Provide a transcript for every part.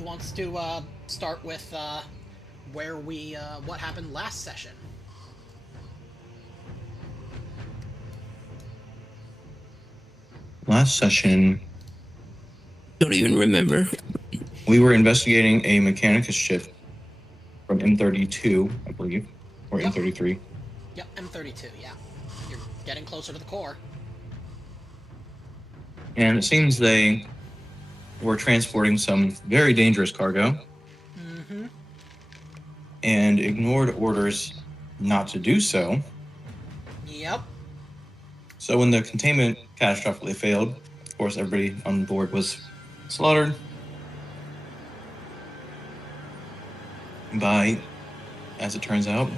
who wants to start with where we what happened last session? Last session, Don't even remember. we were investigating a Mechanicus ship from M32, I believe, or Yep. M33. Yep, M32. Yeah, you're getting closer to the core. And it seems they were transporting some very dangerous cargo Mm-hmm. and ignored orders not to do so. Yep. So when the containment catastrophically failed, of course, everybody on board was slaughtered by, as it turns out,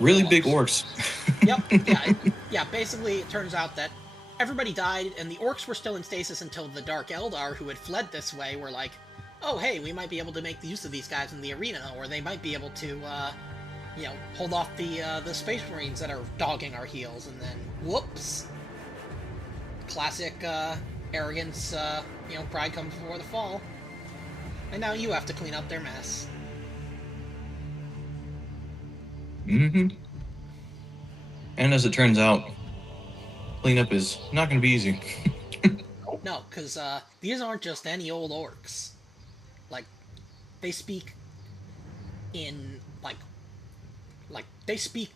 really big orcs. Yep. Yeah. Basically, it turns out that everybody died, and the orcs were still in stasis until the Dark Eldar, who had fled this way, were like, "Oh, hey, we might be able to make use of these guys in the arena, or they might be able to, hold off the Space Marines that are dogging our heels." And then, whoops, classic arrogance. Pride comes before the fall, and now you have to clean up their mess. Mm-hmm. And as it turns out, cleanup is not going to be easy. No, because these aren't just any old orcs. Like, they speak in they speak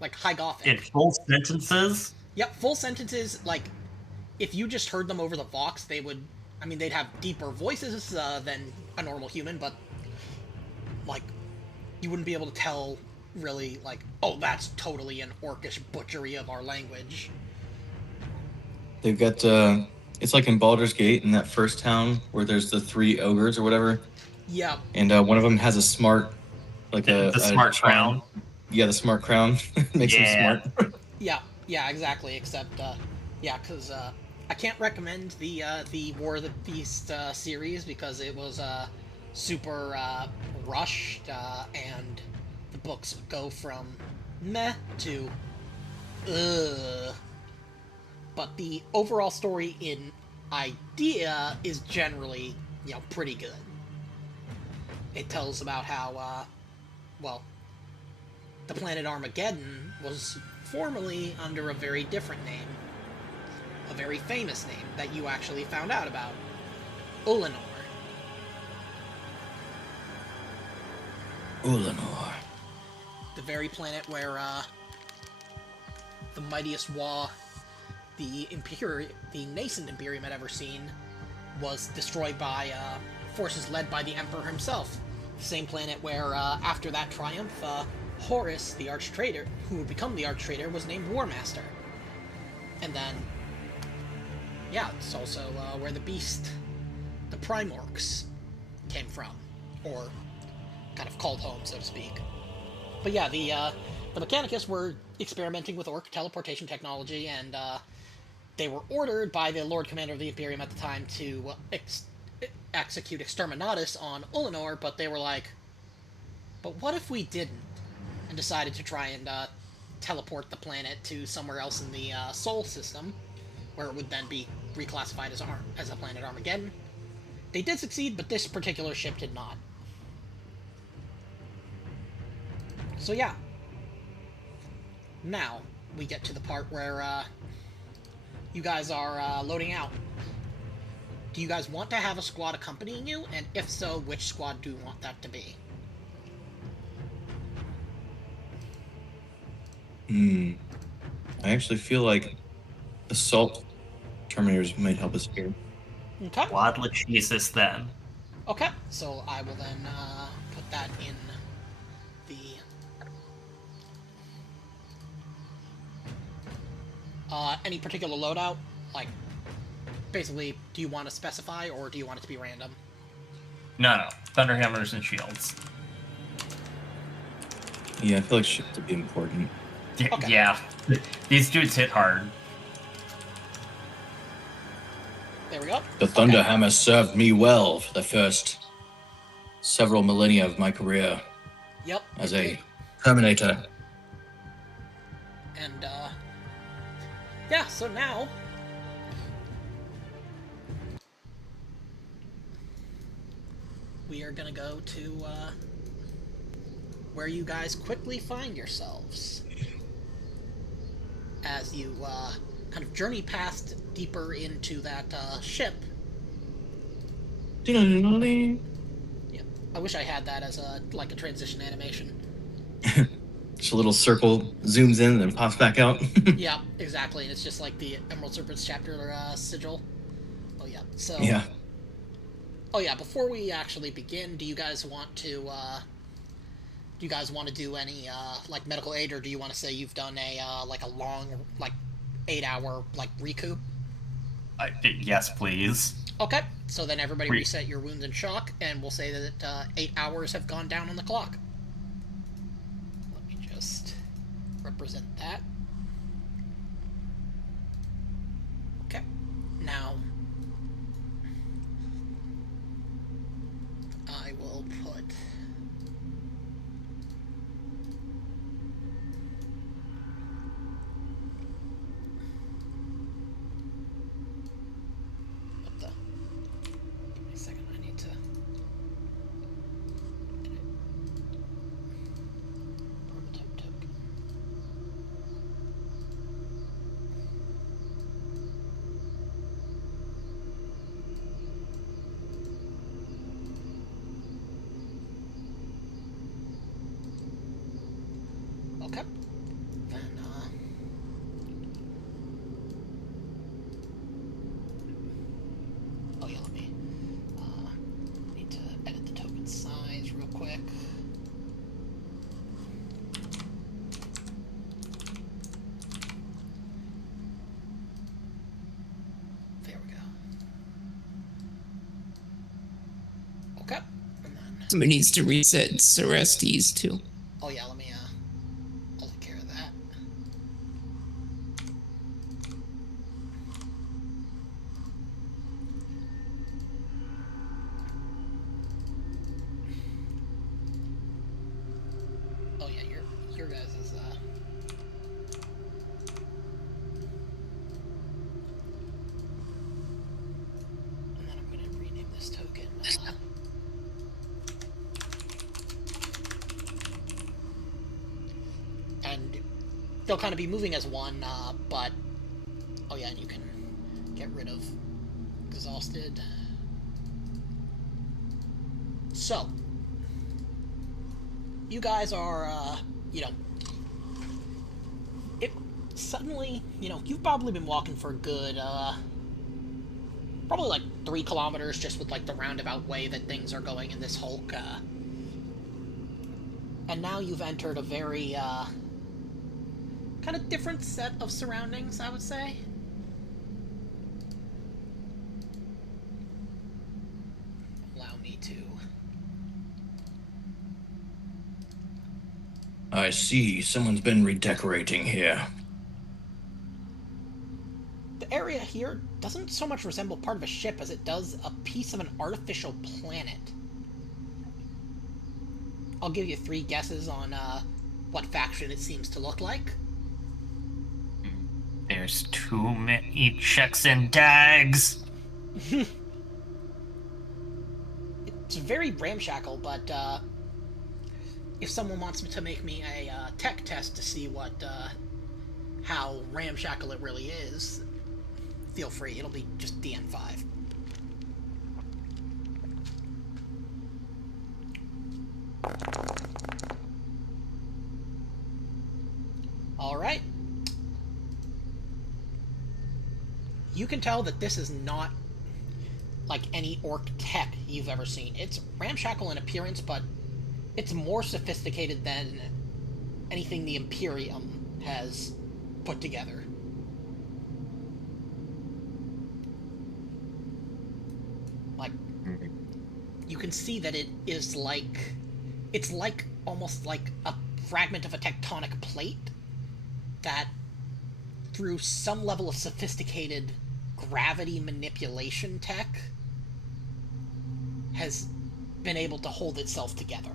like High Gothic. In full sentences? Yep, full sentences. Like, if you just heard them over the Vox, they would. I mean, they'd have deeper voices than a normal human, but like, you wouldn't be able to tell really. Like, oh, that's totally an orcish butchery of our language. They've got it's like in Baldur's Gate in that first town where there's the 3 ogres or whatever. Yeah. And one of them has a smart, like the smart charm. crown. Yeah, the smart crown makes him smart. Yeah, exactly. Except, because I can't recommend the War of the Beast series because it was super rushed, and the books go from meh to ugh. But the overall story in idea is generally, pretty good. It tells about how, the planet Armageddon was formerly under a very different name. A very famous name that you actually found out about. Ulanor. Ulanor. The very planet where, the mightiest Waaagh, the nascent Imperium had ever seen, was destroyed by, forces led by the Emperor himself. The same planet where, after that triumph, Horus, the arch-traitor, who would become the arch-traitor, was named War Master. And then, it's also where the beast, the Prime Orks, came from. Or kind of called home, so to speak. But yeah, the Mechanicus were experimenting with Orc teleportation technology, and they were ordered by the Lord Commander of the Imperium at the time to execute Exterminatus on Ulanor, but they were like, but what if we didn't? And decided to try and teleport the planet to somewhere else in the Sol system, where it would then be reclassified as a planet Armageddon. They did succeed, but this particular ship did not. So yeah. Now, we get to the part where you guys are loading out. Do you guys want to have a squad accompanying you? And if so, which squad do you want that to be? I actually feel like assault terminators might help us here. Okay. Wadla Jesus then. Okay, so I will then put that in the... any particular loadout? Like, basically, do you want to specify, or do you want it to be random? No. Thunderhammers and shields. Yeah, I feel like ships would be important. Okay. Yeah. These dudes hit hard. There we go. The Thunderhammer served me well for the first several millennia of my career. Yep. As a Terminator. And, so now... we are gonna go to where you guys quickly find yourselves as you kind of journey past deeper into that ship. Ding-a-ling-a-ling. Yeah, I wish I had that as a transition animation. Just a little circle zooms in and then pops back out. Yeah, exactly. And it's just like the Emerald Serpent's chapter sigil. Oh yeah. So. Yeah. Oh yeah. Before we actually begin, do you guys want to do any like medical aid, or do you want to say you've done a like a long 8-hour recoup? Yes, please. Okay. So then everybody reset your wounds and shock, and we'll say that 8 hours have gone down on the clock. Let me just represent that. Okay. Now I will put what the, give me a second, I need to edit prototype token. Okay. Then, oh yeah, let me, need to edit the token size real quick. There we go. Okay. And then, Somebody needs to reset Celestes too. oh yeah, let me, I'll take care of that. Oh yeah, your guys is and then I'm gonna rename this token and they'll kind of be moving as one, but oh yeah, and you can get rid of exhausted. So you guys are it suddenly, you've probably been walking for a good probably 3 kilometers, just with the roundabout way that things are going in this Hulk, and now you've entered a very kind of different set of surroundings, I would say. Allow me to. I see. Someone's been redecorating here. The area here doesn't so much resemble part of a ship as it does a piece of an artificial planet. I'll give you 3 guesses on what faction it seems to look like. There's too many checks and tags. It's very ramshackle, but if someone wants to make me a tech test to see how ramshackle it really is, feel free. It'll be just DN5. Alright. You can tell that this is not like any orc tech you've ever seen. It's ramshackle in appearance, but it's more sophisticated than anything the Imperium has put together. You can see that it is it's almost like a fragment of a tectonic plate that, through some level of sophisticated gravity manipulation tech, has been able to hold itself together.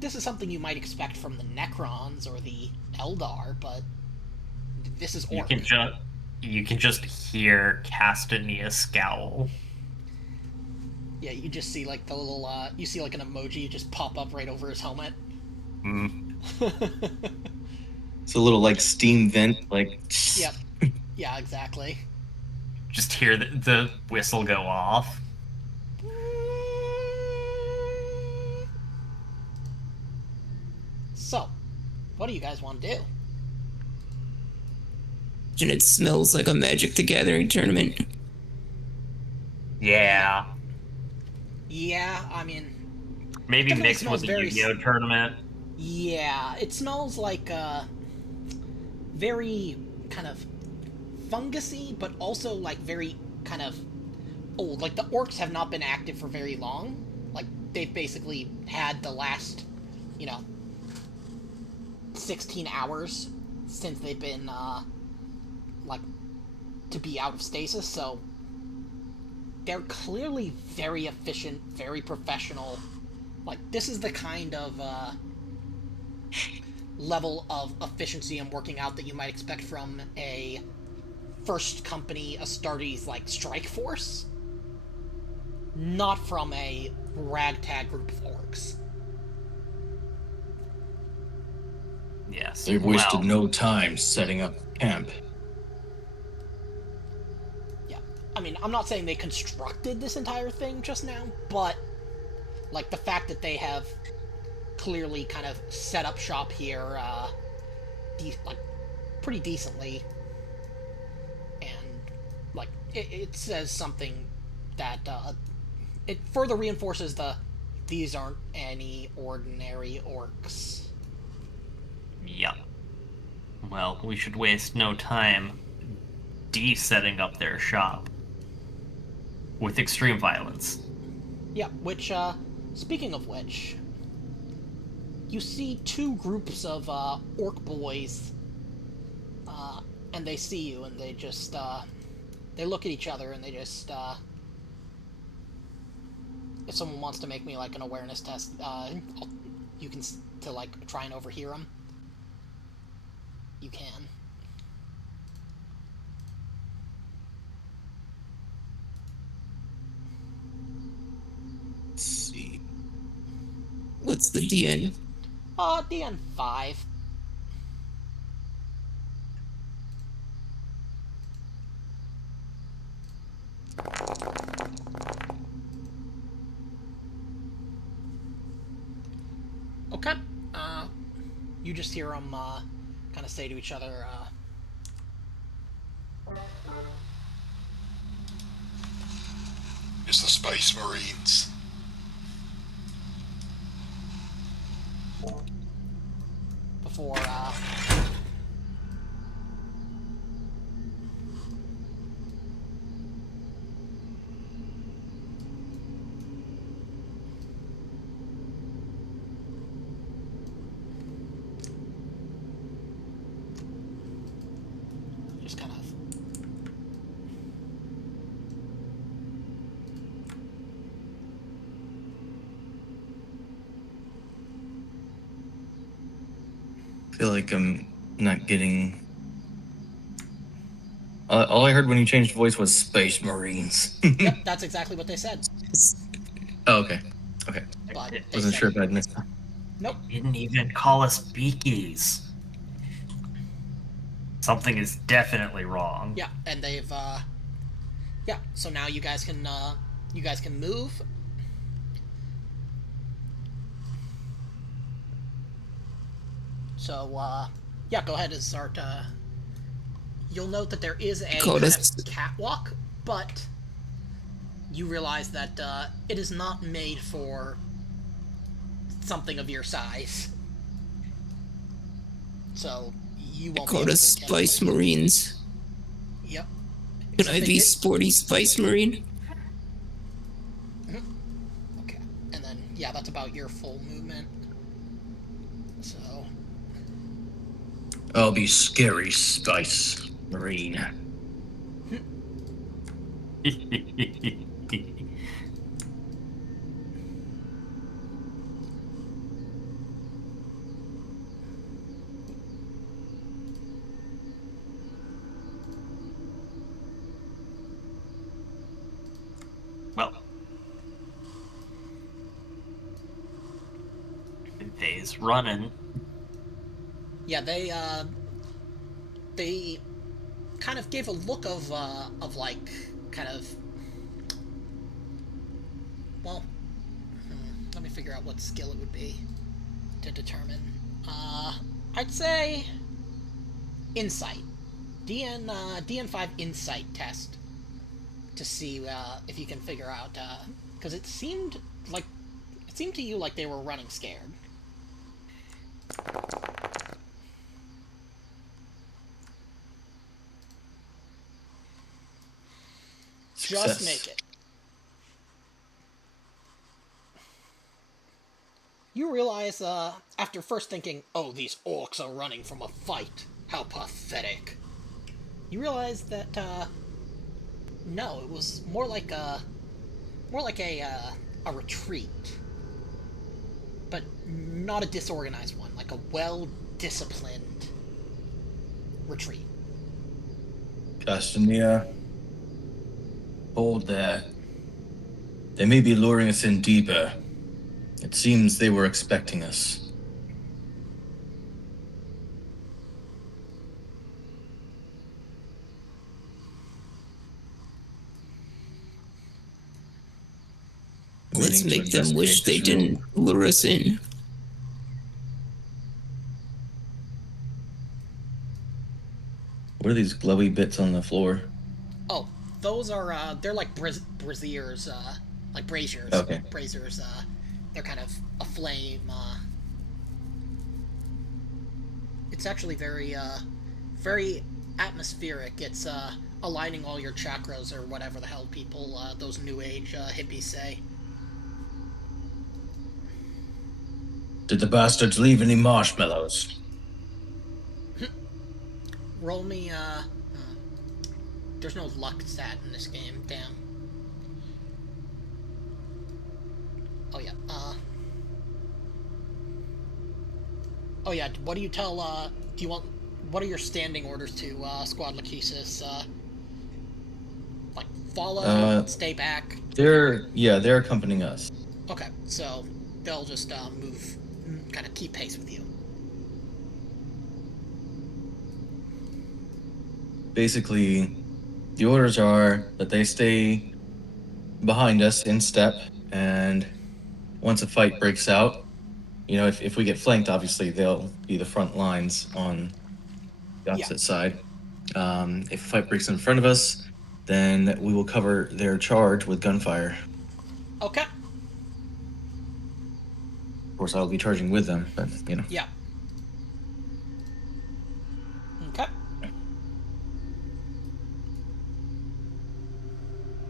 This is something you might expect from the Necrons or the Eldar, but this is Orc. You can just hear Castania scowl. Yeah, you just see like the little you see like an emoji just pop up right over his helmet. Mm. It's a little like steam vent, like. Yep. Yeah, exactly. Just hear the whistle go off. So, what do you guys want to do? And it smells like a Magic the Gathering tournament. Yeah. Yeah, I mean, Maybe definitely mixed with smells the very. Yu-Gi-Oh tournament. Yeah, it smells like very kind of fungusy, but also like very kind of old. Like the orcs have not been active for very long. Like they've basically had the last, you know, 16 hours since they've been like to be out of stasis. So they're clearly very efficient, very professional. Like this is the kind of level of efficiency and working out that you might expect from a first company Astartes like strike force, not from a ragtag group of orcs. Yes. They've wasted Well, no time setting up camp. Yeah, I mean, I'm not saying they constructed this entire thing just now, but like the fact that they have clearly kind of set up shop here, like pretty decently, and like it says something that it further reinforces these aren't any ordinary orcs. yeah. Well, we should waste no time de-setting up their shop with extreme violence. Yeah, which speaking of which, you see two groups of orc boys, and they see you, and they just they look at each other, and they just if someone wants to make me like an awareness test, you can to like try and overhear them. You can. Let's see. What's the DN? DN 5. Okay. You just hear them kind of say to each other, It's the Space Marines. before just kind of I feel like I'm not getting. All I heard when you changed voice was Space Marines. Yep, that's exactly what they said. Oh, okay. Okay. But they Wasn't said sure if I'd missed that. nope. Didn't even call us beakies. Something is definitely wrong. Yeah, and they've yeah, so now you guys can move. So yeah, go ahead and start you'll note that there is a kind of catwalk, but you realize that it is not made for something of your size. So you won't be able Dakota to Spice Marines. Yep. Can I be sporty Spice Marine? Okay. And then yeah, that's about your full movement. So I'll be scary Spice Marine. Well, they's running. Yeah, they kind of gave a look of like, kind of, well, let me figure out what skill it would be to determine. I'd say insight. DN5 insight test to see if you can figure out, because it seemed to you like they were running scared. Success. Just make it. You realize, after first thinking, oh, these orcs are running from a fight, how pathetic. You realize that, no, it was more like a retreat. But not a disorganized one, like a well-disciplined retreat. Castanea. Hold there. They may be luring us in deeper. It seems they were expecting us. Let's Waiting to make them wish investigate they this room. didn't lure us in. What are these glowy bits on the floor? Oh, those are, they're like braziers, like braziers. Okay. Braziers, they're kind of a flame, it's actually very, very atmospheric. It's, aligning all your chakras, or whatever the hell people, those new age, hippies say. Did the bastards leave any marshmallows? Roll me, there's no luck stat in this game, damn. Oh yeah, oh yeah, what do you tell, what are your standing orders to, Squad Lachesis, like, follow, stay back? They're accompanying us. Okay, so they'll just, move, kind of keep pace with you. Basically, the orders are that they stay behind us in step, and once a fight breaks out, you know, if we get flanked, obviously they'll be the front lines on the opposite side. If a fight breaks in front of us, then we will cover their charge with gunfire. Okay. Of course, I'll be charging with them, but, you know. Yeah. Okay.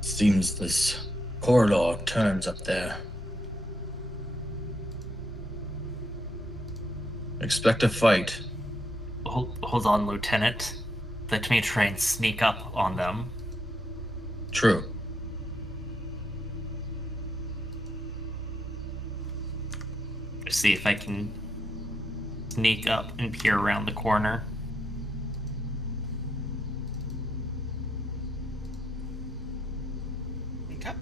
Seems this corridor turns up there. Expect a fight. Hold on, Lieutenant. Let me try and sneak up on them. True. See if I can sneak up and peer around the corner. Okay.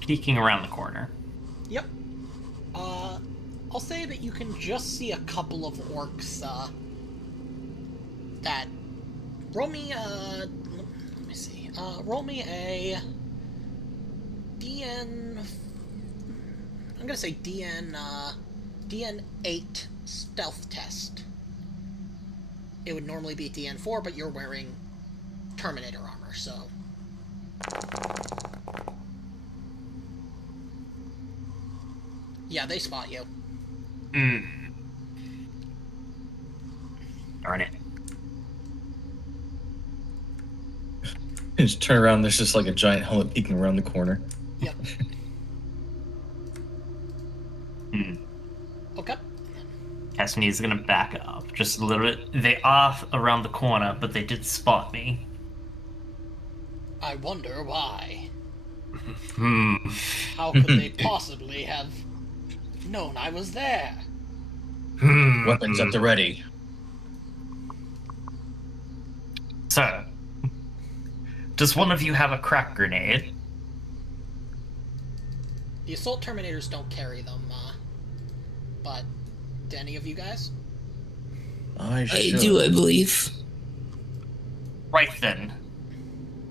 Peeking around the corner. Yep. I'll say that you can just see a couple of orcs, that... Roll me, let me see. Roll me a... DN... I'm gonna say DN8 stealth test. It would normally be DN4, but you're wearing Terminator armor, so... Yeah, they spot you. Darn it. Just turn around, there's just like a giant helmet peeking around the corner. Yep. Okay. Castanea's gonna back up just a little bit. They off around the corner, but they did spot me. I wonder why. Hmm. How could they possibly have known I was there? Weapons at the ready. Sir, Does one of you have a crack grenade? The assault terminators don't carry them, but do any of you guys? I I should. do, I believe. Right then.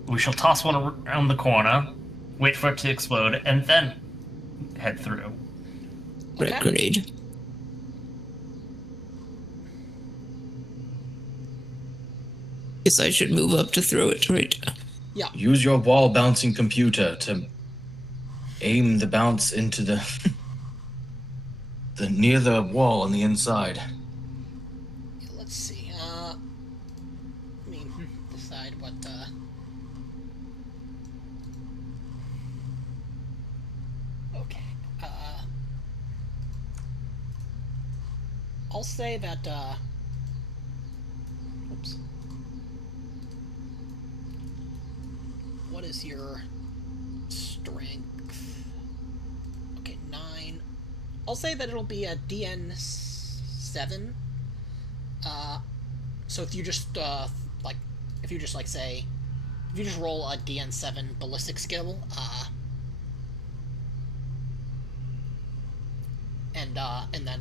We shall toss one around the corner, wait for it to explode, and then head through. Red Okay. grenade. Guess I should move up to throw it right now. Yeah. Use your wall bouncing computer to aim the bounce into the near the wall on the inside. Let's see. Let me decide what. Okay. I'll say that. Oops. What is your strength? Okay, 9. I'll say that it'll be a DN7. So if you just if you just roll a DN7 ballistic skill, and then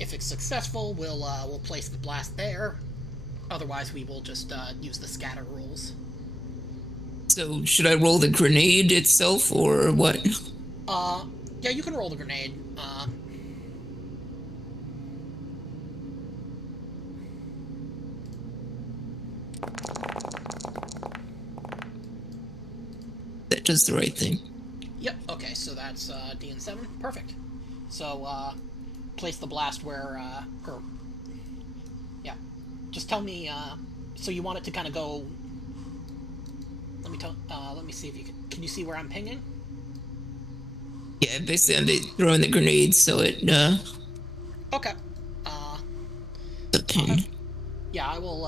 if it's successful, we'll place the blast there. Otherwise, we will just use the scatter rules. So, should I roll the grenade itself, or what? Yeah, you can roll the grenade. That does the right thing. Yep, okay, so that's DN7. Perfect. So, place the blast where, yeah. Just tell me, so you want it to kind of go... let me see if you can you see where I'm pinging? Yeah, basically I'm throwing the grenade so it, Okay. the pin. Yeah, I will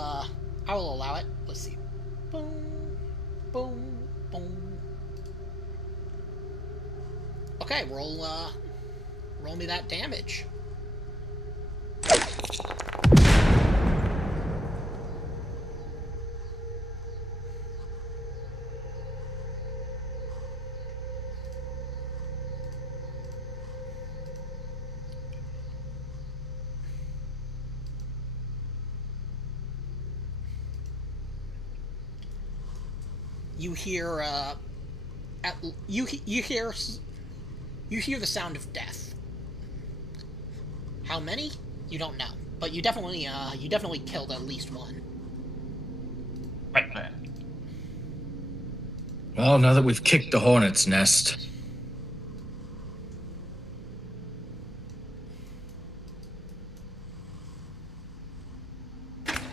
allow it. Let's see. Boom, boom, boom. Okay, roll me that damage. You hear, you hear the sound of death. How many? You don't know, but you definitely killed at least one. Right there. Well, now that we've kicked the hornet's nest,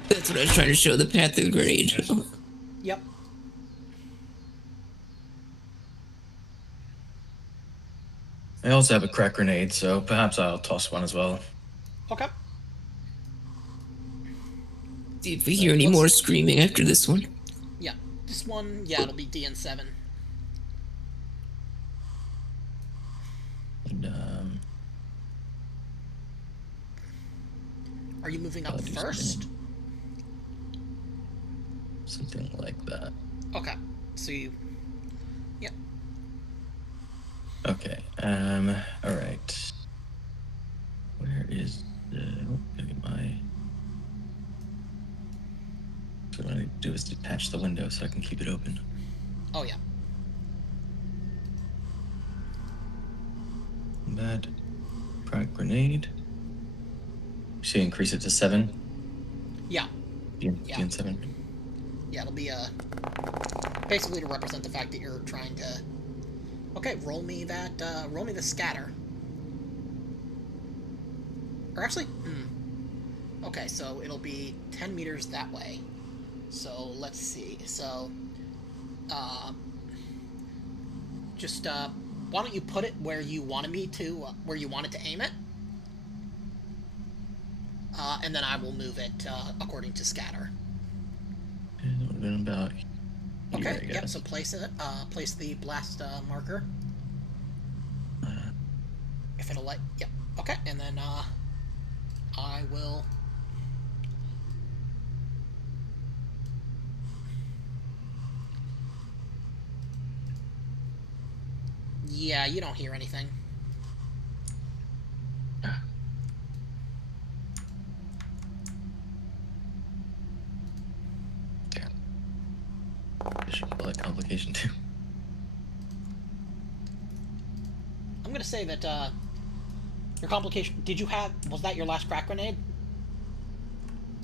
That's what I was trying to show, the path of the grenade. Yep. I also have a crack grenade, so perhaps I'll toss one as well. Okay. See if we hear any more screaming after this one. Yeah. This one, yeah, it'll be DN7. And, Are you moving up I'll do first? something like that. Okay. So you... Yep. Okay. All right. Where is the? Oh, gotta get my. So what I need to do is detach the window so I can keep it open. Oh, yeah. That crack grenade. Should increase it to 7. Yeah. Yeah. DN7. Yeah, it'll be, basically to represent the fact that you're trying to... Okay, roll me the scatter. Or actually, okay, so it'll be 10 meters that way. So, let's see. So, just, why don't you put it where you wanted me to, where you wanted to aim it? And then I will move it, according to scatter. And it would have been about here, Okay, I yep, guess. so place the blast, marker. If it'll let, yep, okay, and then, I will... Yeah, you don't hear anything. Damn. I should call that complication too. I'm gonna say that, your complication... Was that your last crack grenade?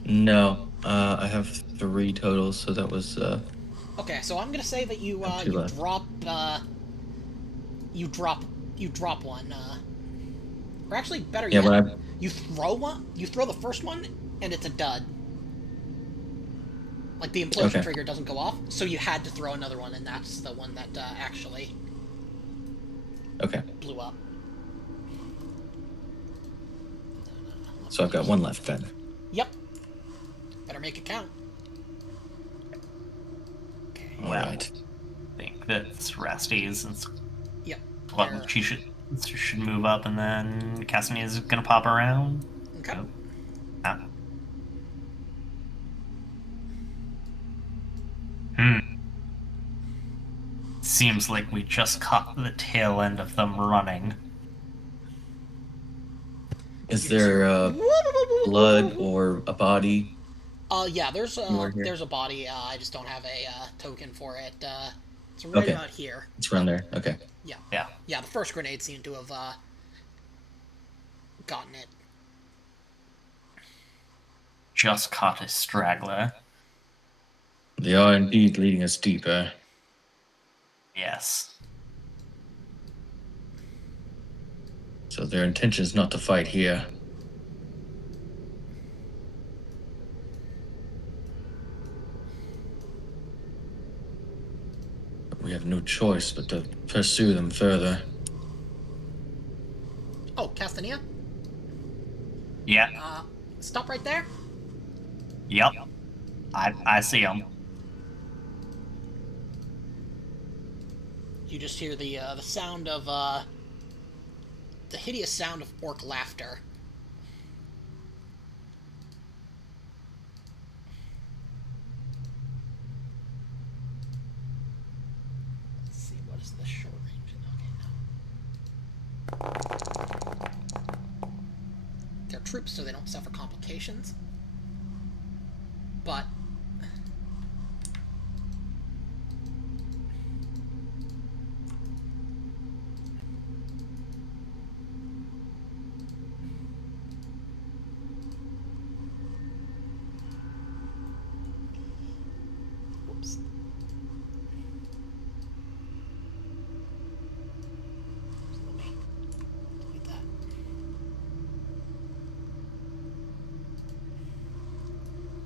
No, I have 3 totals, so that was, Okay, so I'm gonna say that you, two you left. drop, you drop one, or actually, better Yeah, yet, when I... you throw the first one, and it's a dud. Like, the implosion trigger doesn't go off, so you had to throw another one, and that's the one that, actually Okay, blew up. so I've got 1 left then. Yep. Better make it count. Okay. Well, Alright. I think that's Rusty's. Yep. Well, she should move up, and then Cassidy is gonna pop around. Okay. Oh. Ah. Seems like we just caught the tail end of them running. Is there, blood or a body? Yeah, there's Anywhere here? a body, I just don't have a, token for it, it's right Okay. about here. It's around there. Okay. Yeah. Yeah. Yeah, the first grenade seemed to have, gotten it. Just caught a straggler. They are indeed leading us deeper. Yes. So their intention is not to fight here. But we have no choice but to pursue them further. Oh, Castania? Yeah. Stop right there. Yep. I see him. You just hear the sound of, the hideous sound of orc laughter. Let's see, what is the short range? Okay, no. They're troops, so they don't suffer complications. But whoops. Let me delete that.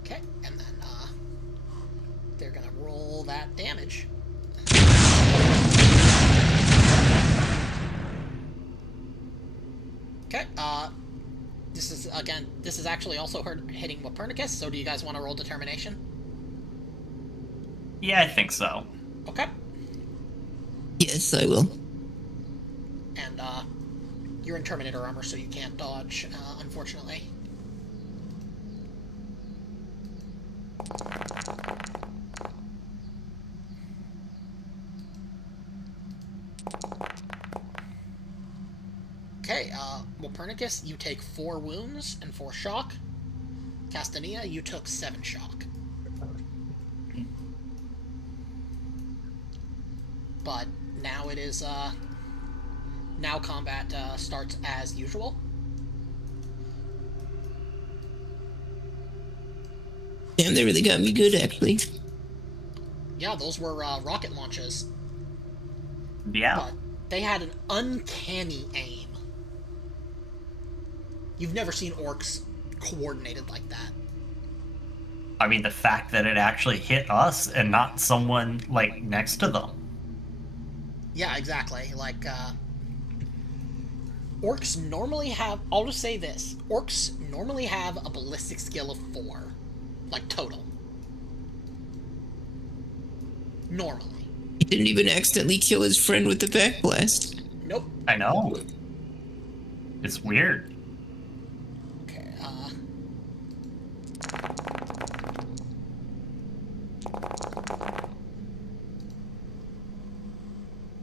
Okay, and then they're gonna roll that damage. Okay, this is actually also hitting Wapernicus, so do you guys want to roll determination? Yeah, I think so. Okay. Yes, I will. And, you're in Terminator armor, so you can't dodge, unfortunately. Okay, Wapernicus, you take 4 wounds and 4 shock. Castania, you took 7 shock. But now it is, now combat, starts as usual. Damn, they really got me good, actually. Yeah, those were, rocket launches. Yeah. But they had an uncanny aim. You've never seen orcs coordinated like that. I mean, the fact that it actually hit us and not someone, like, next to them. Yeah, exactly. Like, orcs normally have... I'll just say this. Orcs normally have a ballistic skill of 4. Like, total. Normally. He didn't even accidentally kill his friend with the backblast. Nope. I know. It's weird. Okay,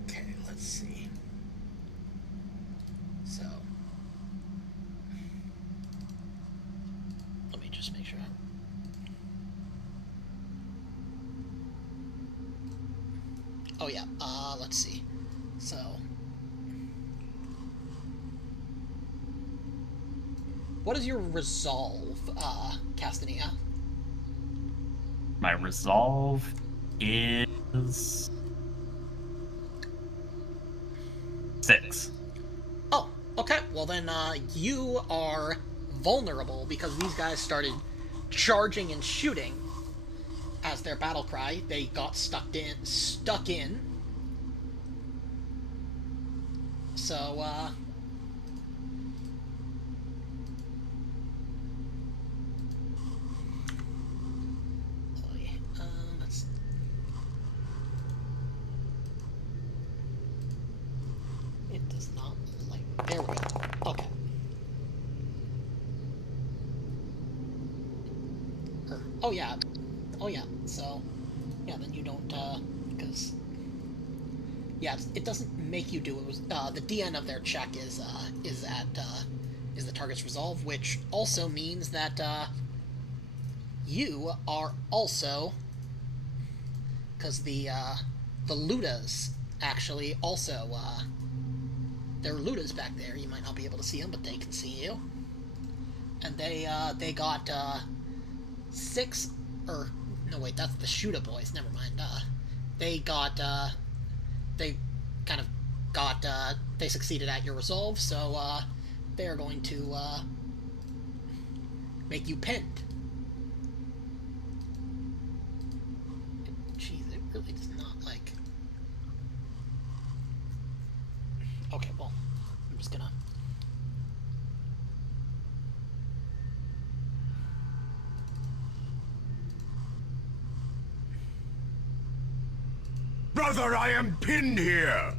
okay, let's see. just make sure. Oh yeah, let's see. So... what is your resolve, Castanea? My resolve is 6. Oh, okay. Well then, you are vulnerable because these guys started charging and shooting as their battle cry. They got stuck in. So, let's... it does not like... there we go. Okay. Oh yeah. Oh yeah. So, yeah, then you don't, because... yeah, it doesn't make you do it. The DN of their check is the target's resolve, which also means that, you are also... because the Ludas actually also, there are Ludas back there. You might not be able to see them, but they can see you. And they got, 6, or, no wait, that's the Shooter boys, never mind. They got, they kind of got, they succeeded at your resolve, so, they are going to, make you pinned. Jeez, it really does not, like... okay, well, I'm just gonna... Brother, I am pinned here!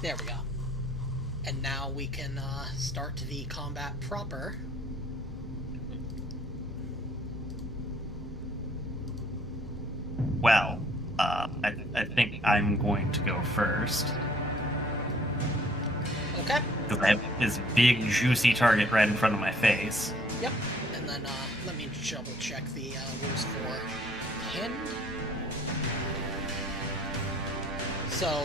there we go. And now we can, start the combat proper. Well, I think I'm going to go first. Okay. Because I have this big, juicy target right in front of my face. Yep. And then, let me double check the, rules for pinned. So...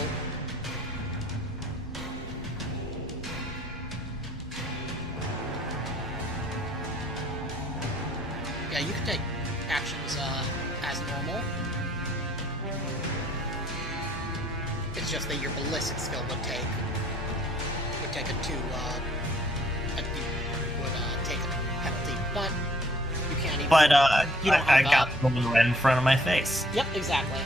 yeah, you can take actions, as normal. It's just that your ballistic skill would take a take a penalty, but you can't even... But, you don't I have, got the one right in front of my face. Yep, exactly.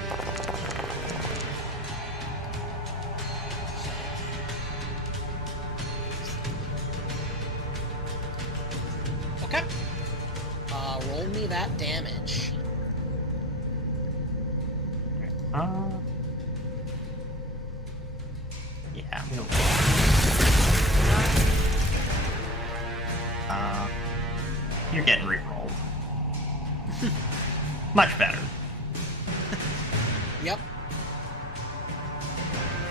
Okay. Roll me that damage. Yeah, I'm gonna... you're getting re-rolled. Much better. Yep.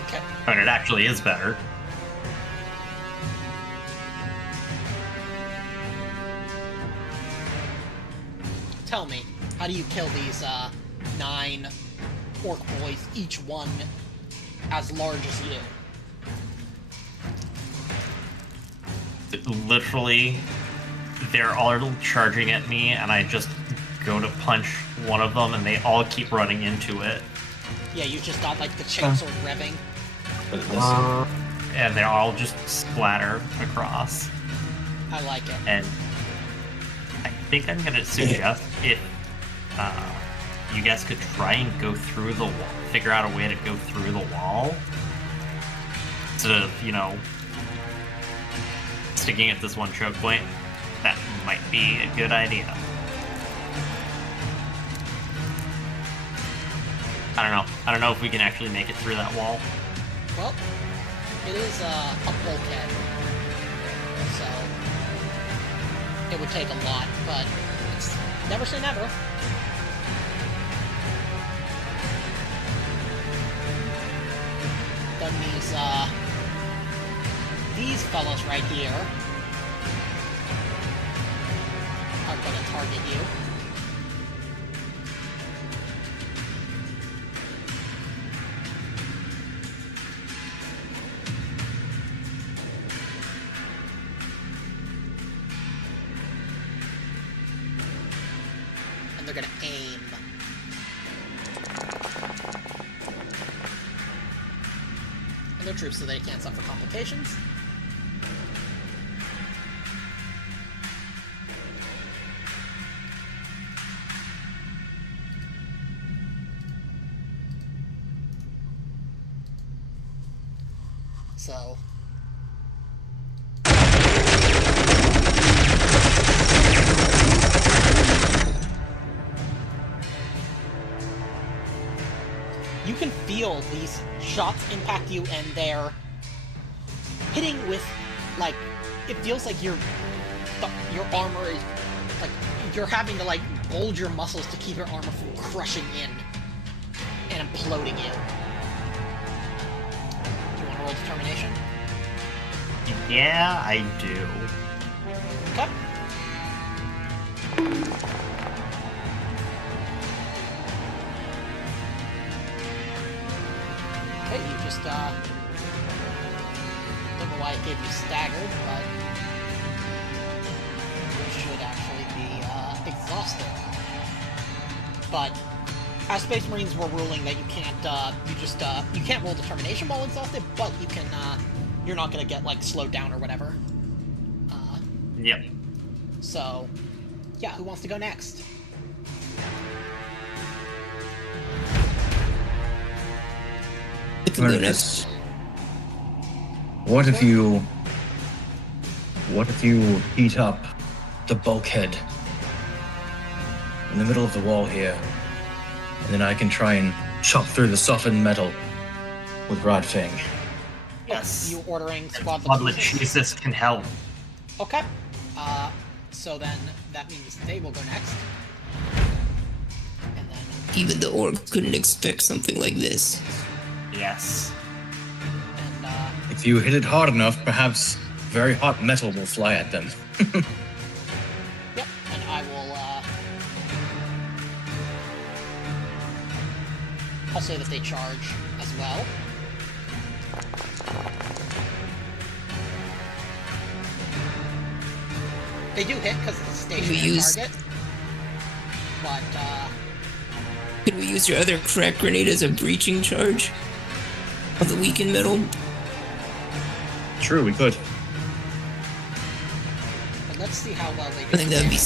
Okay. I mean, it actually is better. Tell me, how do you kill these, 9 orc boys, each one as large as you? Literally, they're all charging at me, and I just go to punch one of them, and they all keep running into it. Yeah, you just got, like, the chainsword revving. But it listen. And they all just splatter across. I like it. And I think I'm gonna suggest if you guys could try and go through the wall, figure out a way to go through the wall, instead of, you know, sticking at this one choke point. That might be a good idea. I don't know if we can actually make it through that wall. Well, it is a bulkhead, so it would take a lot, but it's never say never. Then these fellows right here gonna target you. And they're gonna aim. And their troops so they can't suffer complications. So you can feel these shots impact you, and they're hitting with, like, it feels like your armor is, like, you're having to, like, bulge your muscles to keep your armor from crushing in and imploding you. Do you want to roll determination? Yeah, I do. Okay. Okay, you just, don't know why it gave you staggered, but you should actually be, exhausted. But, as Space Marines were ruling that you can't, you can't roll determination while exhausted, but you can, you're not gonna get, like, slowed down or whatever. Yep. So, yeah, who wants to go next? I can go next. What if you heat up the bulkhead in the middle of the wall here, and then I can try and chop through the softened metal with Rod Fang. Yes. You ordering Squad Squadlet Jesus can help. Okay. So then that means they will go next. And then Even the Orcs couldn't expect something like this. Yes. and If you hit it hard enough, perhaps very hot metal will fly at them. yep, and I will I'll say that they charge as well. They do hit because it's a stationary target. But Could we use your other crack grenade as a breaching charge of the weakened metal? True, we could. let's see how well they do. I think that'd be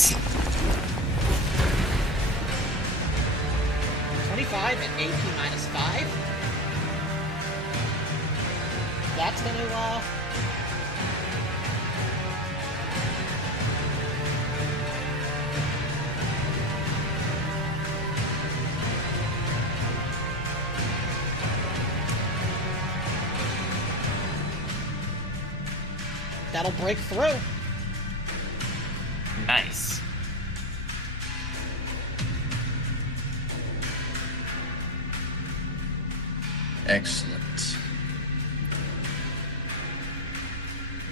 25 and AP minus 5. That's gonna, that'll break through. Nice. Excellent.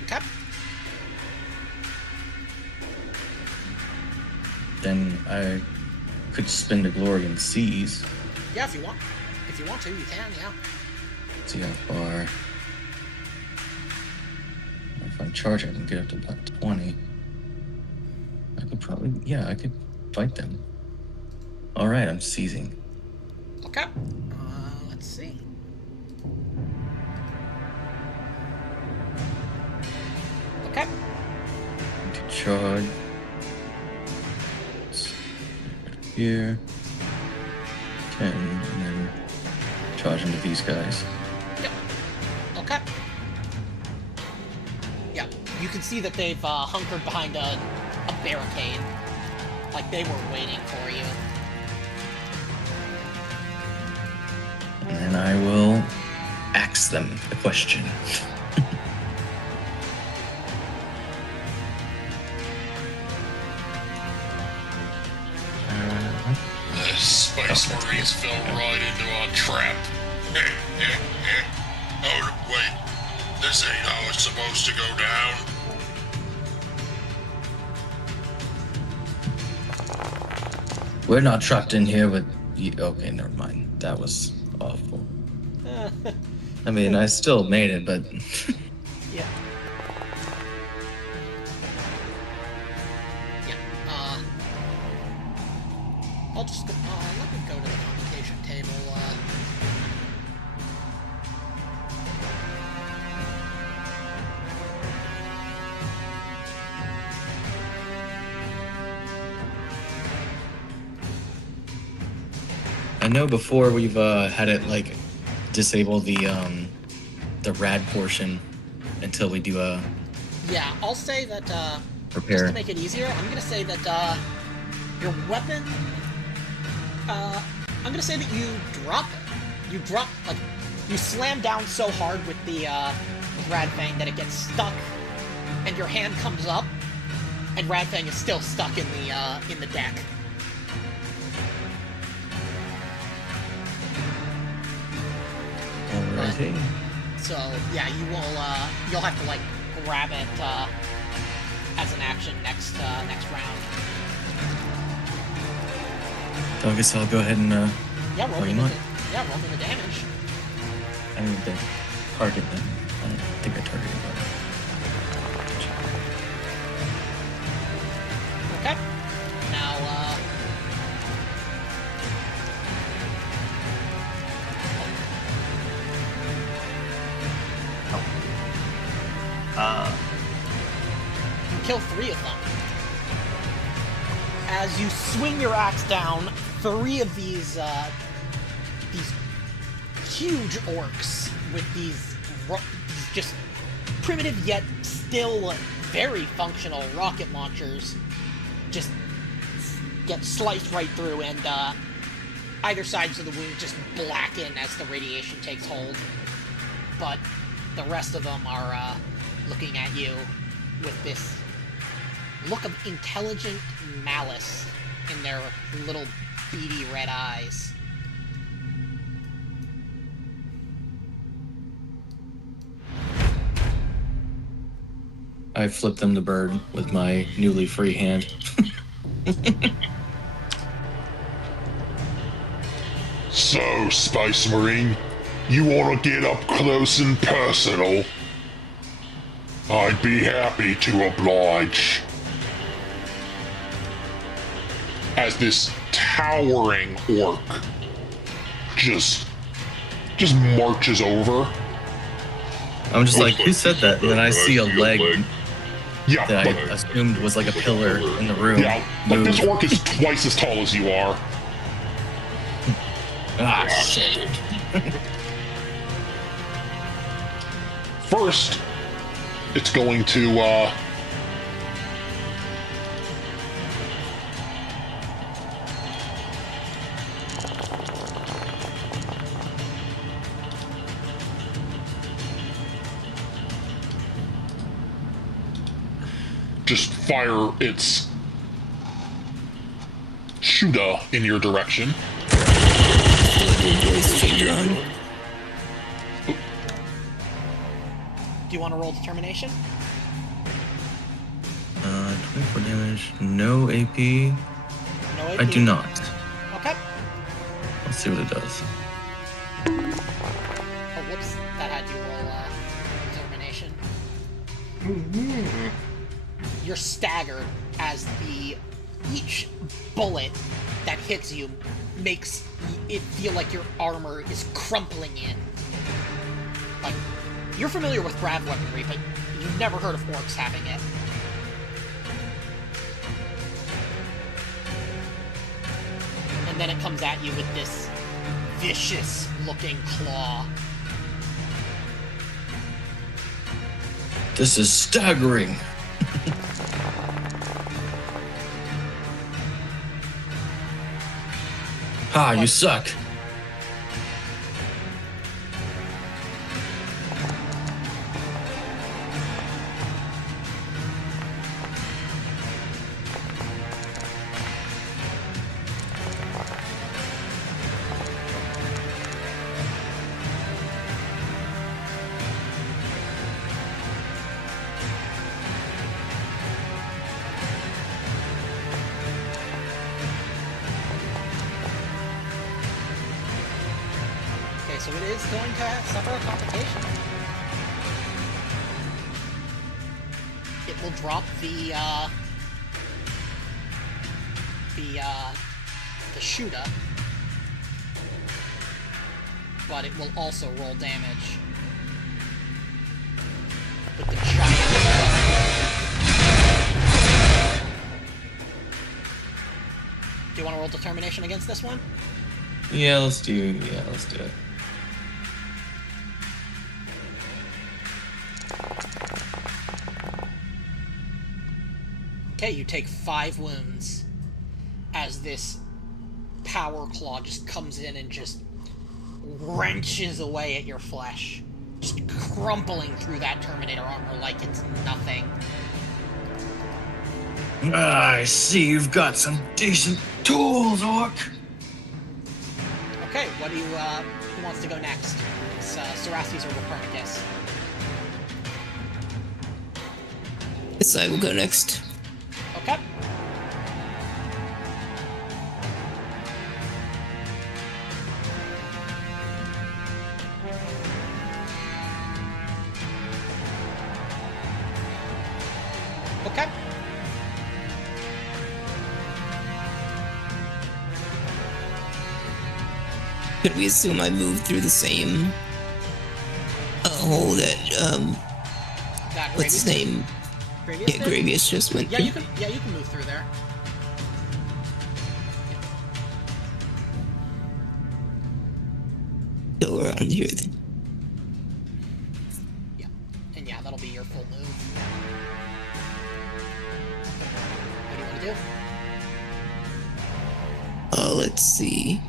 Okay. Then I could spend a glory and seize. Yeah, if you want. If you want to, you can, yeah. See how far. If I charge, I can get up to about 20. I could probably, yeah, I could fight them. All right, I'm seizing. Okay. Let's see. Okay. To charge. Here. 10, and then charge into these guys. Yep. Okay. Yeah, you can see that they've hunkered behind a barricade. Like they were waiting for you. And then I will ask them the question. The Space Marines fell right into our trap. Oh, wait. This ain't how it's supposed to go down. We're not trapped in here with you. Okay, never mind. That was awful. I mean, I still made it, but Yeah. Yeah. I'll just go, let me go to the complication table. I know before we've had it like disable the rad portion until we do a Yeah, I'll say that, just repair. to make it easier, I'm gonna say that, your weapon, I'm gonna say that you drop it. You drop, like, you slam down so hard with the, with Radfang that it gets stuck, and your hand comes up, and Radfang is still stuck in the deck. Alrighty. So, yeah, you'll have to, like, grab it, as an action next round. So I guess I'll go ahead and Yeah, roll you me want? roll me the damage. I need to target them. I don't think I targeted them. Okay. Now, you kill 3 of them. As you swing your axe down, 3 of these huge orcs with these just primitive yet still very functional rocket launchers just get sliced right through, and either sides of the wound just blacken as the radiation takes hold. But the rest of them are looking at you with this look of intelligent malice in their little beady red eyes. I flipped them the bird with my newly free hand. So, Space Marine, you want to get up close and personal? I'd be happy to oblige. As this towering orc just marches over. I'm just like, who said that? And then I see a leg Yeah, that I but, assumed was like a pillar in the room. yeah, but move. this orc is twice as tall as you are. Ah, shit. First, it's going to, just fire its shooter in your direction. Voice changer on. Do you want to roll determination? 24 damage, no AP. No AP? I do not. Okay. Let's see what it does. Oh, whoops. That had you roll determination. You're staggered as each bullet that hits you makes it feel like your armor is crumpling in. Like, you're familiar with grav weaponry, but you've never heard of orcs having it. And then it comes at you with this vicious-looking claw. This is staggering. Ha, you suck. so it is going to suffer a complication. It will drop the shooter, but it will also roll damage with the giant. Do you want to roll determination against this one? Yeah, let's do it. Okay, you take 5 wounds as this power claw just comes in and just wrenches away at your flesh, just crumpling through that Terminator armor like it's nothing. I see you've got some decent tools, Orc. Okay, what do you, who wants to go next? It's, Cerastes or Copernicus? Guess I will go next. Okay. Okay. Could we assume I moved through the same hole that That what's his name? Gravius Yeah, did? Gravius just went Yeah, through. you can move through there. Go around here then. Yeah. And yeah, that'll be your full move. What do you want to do? Let's see.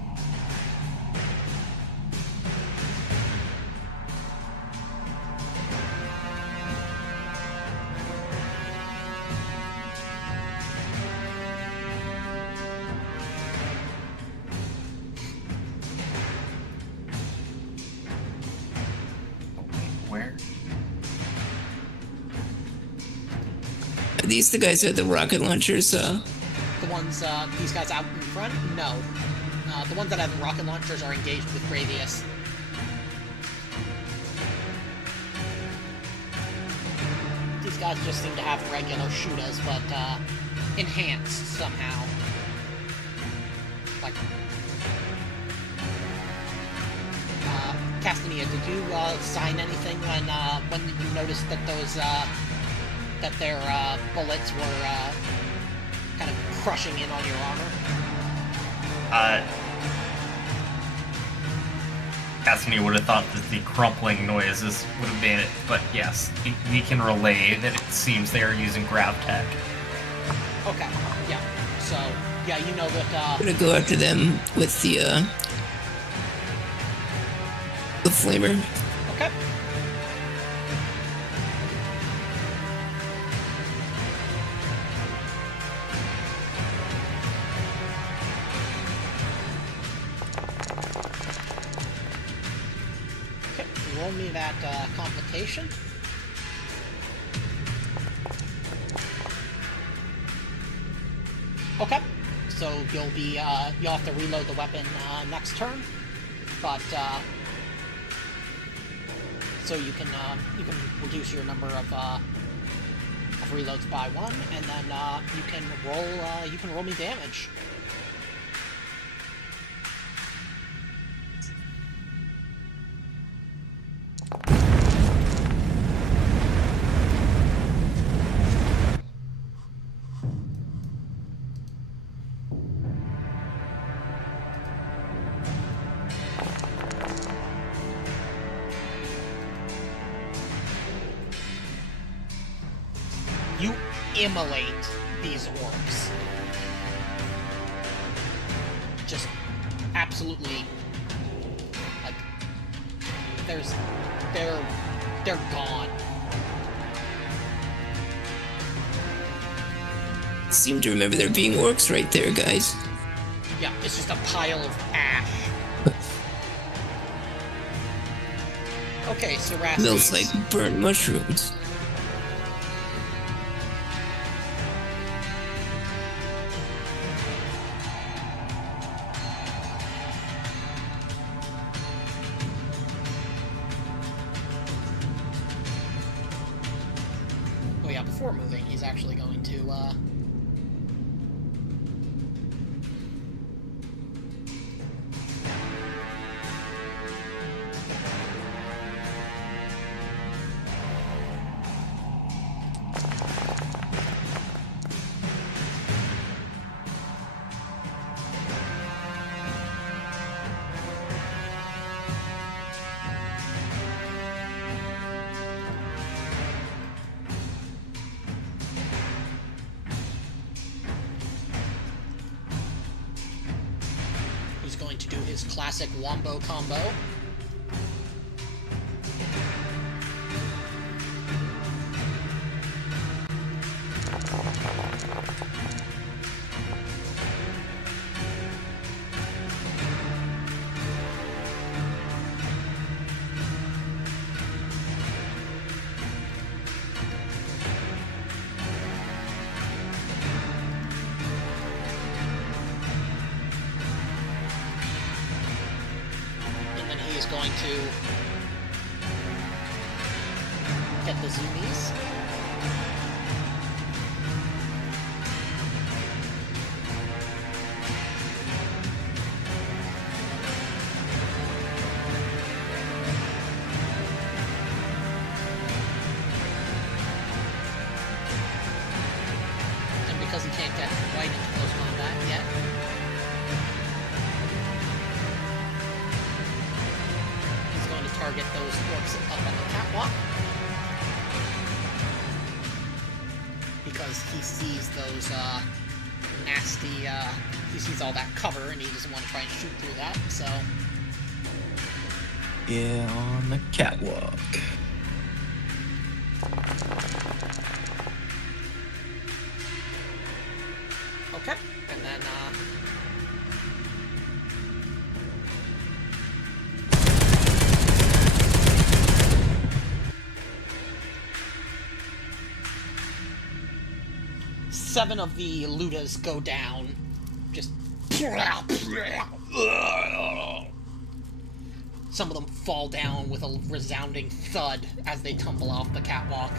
Where? Are these the guys with the rocket launchers? The ones, these guys out in front? No. The ones that have rocket launchers are engaged with Gravius. These guys just seem to have regular shooters, but, enhanced somehow. Like... Castania, did you, sign anything when you noticed that those, that their, bullets were, kind of crushing in on your armor? Cassidy would have thought that the crumpling noises would have been it, but yes, we can relay that it seems they are using grav tech. Okay, yeah. So, yeah, you know that, I'm gonna go after them with the flamer. okay. Okay, roll me that, complication. Okay, so you'll be, you'll have to reload the weapon, next turn, but, so you can reduce your number of reloads by 1, and then, you can roll me damage. You immolate these orcs. Just absolutely, like, they're gone. Seem to remember there being orcs right there, guys. Yeah, it's just a pile of ash. Okay, so Rasmus. Smells like burnt mushrooms. before moving, he's actually going to, he's going to do his classic wombo combo. And then he is going to get the zoomies. And because he can't get right into close combat yet, he's going to target those orcs up on the catwalk. Because he sees those nasty, he sees all that cover and he doesn't want to try and shoot through that, so. Yeah, on the catwalk. Okay, and then, seven of the Ludas go down. Just... Some of them fall down with a resounding thud as they tumble off the catwalk.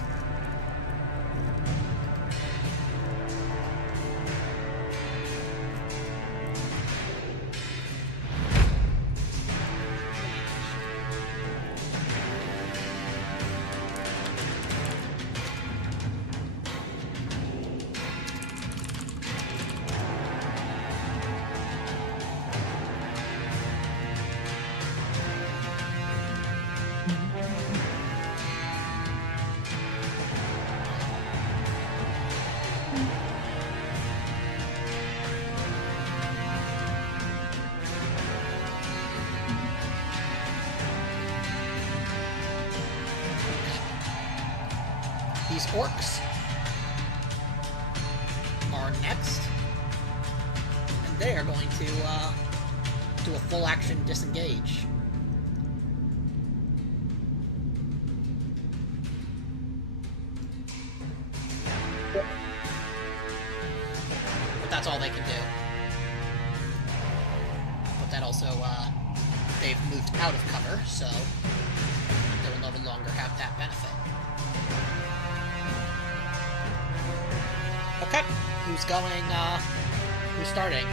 These orcs are next, and they are going to do a full action disengage. But that's all they can do. But that also, they've moved out of cover, so they will no longer have that benefit. Okay, who's going, who's starting?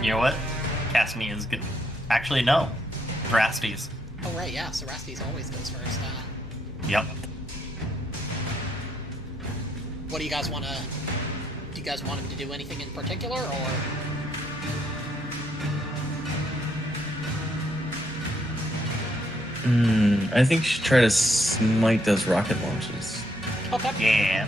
You know what? Casimir is good. Actually, no. Drastes. Oh, right, yeah, so Rastes always goes first, Yep. What do you guys want to... Do you guys want him to do anything in particular, or... I think you should try to smite those rocket launches. Okay. Yeah.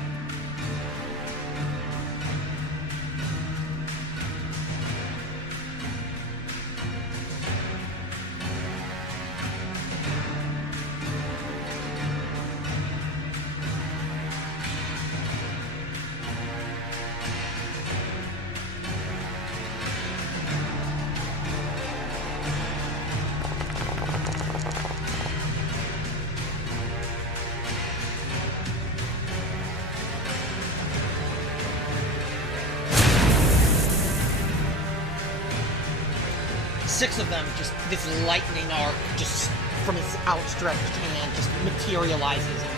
Six of them, just this lightning arc, just from his outstretched hand, just materializes and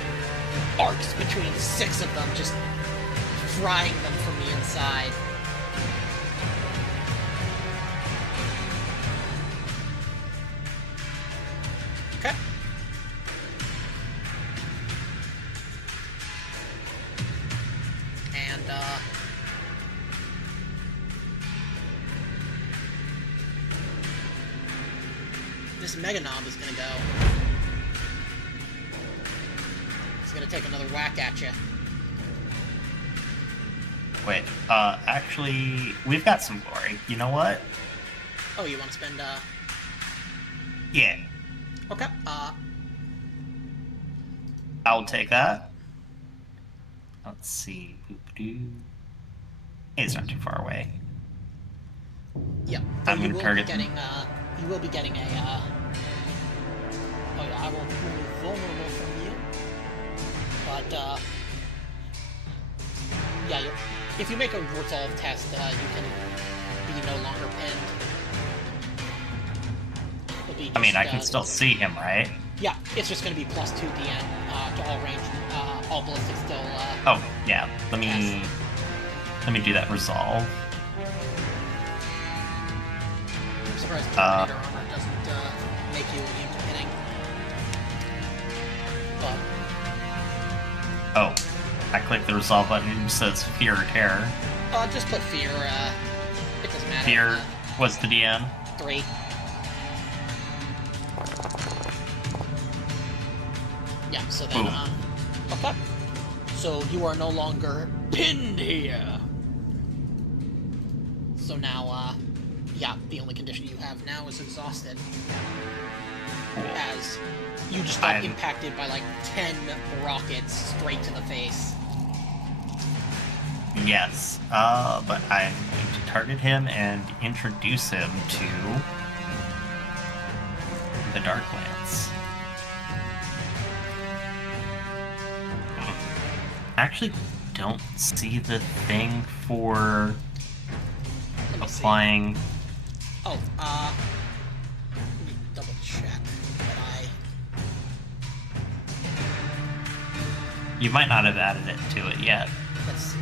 arcs between 6 of them, just frying them from the inside. Okay. And, this Mega Knob is gonna go. He's gonna take another whack at you. Wait, actually, we've got some glory. You know what? Oh, you want to spend, Yeah, Okay, I'll take that. Let's see. Boop-a-doo. It's not too far away. yeah. I'm you gonna will target- be getting, you will be getting a, oh yeah, I will remove vulnerable from you. But, yeah, if you make a resolve test, you can be no longer pinned. It'll be I mean, I just, can still see him, right? Yeah, it's just going to be +2 DN to all range, all ballistic still. Oh, yeah. Let me do that resolve. I'm surprised Terminator armor doesn't make you immune to pinning. But Oh, I clicked the resolve button and it says fear or terror. just put fear. It doesn't matter. Fear was the DN. 3. Yeah. So then, Boom. okay. So you are no longer pinned here. So now, yeah, the only condition you have now is exhausted. As you just got impacted by like 10 rockets straight to the face. Yes, but I'm going to target him and introduce him to the Darklands. I actually don't see the thing for Let me see. applying. Oh, let me double check that You might not have added it to it yet. let's see.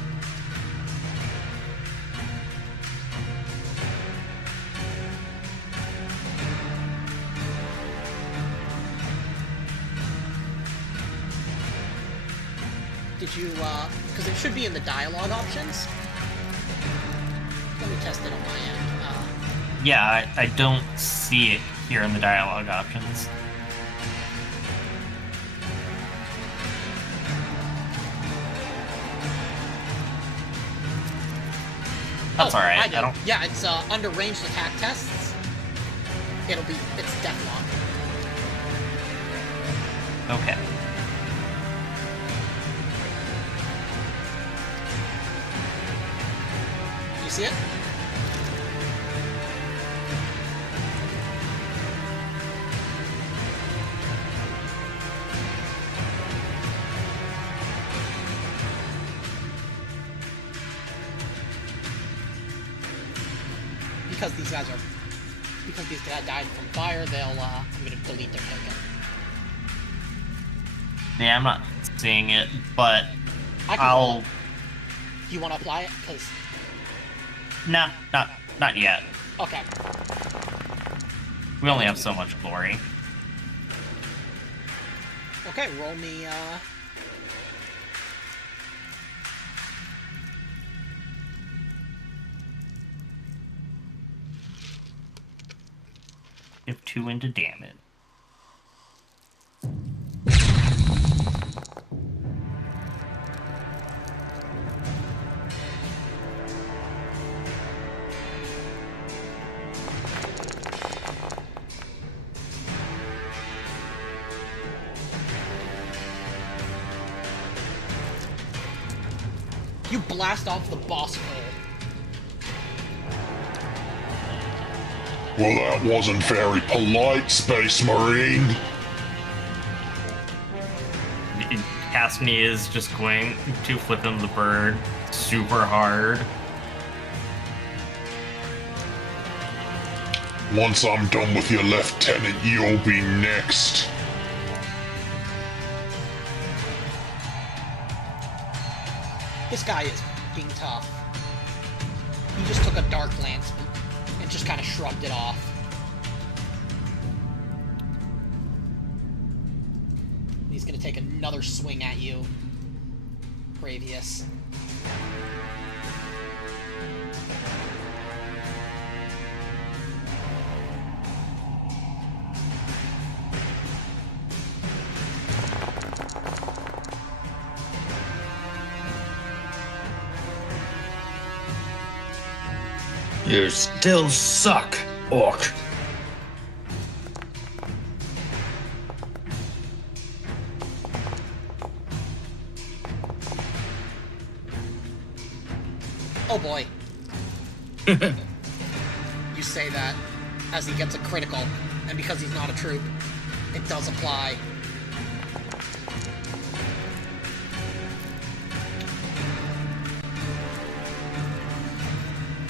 Did you, because it should be in the dialogue options. Let me test it on my end. Yeah, I don't see it here in the dialogue options. That's oh, alright. I do. I don't. Yeah, it's, under ranged attack tests. It's deathlock. Okay. You see it? Because these guys died from fire, I'm gonna delete their token. Yeah, I'm not seeing it, but I can I'll. Do you want to apply it? Because Nah, not yet. okay. We only have so much glory. Okay, roll me. Give 2 into damage. You blast off the boss hole. Well, that wasn't very polite, Space Marine. Cassidy is just going to flip him the bird super hard. Once I'm done with you, Lieutenant, you'll be next. This guy is being tough. He just took a Dark Lance and just kind of shrugged it off. He's gonna take another swing at you, Bravius. You still suck, Orc. Oh boy. You say that as he gets a critical, and because he's not a troop, it does apply.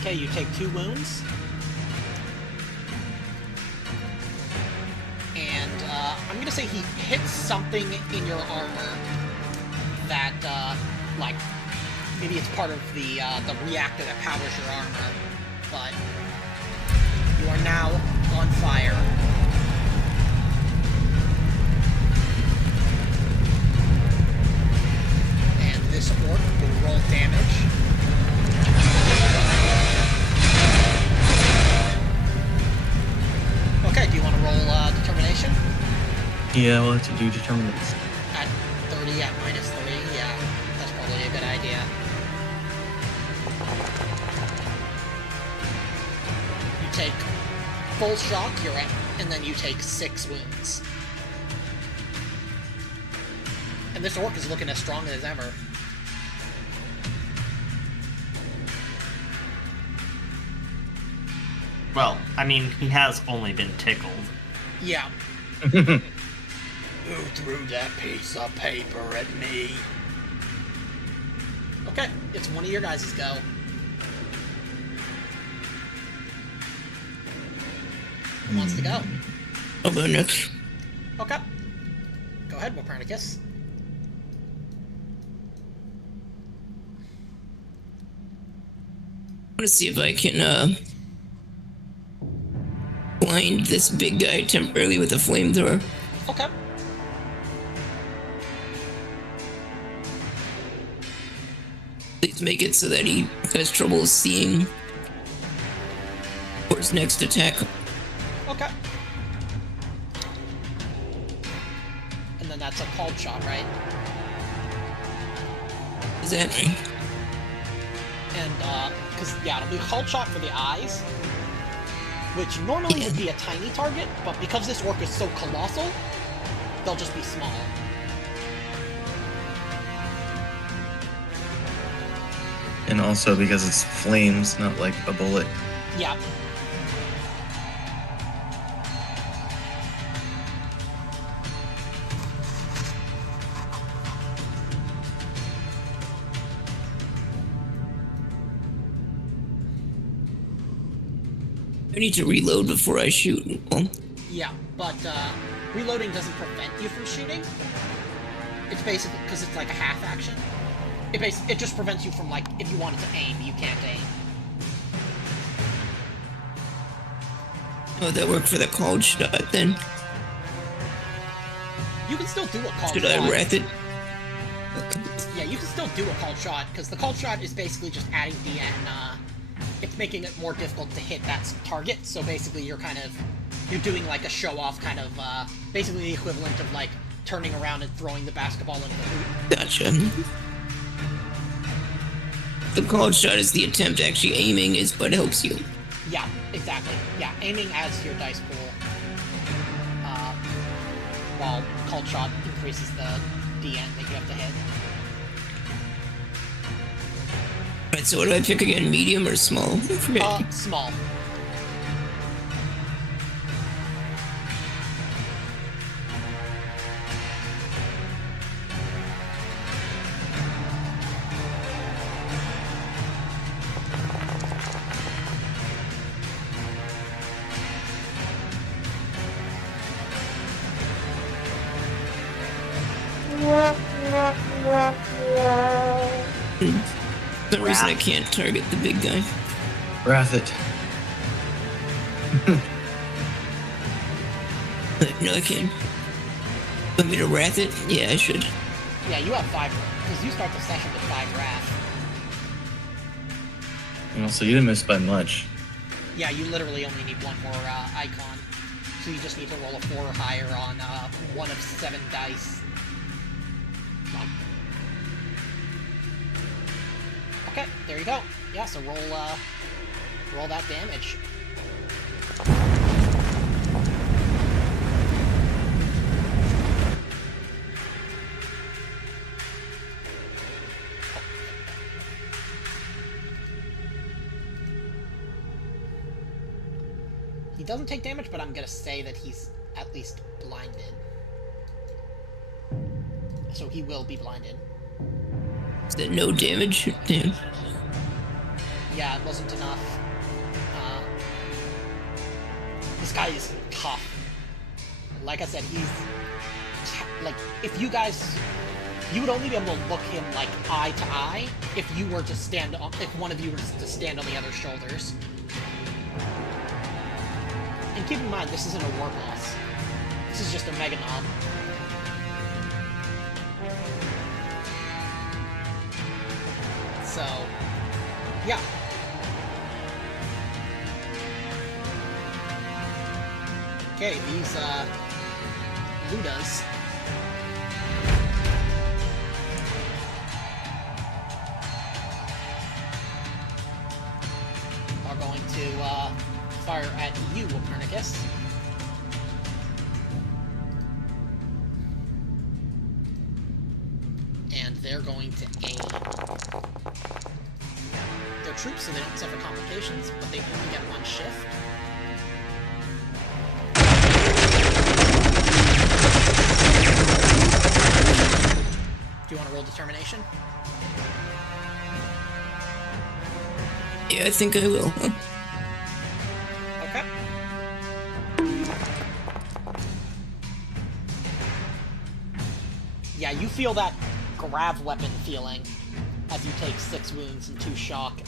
Okay, you take 2 wounds. And I'm gonna say he hits something in your armor that, like, maybe it's part of the reactor that powers your armor, but you are now on fire. And this orc will roll damage. Okay, do you want to roll determination? Yeah, we'll have to do determination. At 30, at -3, yeah, that's probably a good idea. You take full shock, you're at, and then you take 6 wounds. And this orc is looking as strong as ever. Well, I mean, he has only been tickled. Yeah. Who threw that piece of paper at me? Okay, it's one of your guys' go. Who wants to go? I'll go next. Okay. Go ahead, Copernicus. I want to see if I can blind this big guy temporarily with a flamethrower. Okay. Please make it so that he has trouble seeing for his next attack. Okay. And then that's a called shot, right? Is that right? And, because, yeah, it'll be a called shot for the eyes, which normally would be a tiny target, but because this orc is so colossal, they'll just be small. And also because it's flames, not like a bullet. Yeah. I need to reload before I shoot. Well, Yeah, but reloading doesn't prevent you from shooting. It's basically because it's like a half action. It just prevents you from, like, if you wanted to aim, you can't aim. oh, that worked for the called shot then. You can still do a called Should shot. I wrath it? Yeah, you can still do a called shot, because the called shot is basically just adding DN, it's making it more difficult to hit that target, so basically you're doing like a show-off kind of, basically the equivalent of like turning around and throwing the basketball into the hoop. Gotcha. The called shot is the attempt. Actually aiming is what helps you. Yeah, exactly. Yeah, aiming adds to your dice pool, while called shot increases the DN that you have to hit. Alright, so what do I pick again? Medium or small? I forget. Small. reason I Wrath. can't target the big guy. Wrath it. No, I can. Want me to wrath it? Yeah, I should. Yeah, you have 5, because you start the session with 5 wrath. And also, you didn't miss by much. Yeah, you literally only need 1 more icon. So you just need to roll a 4 or higher on 1 of 7 dice. Come on. Okay, there you go. Yeah, so roll that damage. He doesn't take damage, but I'm gonna say that he's at least blinded. So he will be blinded. Is that no damage? Damn. Yeah, it wasn't enough. This guy is tough. Like I said, he's... Like, if you guys... You would only be able to look him, like, eye to eye if you were to stand on... If one of you were to stand on the other's shoulders. And keep in mind, this isn't a war boss. This is just a Mega Knob. So... Yeah. Okay, these, Ludas. Are going to, fire at you, Copernicus. And they're going to aim. They're troops, so they don't suffer complications, but they only get 1 shift. Do you want to roll determination? Yeah, I think I will. Okay. Yeah, you feel that grab weapon feeling as you take 6 wounds and 2 shock.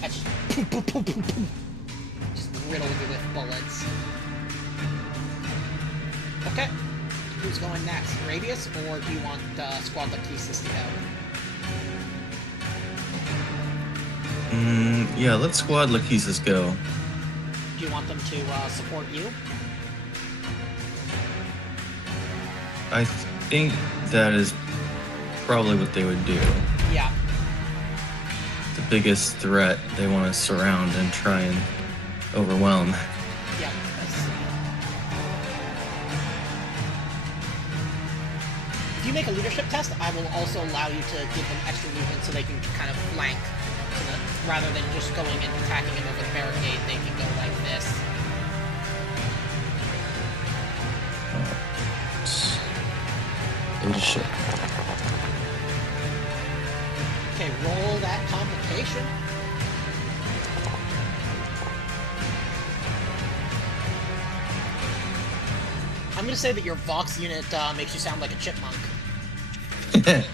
That's just boom, boom, boom, boom, boom. Just riddle you with bullets. Okay. Who's going next? Radius, or do you want Squad Lachesis to go? Yeah, let Squad Lachesis go. Do you want them to support you? I think that is probably what they would do. Yeah. The biggest threat they want to surround and try and overwhelm. Yeah. Let's see. If you make a leadership test, I will also allow you to give them extra movement so they can kind of flank. Rather than just going and attacking him over the barricade, they can go like this. Leadership. Okay, roll that complication. I'm gonna say that your Vox unit makes you sound like a chipmunk. Hey,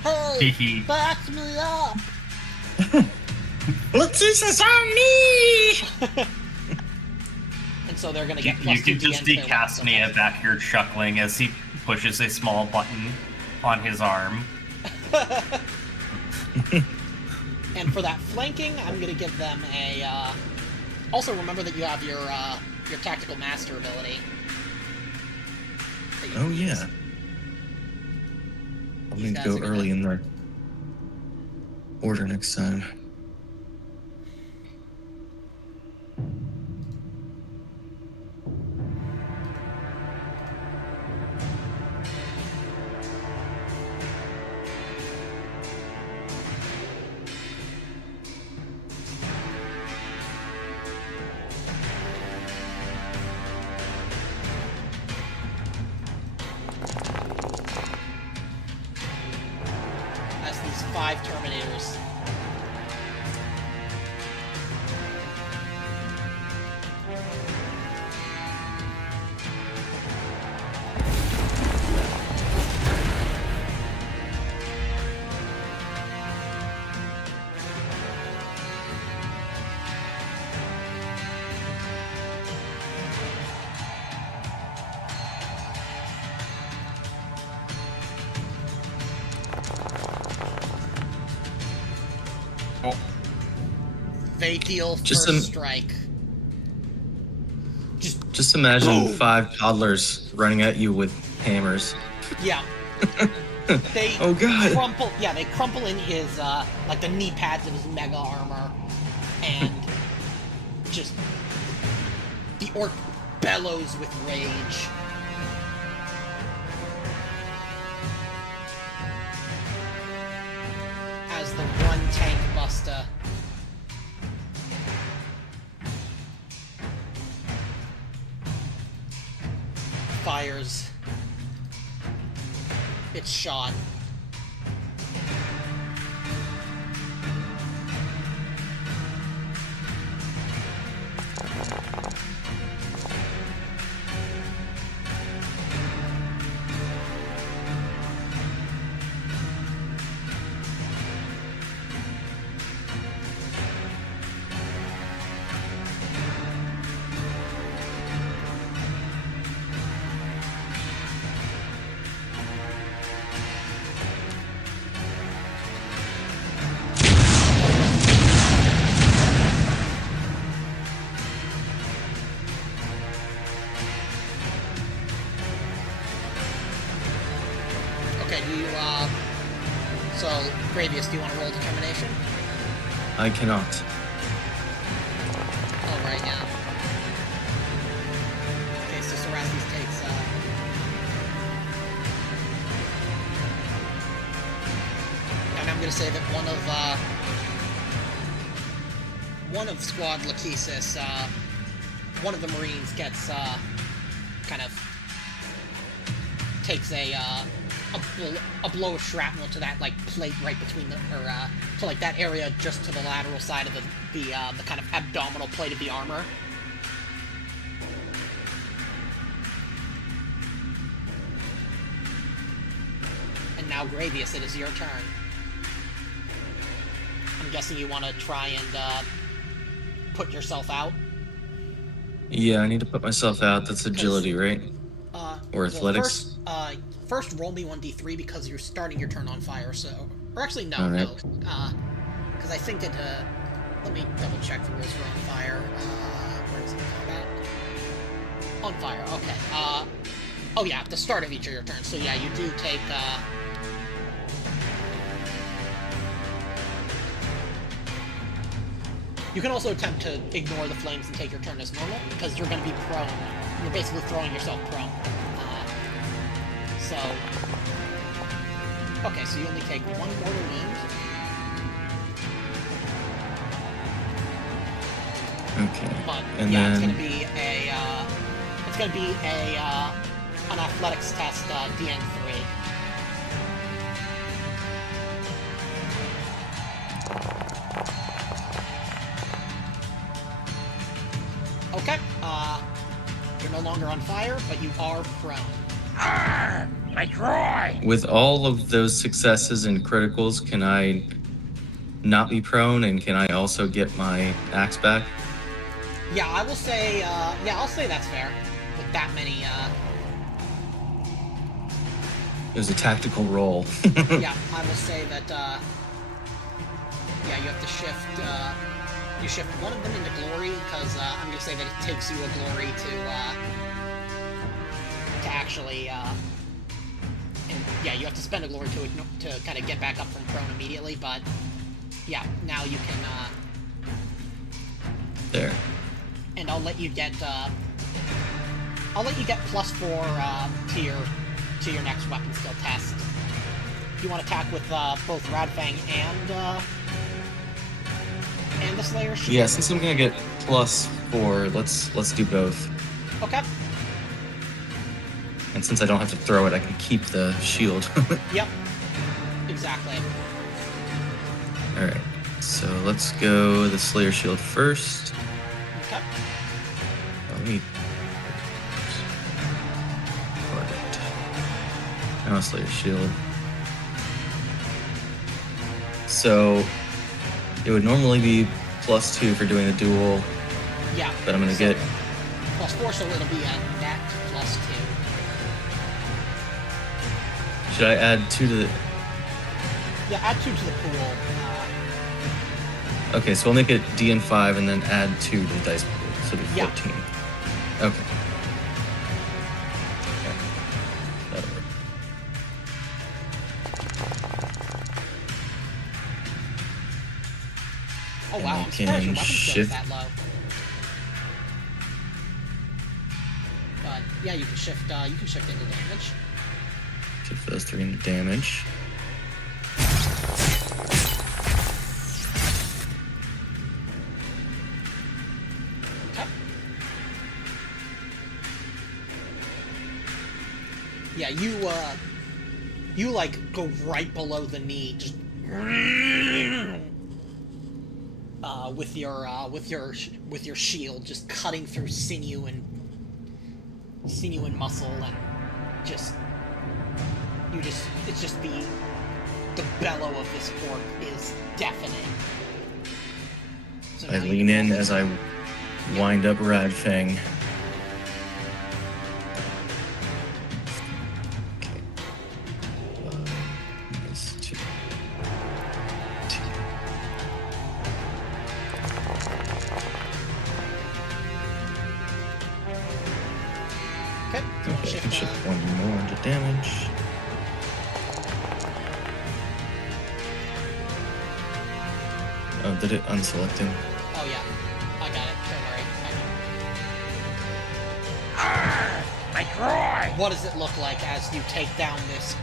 back me up! Lachesis on me! And so they're gonna get plus You can 2 just DN see to Castamia back here chuckling as he pushes a small button on his arm. And for that flanking, I'm gonna give them a. Also, remember that you have your tactical master ability. Oh yeah. I'm These gonna guys go are early in the order next time. As these 5 Terminators. They deal Just first strike. Just imagine 5 toddlers running at you with hammers. Yeah. They Oh god. crumple. Yeah, they crumple in his like the knee pads of his mega armor, and just the orc bellows with rage. As the one tank buster fires its shot. Okay, so, Gravius, do you want to roll determination? I cannot. Oh, right, yeah. Okay, so Sarastes takes, and I'm gonna say that one of Squad Lachesis, one of the Marines gets, kind of takes a blow of shrapnel to that, like, plate right between the, or, to, like, that area just to the lateral side of the kind of abdominal plate of the armor. And now, Gravius, it is your turn. I'm guessing you want to try and, put yourself out? Yeah, I need to put myself out. That's agility, right? Or athletics? Well, first roll me 1d3 because you're starting your turn on fire, so... Or actually, no, All right. no. Because I think that, let me double check the rules for on fire. Where is it? Combat? On fire, okay. Oh yeah, at the start of each of your turns. So yeah, you do take, You can also attempt to ignore the flames and take your turn as normal, because you're going to be prone. You're basically throwing yourself prone. So... Okay, so you only take 1 mortal wound. Okay. But, And yeah, then... it's gonna be an athletics test, DN3. Okay, you're no longer on fire, but you are prone. I try. With all of those successes and criticals, can I not be prone, and can I also get my axe back? Yeah, I will say, I'll say that's fair. With that many, It was a tactical roll. yeah, I will say that, yeah, you have to shift, you shift one of them into glory, because, I'm gonna say that it takes you a glory to actually, and, yeah, you have to spend a glory to kind of get back up from prone immediately, but, yeah, now you can, There. and I'll let you get +4, to your next weapon skill test. You want to attack with, both Radfang and the Slayer Shield? Yeah, since I'm gonna get +4, let's do both. Okay. And since I don't have to throw it, I can keep the shield. Yep. Exactly. Alright, so let's go the Slayer Shield first. Okay. Let me... Perfect. Now Slayer Shield. So, it would normally be +2 for doing the duel, Yeah. but I'm gonna So, get... +4, so it'll be a net +2. Should I add 2 to the... Yeah, add 2 to the pool. Okay, so we'll make it DN5 and then add 2 to the dice pool. So it'll be Yeah. 14. Okay. That'll work. Oh And wow, I I'm surprised can your weapon skill is shift- that low. But yeah, you can shift into damage. Shift those 3 into damage. Okay. Yeah, you like go right below the knee, just with your shield, just cutting through sinew and muscle, and it's just the bellow of this orc is deafening. So I now you lean can in roll- as I wind up Radfang. Okay. Minus 2. Okay, so we'll Okay, I shift, can shift 1 more into damage. Oh, did it unselect him? oh yeah, I got it, don't worry. My groin! What does it look like as you take down this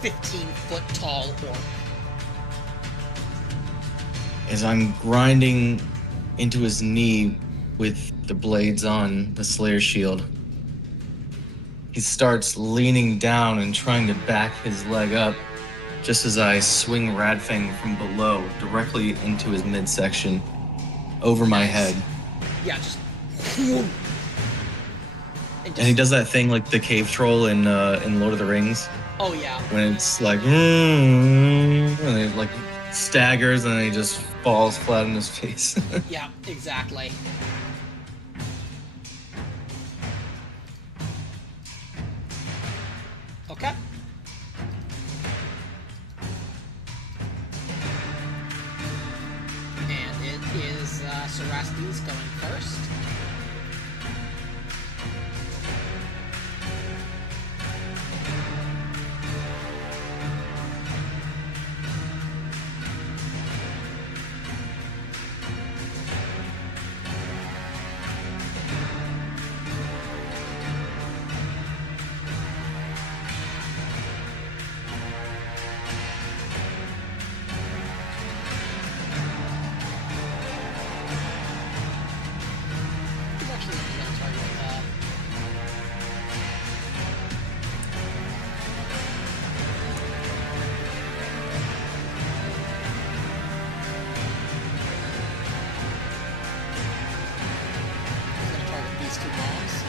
15-foot tall orc? As I'm grinding into his knee with the blades on the Slayer shield, he starts leaning down and trying to back his leg up just as I swing Radfang from below directly into his midsection over my Nice. head. Yeah, just And he does that thing like the cave troll in Lord of the Rings oh yeah. when it's like and it like staggers and then he just falls flat on his face. Yeah, exactly. Okay. And it is Sarastes going first. He's actually going to target he's going to target these 2 mobs.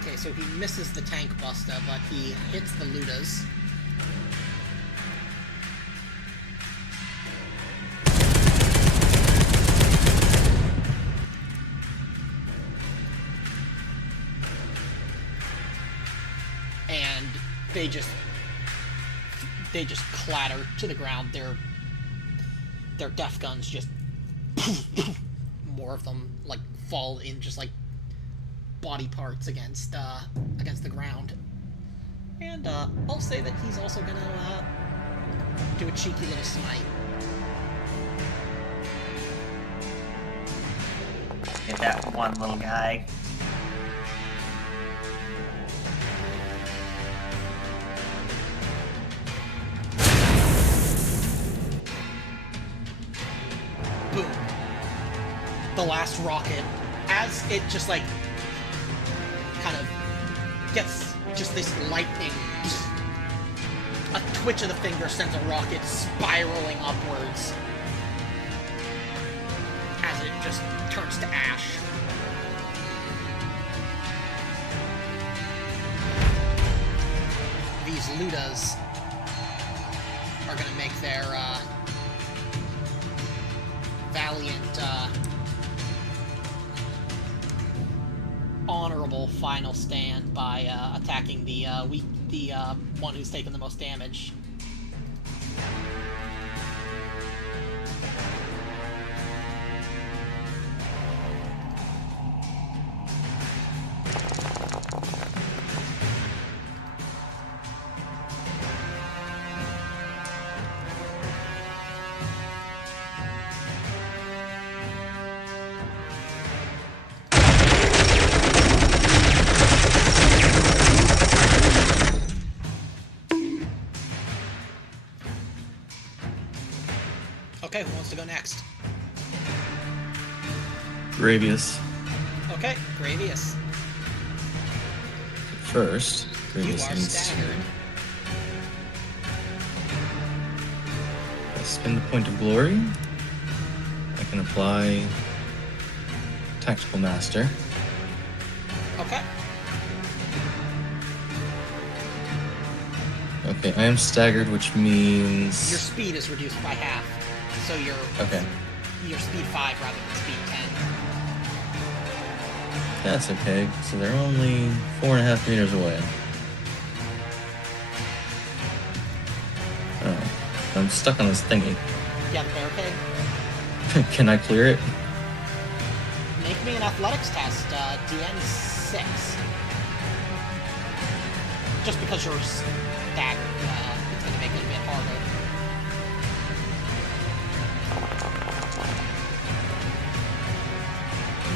Okay, so he misses the tank buster, but he hits the Ludas. And they just clatter to the ground. Their death guns just more of them like fall in just like body parts against the ground. And I'll say that he's also gonna do a cheeky little smite. Get that one little guy. Boom. The last rocket, as it just like kind of gets just this lightning, a twitch of the finger sends a rocket spiraling upwards as it just turns to ash. These Ludas are gonna make their valiant, honorable final stand by attacking the one who's taken the most damage. Okay, who wants to go next? Gravius. Okay, Gravius. First, You Gravius are needs staggered. to spend the point of glory. I can apply Tactical Master. Okay. Okay, I am staggered, which means... Your speed is reduced by half. So you're Okay, speed 5 rather than speed 10. that's okay. So they're only 4.5 meters away. Oh, I'm stuck on this thingy. Yeah, the barricade. Can I clear it? Make me an athletics test, DN 6. Just because you're staggered, it's gonna make it a bit harder.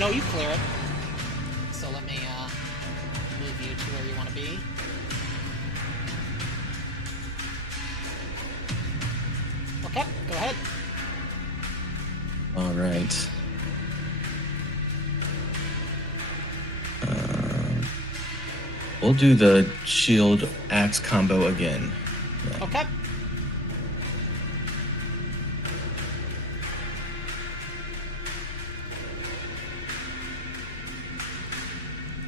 No, you clear it. So let me, move you to where you want to be. Okay, go ahead. Alright. We'll do the shield axe combo again. Yeah. Okay.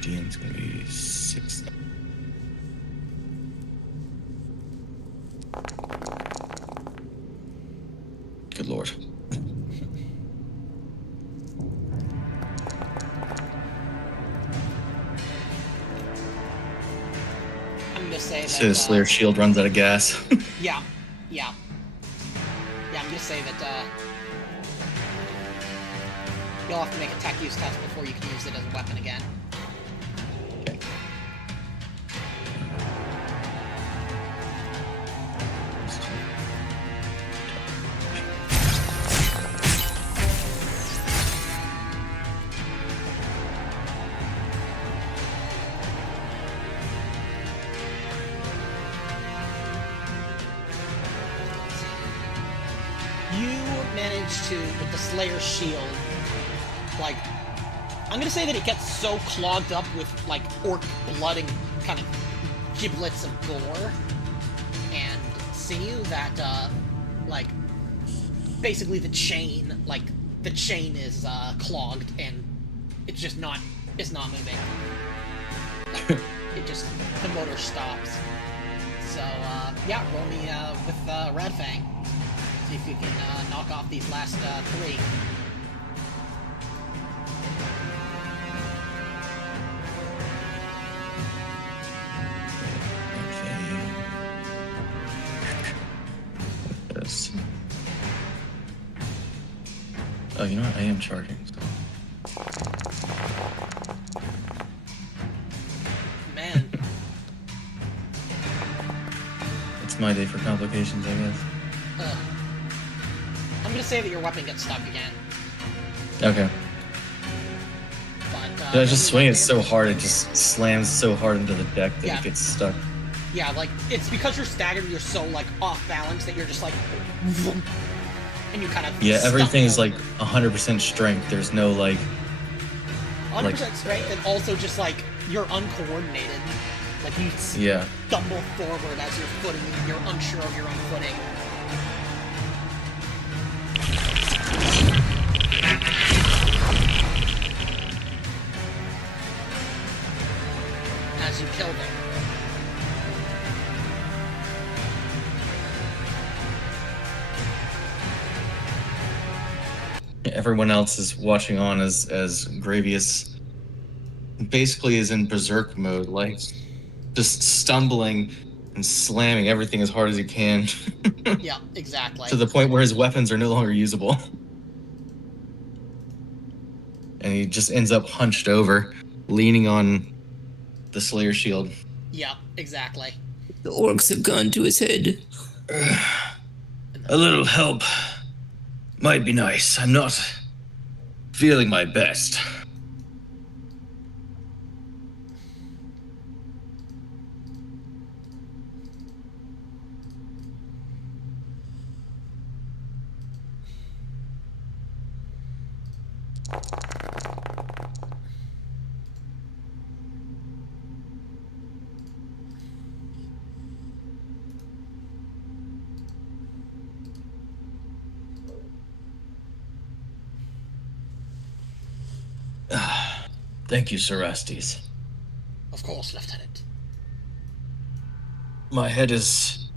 DN's gonna be 6. Good lord. I'm gonna say that. So Slayer shield runs out of gas. Yeah. I'm gonna say that you'll have to make a tech use test before you can use it as a weapon again. Okay. You manage to, with the Slayer's shield, like, I'm gonna say that it gets so clogged up with, like, orc blood and kind of giblets of gore and sinew that, like, basically the chain is, clogged and it's just not, moving. Like, it just, the motor stops. So, yeah, roll me, with, Radfang. See if you can, knock off these last, 3. This. Oh, you know what? I am charging. So. Man. It's my day for complications, I guess. I'm gonna say that your weapon gets stuck again. Okay. But, I just swing it so hard, it just slams so hard into the deck that Yeah. it gets stuck. Yeah, like, it's because you're staggered, you're so, like, off balance that you're just like, vroom, and you kind of Yeah, stuck everything's there. like 100% strength. There's no like 100% strength, and also just, like, you're uncoordinated. Like, you yeah. stumble forward as you're footing, you're unsure of your own footing. As you kill them. Everyone else is watching on as Gravius basically is in berserk mode, like just stumbling and slamming everything as hard as he can Yeah, exactly. to the point where his weapons are no longer usable. And he just ends up hunched over, leaning on the Slayer shield. Yeah, exactly. The orcs have gone to his head. A little help might be nice. I'm not feeling my best. Thank you, Cerastes. Of course, Lieutenant. My head is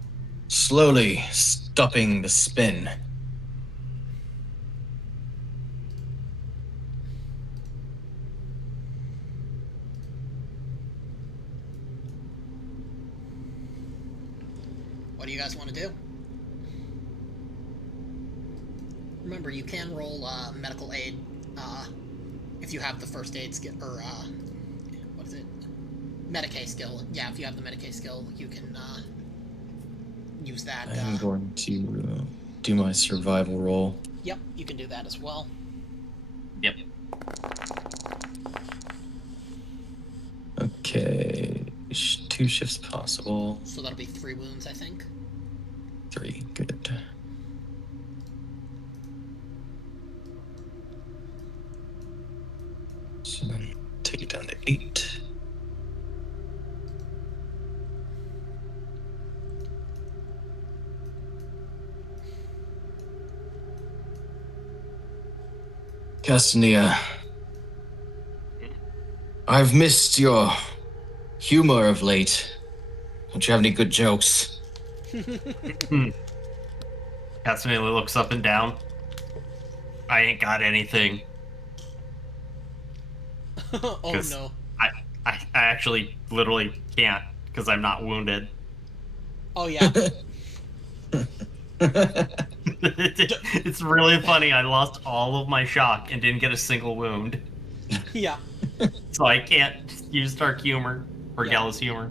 slowly stopping the spin. What do you guys want to do? Remember, you can roll medical aid if you have the first aid skill, or what is it? Medicae skill. Yeah, if you have the Medicae skill, you can use that. I'm going to do my survival roll. Yep, you can do that as well. Yep. Okay, 2 shifts possible. So that'll be 3 wounds, I think. 3, good. So then take it down to 8. Castania, I've missed your humor of late. Don't you have any good jokes? Castaneda looks up and down. I ain't got anything. Oh no. I actually literally can't because I'm not wounded. Oh yeah. It's really funny. I lost all of my shock and didn't get a single wound. Yeah. So I can't use dark humor or Yeah. gallows humor.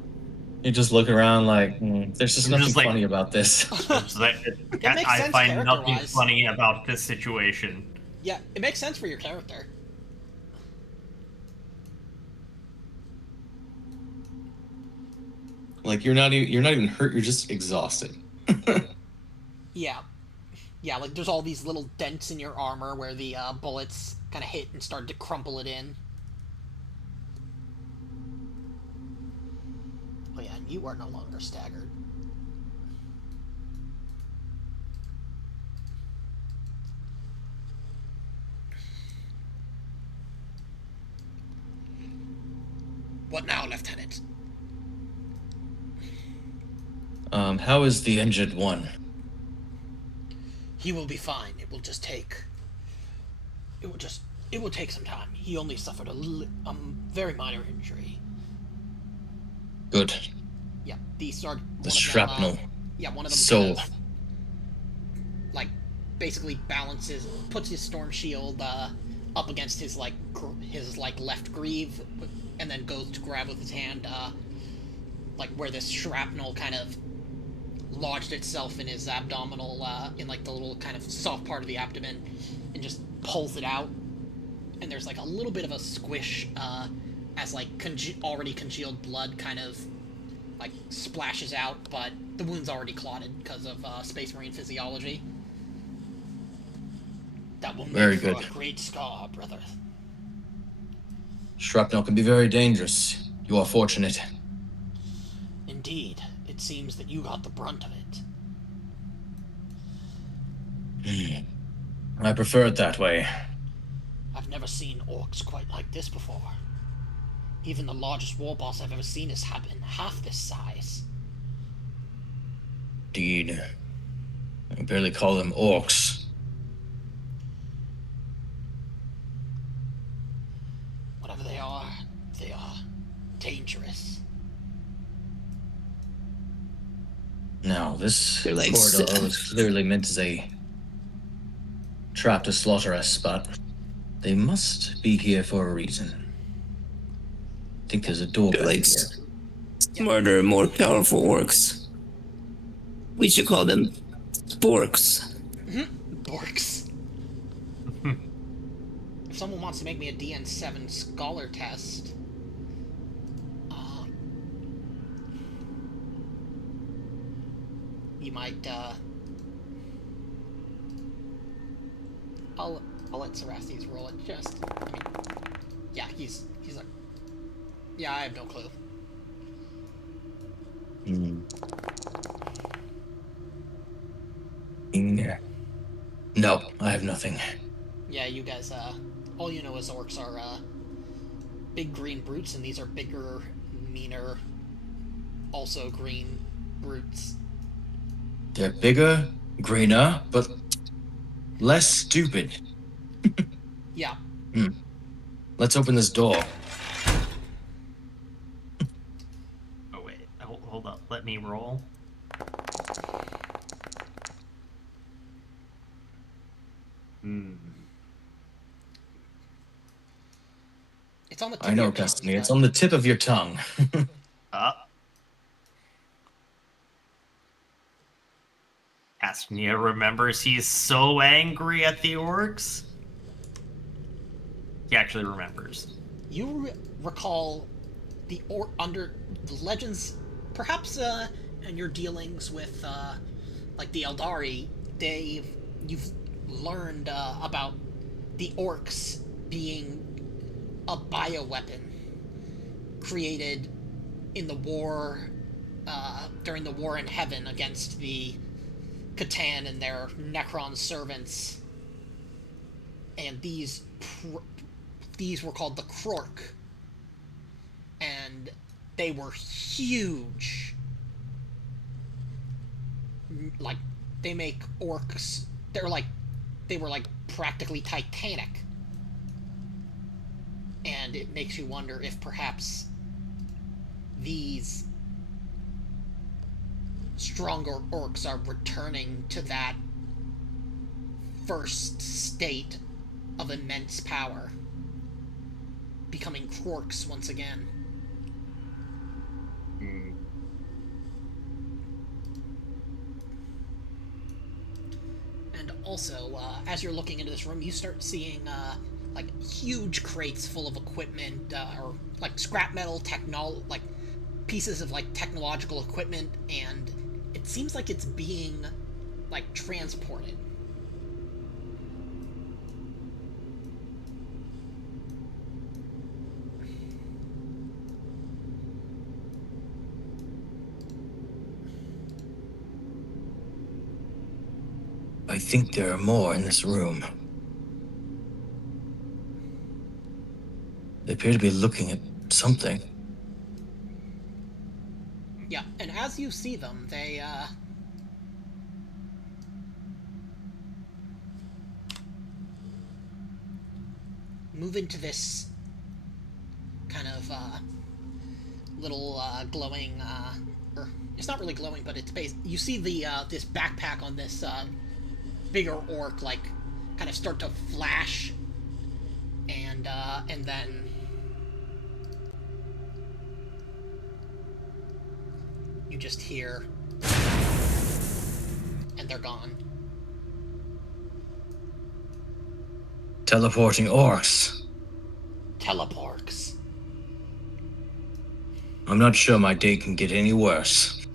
You just look around like, there's just I'm nothing just like- funny about this. So that, makes I sense find nothing character-wise. funny about this situation. Yeah, it makes sense for your character. Like you're not even hurt. You're just exhausted. Yeah. Yeah, like there's all these little dents in your armor where the bullets kind of hit and started to crumple it in. Oh yeah, and you are no longer staggered. What now, Lieutenant? How is the injured one? He will be fine. It will just take... It will take some time. He only suffered a very minor injury. Good. Yeah, these are... The shrapnel. Yeah, one of them So. kind of, like, basically balances, puts his storm shield up against his left greave, and then goes to grab with his hand, like where this shrapnel kind of lodged itself in his abdominal, in like the little kind of soft part of the abdomen, and just pulls it out. And there's like a little bit of a squish as like already congealed blood kind of like splashes out, but the wound's already clotted because of Space Marine physiology. That will make Very for good. a great scar, brother. Shrapnel can be very dangerous. You are fortunate. Indeed, it seems that you got the brunt of it. I prefer it that way. I've never seen orcs quite like this before. Even the largest war boss I've ever seen has been half this size. Indeed. I barely call them orcs. dangerous. Now, this They're like corridor was clearly meant as a trap to slaughter us, but they must be here for a reason. I think there's a door They're back like here. smarter, more powerful orcs. We should call them sporks. Borks. If someone wants to make me a DN7 scholar test, you might, I'll let Cerastes roll it. Just, I mean, yeah, he's like, yeah, I have no clue. No, I have nothing. Yeah, you guys, all you know is orcs are, big green brutes, and these are bigger, meaner, also green brutes. They're bigger, greener, but less stupid. Yeah. Let's open this door. Oh wait, hold up. Let me roll. It's on the tip I of know, your tongue, Destiny. It's but- on the tip of your tongue. Castania remembers he's so angry at the orcs. He actually remembers. You recall under the legends, perhaps, in your dealings with, like the Eldari, you've learned about the orcs being a bioweapon created in the war, during the war in heaven against the Catan and their Necron servants, and these were called the Krork, and they were huge. Like, they make orcs, they were like practically titanic, and it makes you wonder if perhaps these stronger orcs are returning to that first state of immense power, becoming Krorks once again. And also, as you're looking into this room, you start seeing like huge crates full of equipment, or like scrap metal like pieces of like technological equipment, and it seems like it's being like transported. I think there are more in this room. They appear to be looking at something. Yeah, and as you see them, they, move into this kind of, little, glowing, or it's not really glowing, but it's you see the, this backpack on this, bigger orc, like, kind of start to flash, and then you just hear, and they're gone. Teleporting orcs. Teleporks. I'm not sure my day can get any worse.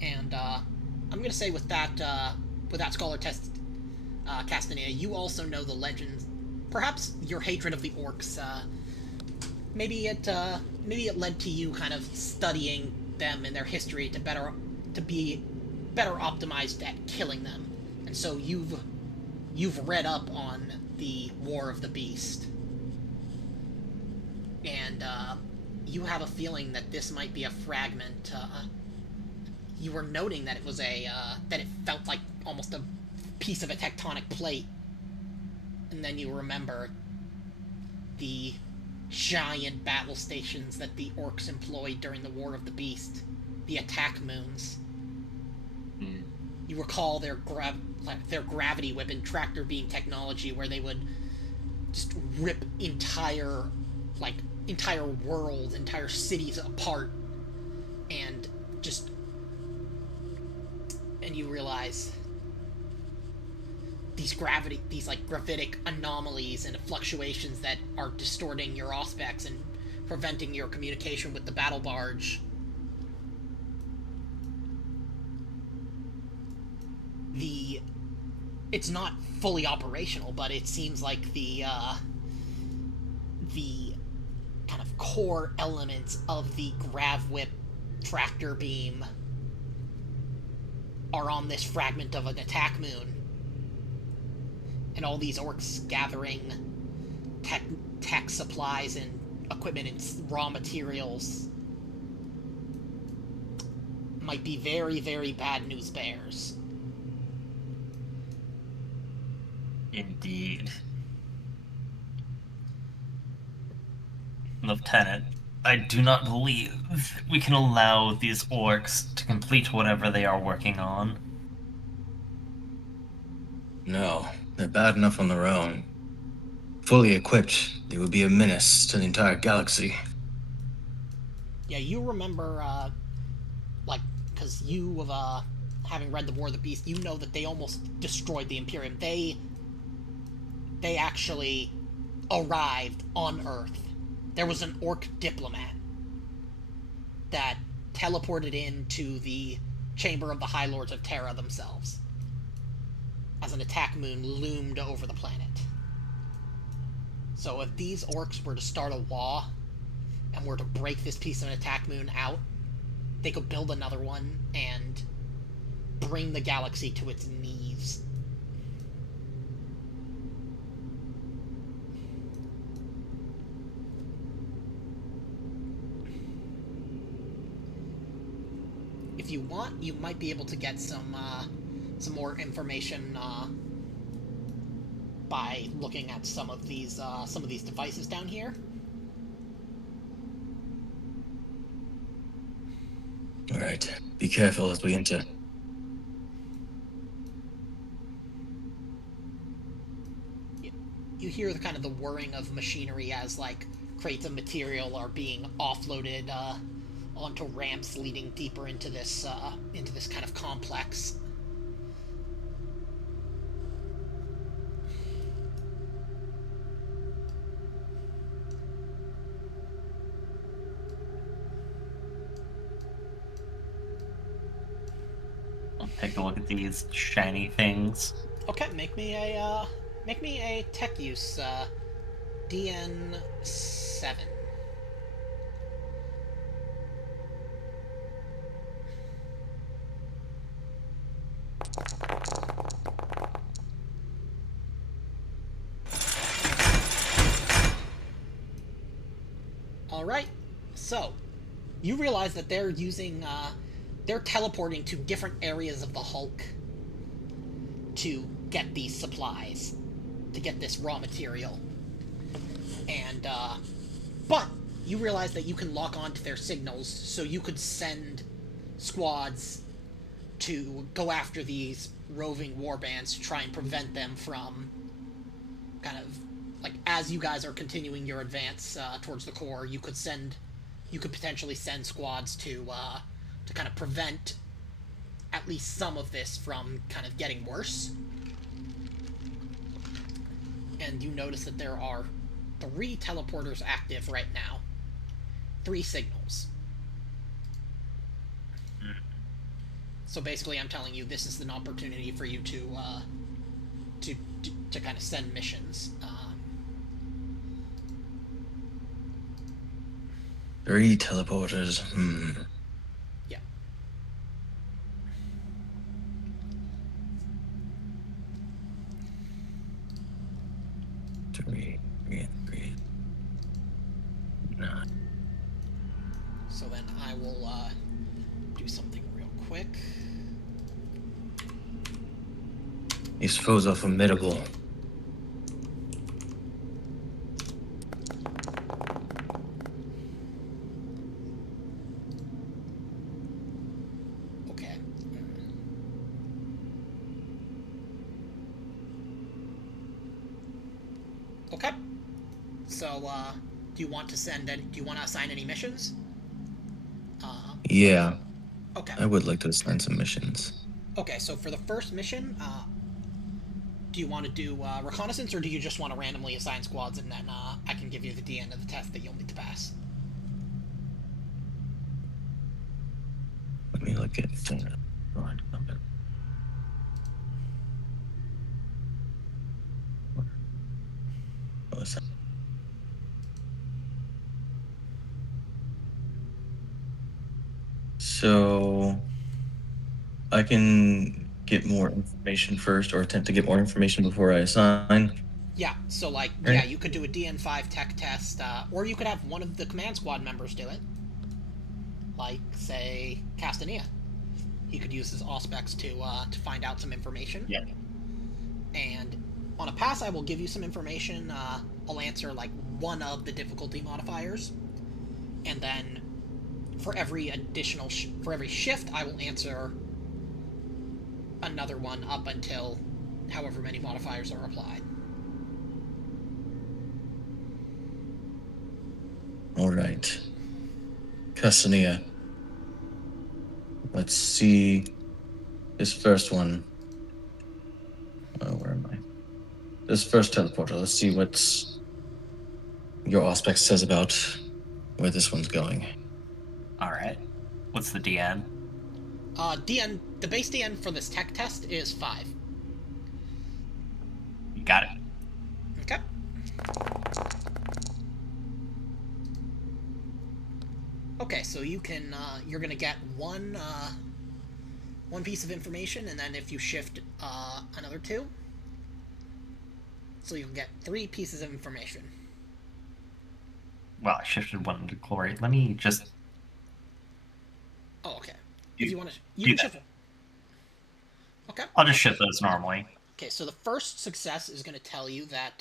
And I'm gonna say with that scholar test, Castanea, you also know the legends. Perhaps your hatred of the orcs, maybe it led to you kind of studying them and their history to be better optimized at killing them, and so you've read up on the War of the Beast, and you have a feeling that this might be a fragment. You were noting that it was that it felt like almost a piece of a tectonic plate And then you remember the giant battle stations that the Orks employed during the War of the Beast, the attack moons. You recall their gravity whip and tractor beam technology, where they would just rip entire worlds, entire cities apart, and you realize these gravitic anomalies and fluctuations that are distorting your aspects and preventing your communication with the battle barge. It's not fully operational, but it seems like the kind of core elements of the grav whip tractor beam are on this fragment of an attack moon. And all these Orks gathering tech supplies and equipment and raw materials might be very, very bad news bears. Indeed. Lieutenant, I do not believe we can allow these Orks to complete whatever they are working on. No, they're bad enough on their own. Fully equipped, they would be a menace to the entire galaxy. Yeah, you remember, because you, having read the War of the Beast, you know that they almost destroyed the Imperium. They actually arrived on Earth. There was an Ork diplomat that teleported into the chamber of the High Lords of Terra themselves as an attack moon loomed over the planet. So if these Orks were to start a Waaagh and were to break this piece of an attack moon out, they could build another one and bring the galaxy to its knees. If you want, you might be able to get some more information by looking at some of these devices down here. All right, be careful as we enter. You hear the kind of the whirring of machinery as crates of material are being offloaded onto ramps leading deeper into this kind of complex. I'll take a look at these shiny things. Okay, make me a tech use DN7. Alright, so you realize that they're teleporting to different areas of the Hulk to get these supplies, to get this raw material. And, but you realize that you can lock onto their signals, so you could send squads to go after these roving warbands to try and prevent them from kind of, as you guys are continuing your advance towards the core, you could potentially send squads to kind of prevent at least some of this from kind of getting worse. And you notice that there are 3 teleporters active right now. 3 signals. So basically I'm telling you this is an opportunity for you to kind of send missions. 3 teleporters, Yeah. Three. 9. So then I will do something real quick. These foes are formidable. Okay. So, do you want to assign any missions? Yeah, Okay. I would like to assign some missions. Okay, so for the first mission, do you want to do reconnaissance, or do you just want to randomly assign squads and then I can give you the DN of the test that you'll need to pass? Let me look at. So I can get more information first, or attempt to get more information before I assign. Yeah, so like, Right. yeah, you could do a DN5 tech test, or you could have one of the command squad members do it. Like, say, Castania. He could use his auspex to find out some information. Yeah. And on a pass, I will give you some information. I'll answer like one of the difficulty modifiers, and then for every additional for every shift, I will answer another one up until however many modifiers are applied. All right, Cassania. Let's see this first one. Where am I? This first teleporter. Let's see what your aspect says about where this one's going. All right. What's the DN? DN, the base DN for this tech test is 5. You got it. Okay. Okay, so you can, you're gonna get one piece of information, and then if you shift, another 2, so you'll get 3 pieces of information. Well, I shifted one into glory. Let me just. Oh, okay. If you want to, you do can that. shift it. Okay. I'll just shift those normally. Okay, so the first success is going to tell you that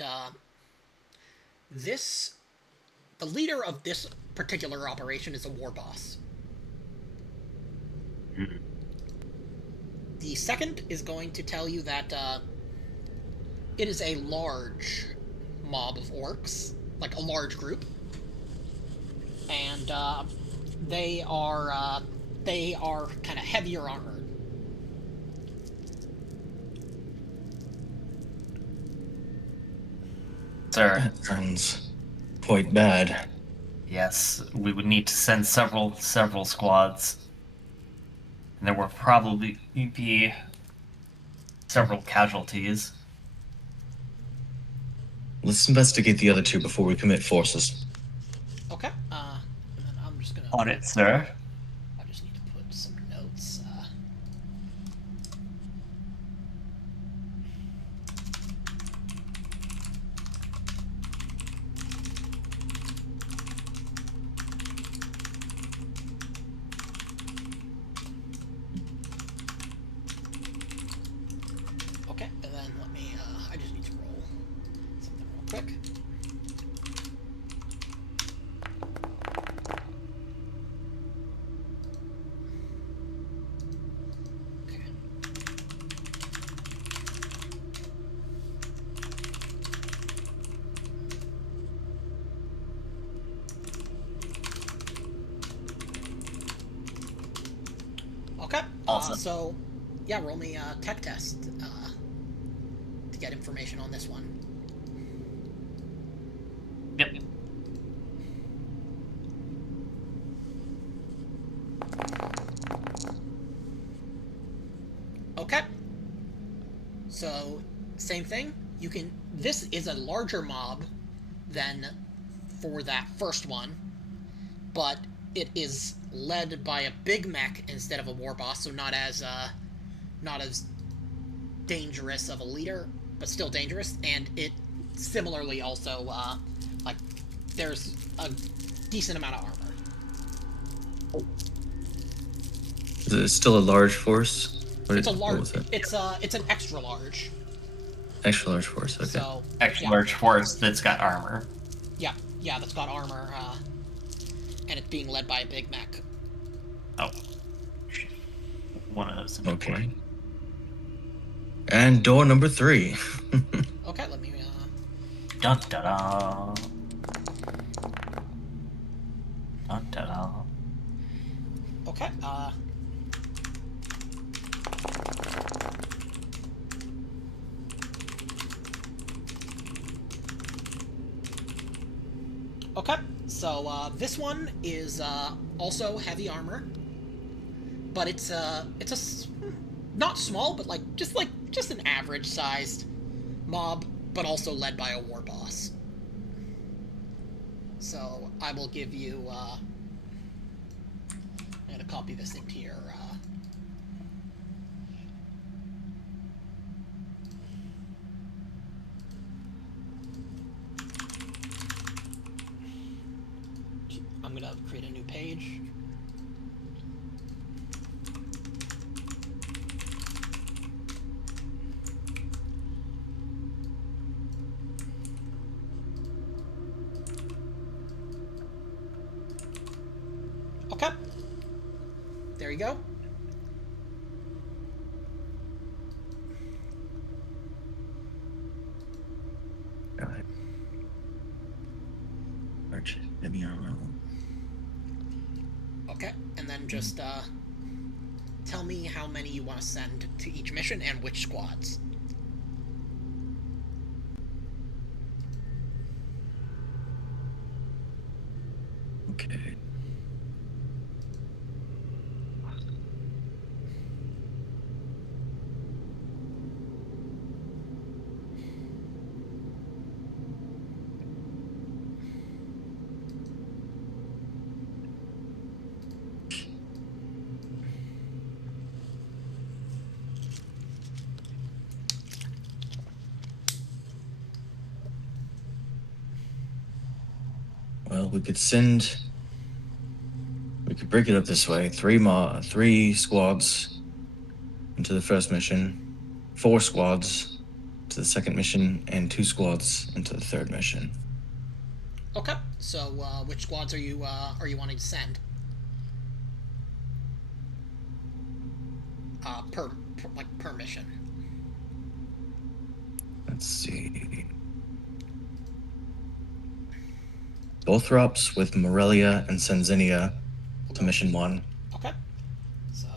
the leader of this particular operation is a war boss. Mm-hmm. The second is going to tell you that it is a large mob of orcs, like a large group, and they are kind of heavier armored. Sir. That sounds quite bad. Yes, we would need to send several squads. And there will probably be several casualties. Let's investigate the other 2 before we commit forces. Okay. And then I'm just gonna. On it, sir. I just need to put some notes. Okay, and then let me. I just need to roll something real quick. Okay. Okay. Awesome. So, yeah, roll me a tech test to get information on this one. Yep. Okay. So, same thing. You can. This is a larger mob than for that first one, but it is led by a big mech instead of a war boss, so not as dangerous of a leader, but still dangerous. And it similarly also like there's a decent amount of armor. Is it still a large force? It's a what large. was it? It's an extra large. Extra large force. Okay. So Extra yeah. large force that's got armor. Yeah, that's got armor, and it's being led by a big mech. Oh. One of those. Okay. And door number 3. Okay, let me Dun da da. Dun da da. Okay, okay, so this one is also heavy armor, but it's not small, but just an average sized mob, but also led by a war boss. So I will give you. I'm gonna copy this into your. I'm gonna create a new page. Okay. There you go. Got it. Arch, heavy armor. Okay, and then just tell me how many you want to send to each mission and which squads. Okay. Well, we could break it up this way. Three squads into the first mission, 4 squads to the second mission, and 2 squads into the third mission. Okay, so which squads are you wanting to send? Per mission. Let's see. Bothrops with Morelia and Senzinia to mission 1. Okay. So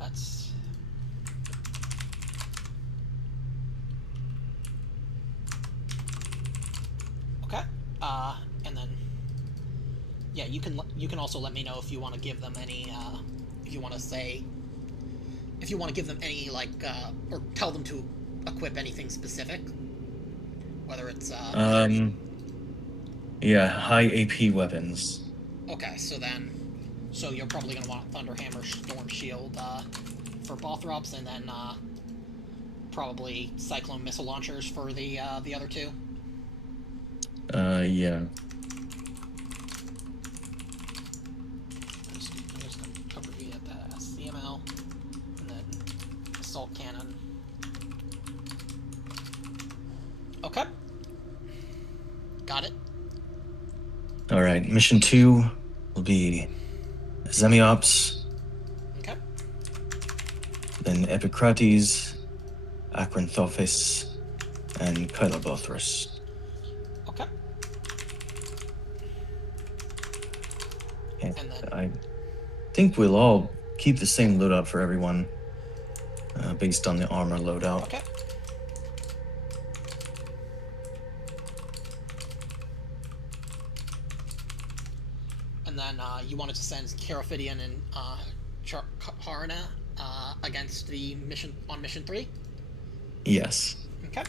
that's okay. And then yeah, you can also let me know if you want to give them any if you want to give them any or tell them to equip anything specific. Whether it's yeah, high AP weapons. okay, so you're probably gonna want Thunderhammer, Storm Shield for Bothrops, and then probably Cyclone Missile Launchers for the other 2. Yeah. I'm just gonna abbreviate that as CML, and then Assault Cannon. Okay. Got it. All right, mission 2 will be Zemiops, Okay. then Epicrates, Acranthopis, and Kylobothros. Okay. And And then I think we'll all keep the same loadout for everyone, based on the armor loadout. okay. And then you wanted to send Carophidian and Harina against the mission on mission 3. Yes. Okay.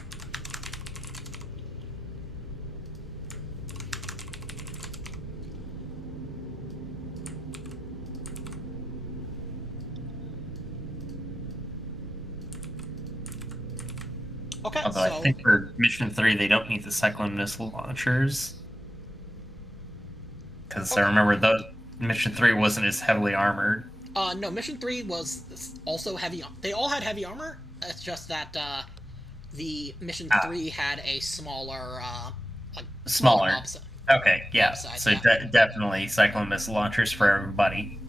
Okay. Although I think for mission 3 they don't need the Cyclone Missile Launchers. Because I remember mission 3 wasn't as heavily armored. No, mission 3 was also heavy. They all had heavy armor. It's just that the mission 3 had a smaller, Smaller. mob Okay, yeah. size, So yeah. definitely Cyclone Missile Launchers for everybody.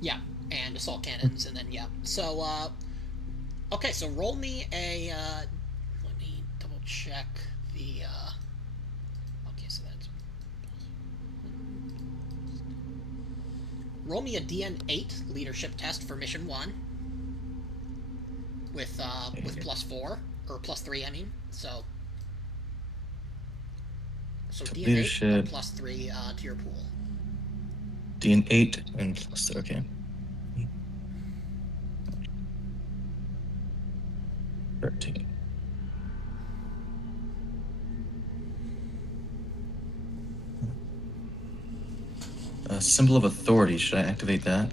Yeah, and assault cannons, and then yeah. So Okay, so roll me a. Let me double check the. Okay, so that's. Roll me a DN8 leadership test for mission 1. With +4 or +3, I mean. So DN8 leadership. +3 to your pool. DN8 and plus. Okay. 13. Symbol of authority. Should I activate that?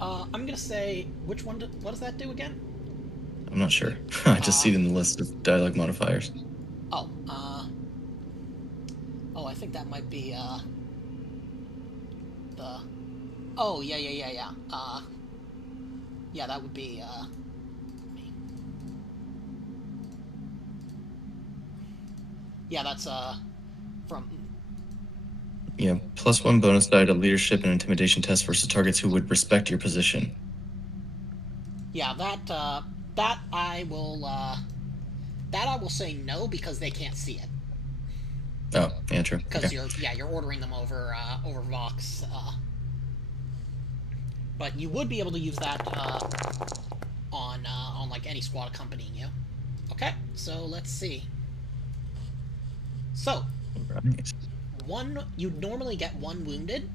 I'm gonna say which one. What does that do again? I'm not sure. I just see it in the list of dialogue modifiers. Oh, I think that might be the. Oh yeah. Yeah, that would be me. Yeah, that's from. Yeah, +1 bonus die to leadership and intimidation test versus targets who would respect your position. Yeah, that I will say no because they can't see it. Oh, yeah, true. Because Okay. you're ordering them over Vox. But you would be able to use that on like any squad accompanying you. Okay, so let's see. So Right. you'd normally get 1 wounded,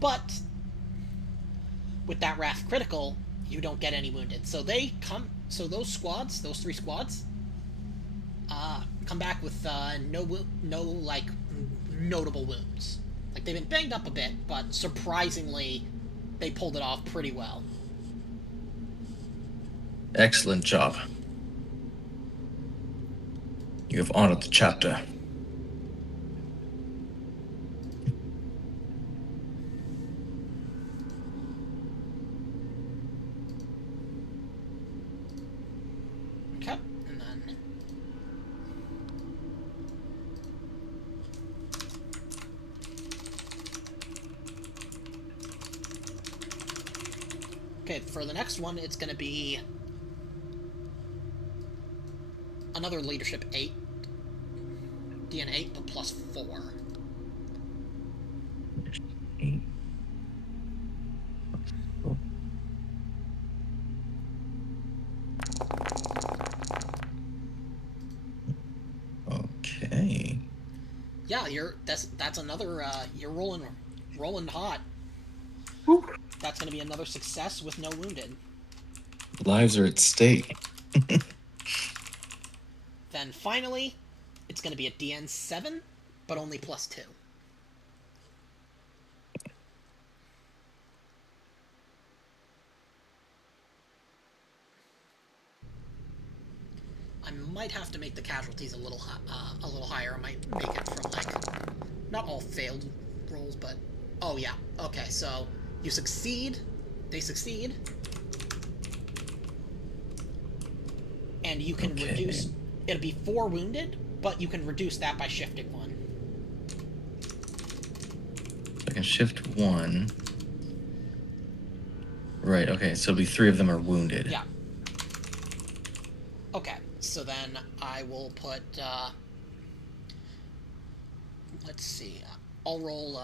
but with that Wrath critical, you don't get any wounded. So those 3 squads, come back with no like notable wounds. Like they've been banged up a bit, but surprisingly, they pulled it off pretty well. Excellent job. You have honored the chapter. Okay, and then. Okay, for the next one, it's going to be another leadership 8. DN8, but +4. 8. Okay. Yeah, that's another. You're rolling hot. Woo. That's going to be another success with no wounded. Lives are at stake. Then finally, it's going to be a DN7, but only +2. I might have to make the casualties a little higher. I might make it from like not all failed rolls, but oh yeah. Okay, so you succeed, they succeed, and you can reduce. It'll be 4 wounded, but you can reduce that by shifting 1. I can shift 1. Right. Okay. So it'll be 3 of them are wounded. Yeah. Okay, so then I will put, let's see, I'll roll,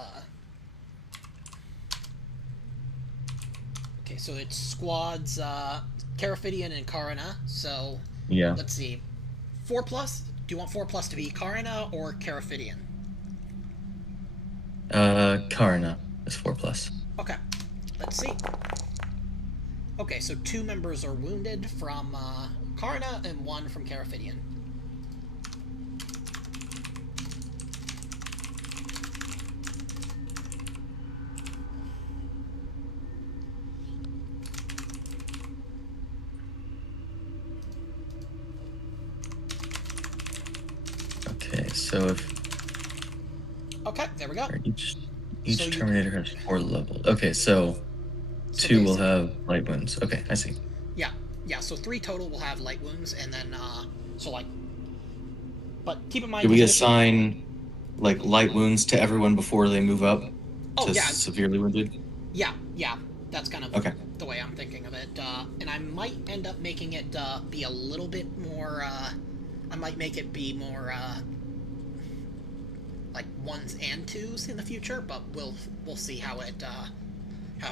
okay, so it's squads, Carafidian and Karina, so, Yeah. let's see, 4+? Do you want 4+ to be Karina or Carafidian? Karna is 4+. Okay, let's see. Okay, so 2 members are wounded from, Karna and 1 from Carafidian. Okay, so if Okay, there we go. each So Terminator has 4 levels. Okay, so 2 will have light wounds. Okay, I see. Yeah, so 3 total will have light wounds, and then, so, like, but keep in mind... Do we assign, like, light wounds to everyone before they move up to severely wounded? Yeah, That's kind of Okay. the way I'm thinking of it. And I might end up making it be a little bit more. I might make it be more like 1s and 2s in the future, but we'll see how it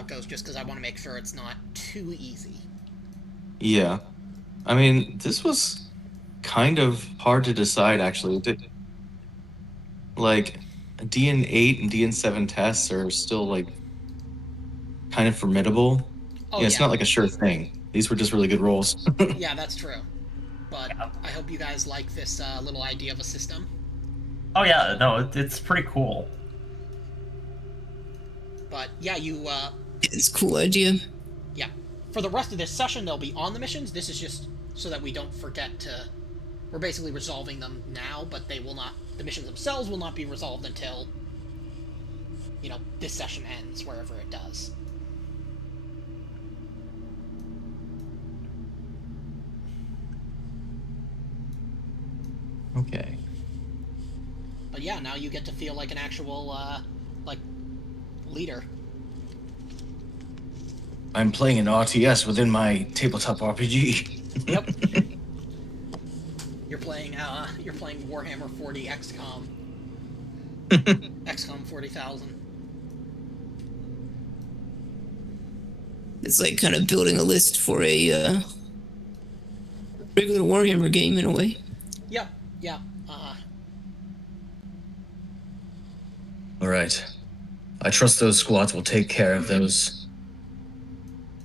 goes. Just because I want to make sure it's not too easy. Yeah. I mean, this was kind of hard to decide, actually. Like, DN8 and DN7 tests are still, like, kind of formidable. Oh Yeah, it's not like a sure thing. These were just really good rolls. Yeah, that's true. But I hope you guys like this little idea of a system. Oh yeah, no, it's pretty cool. But yeah, It's a cool idea. yeah. For the rest of this session, they'll be on the missions. This is just so that we don't forget to. We're basically resolving them now, but they will not. The missions themselves will not be resolved until, this session ends, wherever it does. Okay. But yeah, now you get to feel like an actual, leader. I'm playing an RTS within my tabletop RPG. Yep. You're playing Warhammer 40 XCOM. XCOM 40,000. It's like kind of building a list for a regular Warhammer game in a way. Yep. All right. I trust those squads will take care of those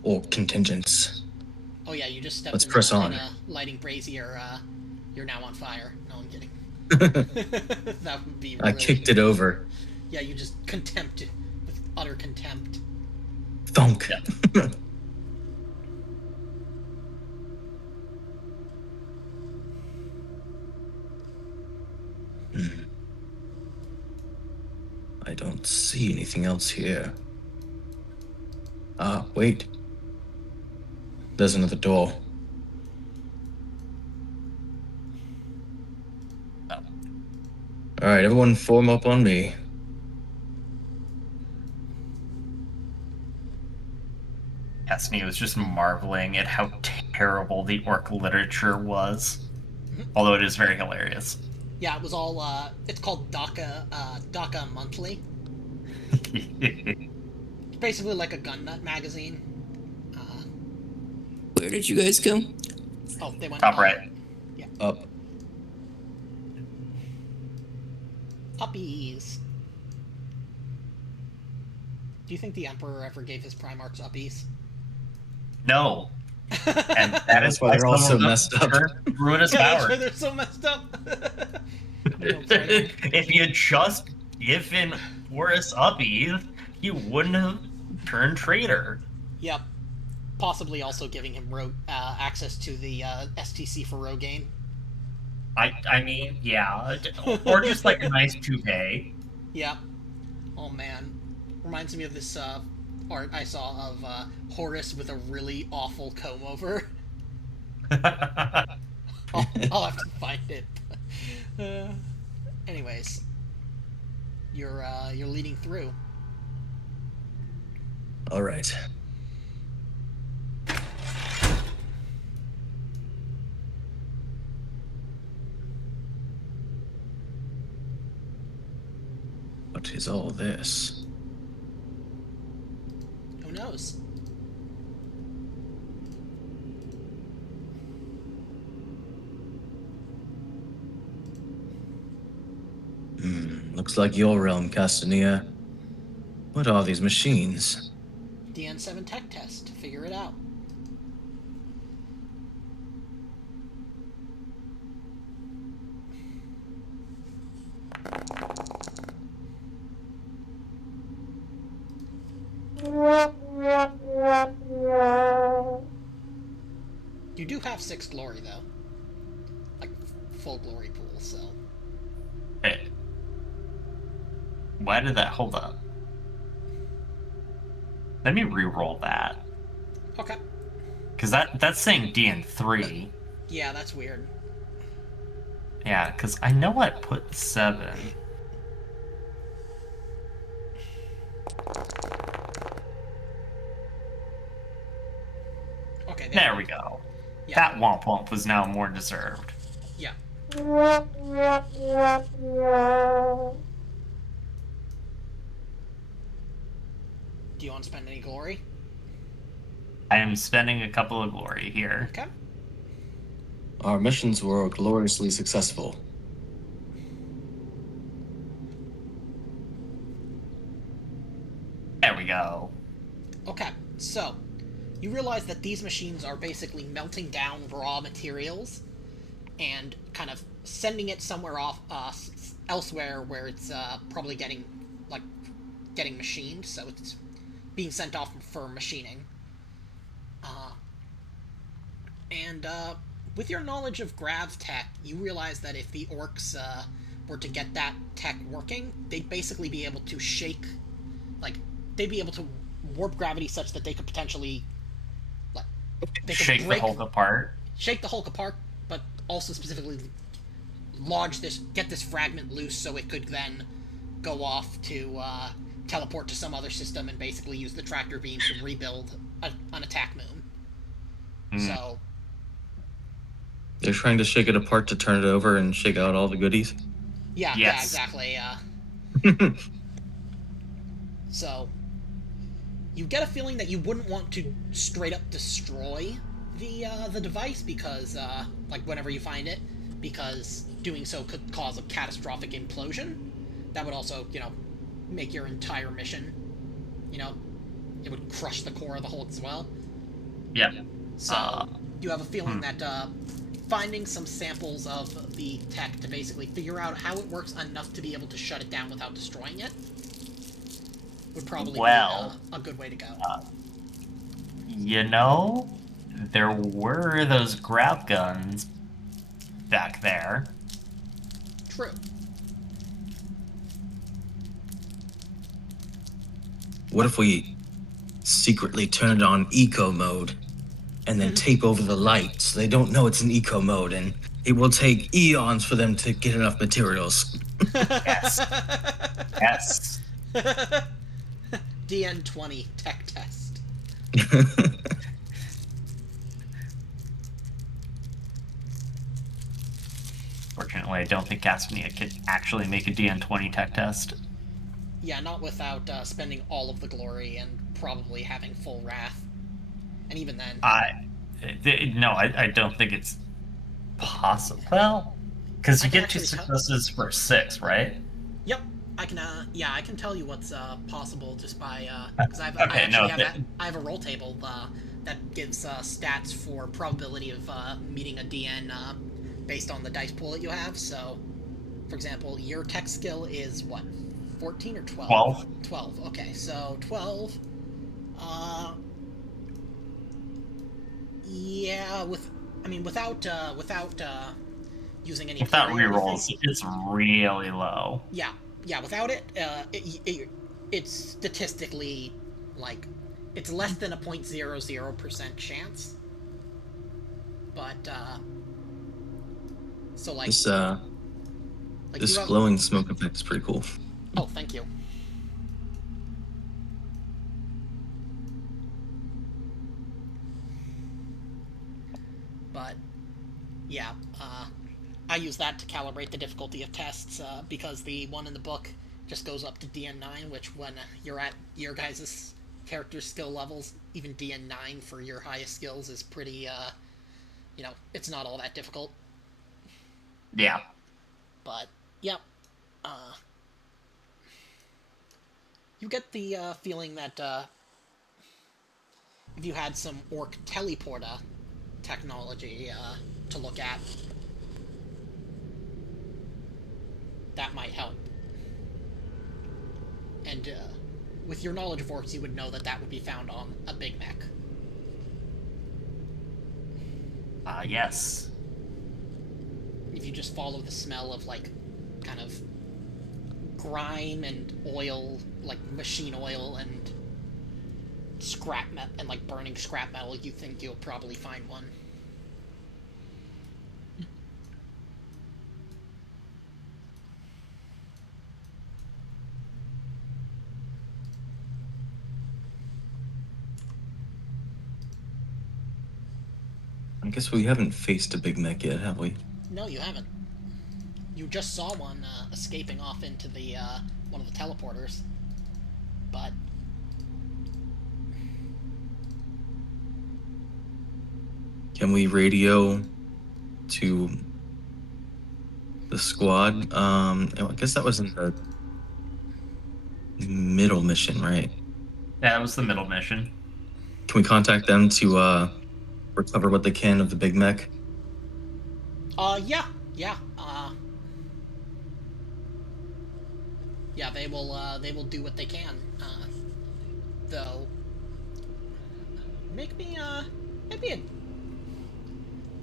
orc contingents. Oh yeah, you just stepped Let's in press on. a lighting brazier. You're now on fire. No, I'm kidding. That would be. I kicked it over. Yeah, you just contempt it with utter contempt. Thunk. I don't see anything else here. Ah, wait. There's another door. All right, everyone form up on me. Cassini was just marveling at how terrible the orc literature was. Although it is very hilarious. Yeah, it was all. It's called Daka Monthly. It's basically like a gun nut magazine. Where did you guys go? Oh, they went Top right. Yeah. Up. Uppies. Do you think the Emperor ever gave his Primarchs uppies? No. And that is why they're all so some of them messed up. turned ruinous Yeah, that's power. why they're so messed up. If you had just given Horus uppies, you wouldn't have turned traitor. Yep. Possibly also giving him access to the STC for Rogaine. I mean, yeah. Or just like a nice toupee. Yep. Oh man. Reminds me of this art I saw of Horus with a really awful comb over. I'll have to find it. Anyways, you're leading through. All right. What is all this? Who knows? Looks like your realm, Castania. What are these machines? DN7 tech test. Figure it out. You do have 6 glory, though. Like, full glory pool, so... Hey. Why did that... Hold up. Let me re-roll that. Okay. Because that's saying DN3. Yeah, that's weird. Yeah, because I know I put 7. Okay, There we go. Yeah. That womp womp was now more deserved. Yeah. Do you want to spend any glory? I am spending a couple of glory here. Okay. Our missions were gloriously successful. There we go. Okay, so you realize that these machines are basically melting down raw materials and kind of sending it somewhere off elsewhere where it's probably getting machined, so it's being sent off for machining. And with your knowledge of grav tech, you realize that if the orcs were to get that tech working, they'd basically be able to they'd be able to warp gravity such that they could potentially Shake the Hulk apart. Shake the Hulk apart, but also specifically get this fragment loose so it could then go off to teleport to some other system and basically use the tractor beam to rebuild an attack moon. So They're trying to shake it apart to turn it over and shake out all the goodies. yeah, Yes. yeah, exactly. So you get a feeling that you wouldn't want to straight up destroy the device because whenever you find it, because doing so could cause a catastrophic implosion. That would also, make your entire mission, it would crush the core of the Hulk as well. Yep. So you have a feeling that finding some samples of the tech to basically figure out how it works enough to be able to shut it down without destroying it would probably be a good way to go. There were those grav guns back there. True. What if we secretly turn it on eco mode and then tape over the light so they don't know it's in eco mode, and it will take eons for them to get enough materials? Yes. Yes. DN20 tech test. Fortunately, I don't think Gaspania could actually make a DN20 tech test. Yeah, not without spending all of the glory and probably having full wrath. And even then... I don't think it's possible. Well, because you get 2 successes for 6, right? Yep. I can tell you what's possible just by... Because I have a roll table that gives stats for probability of meeting a DN based on the dice pool that you have. So, for example, your tech skill is what? 14 or 12? 12. 12. Okay, so 12. Yeah, without using any... Without rerolls, it's really low. Yeah, without it, it's statistically, it's less than a 0.00% chance. But, so, this glowing smoke effect is pretty cool. Oh, thank you. But, yeah, I use that to calibrate the difficulty of tests, because the one in the book just goes up to DN9, which when you're at your guys' character skill levels, even DN9 for your highest skills is pretty, it's not all that difficult. Yeah. But, yep. You get the feeling that if you had some orc teleporter technology to look at, that might help. And with your knowledge of orcs, you would know that that would be found on a big mech. Yes. If you just follow the smell of, kind of grime and oil, machine oil and scrap metal, and, burning scrap metal, you think you'll probably find one. I guess we haven't faced a big mech yet, have we? No, you haven't. You just saw one escaping off into the one of the teleporters, but Can we radio to the squad? I guess that was in the middle mission, right? Yeah, that was the middle mission. Can we contact them to recover what they can of the big mech? yeah, yeah, they will do what they can. Though,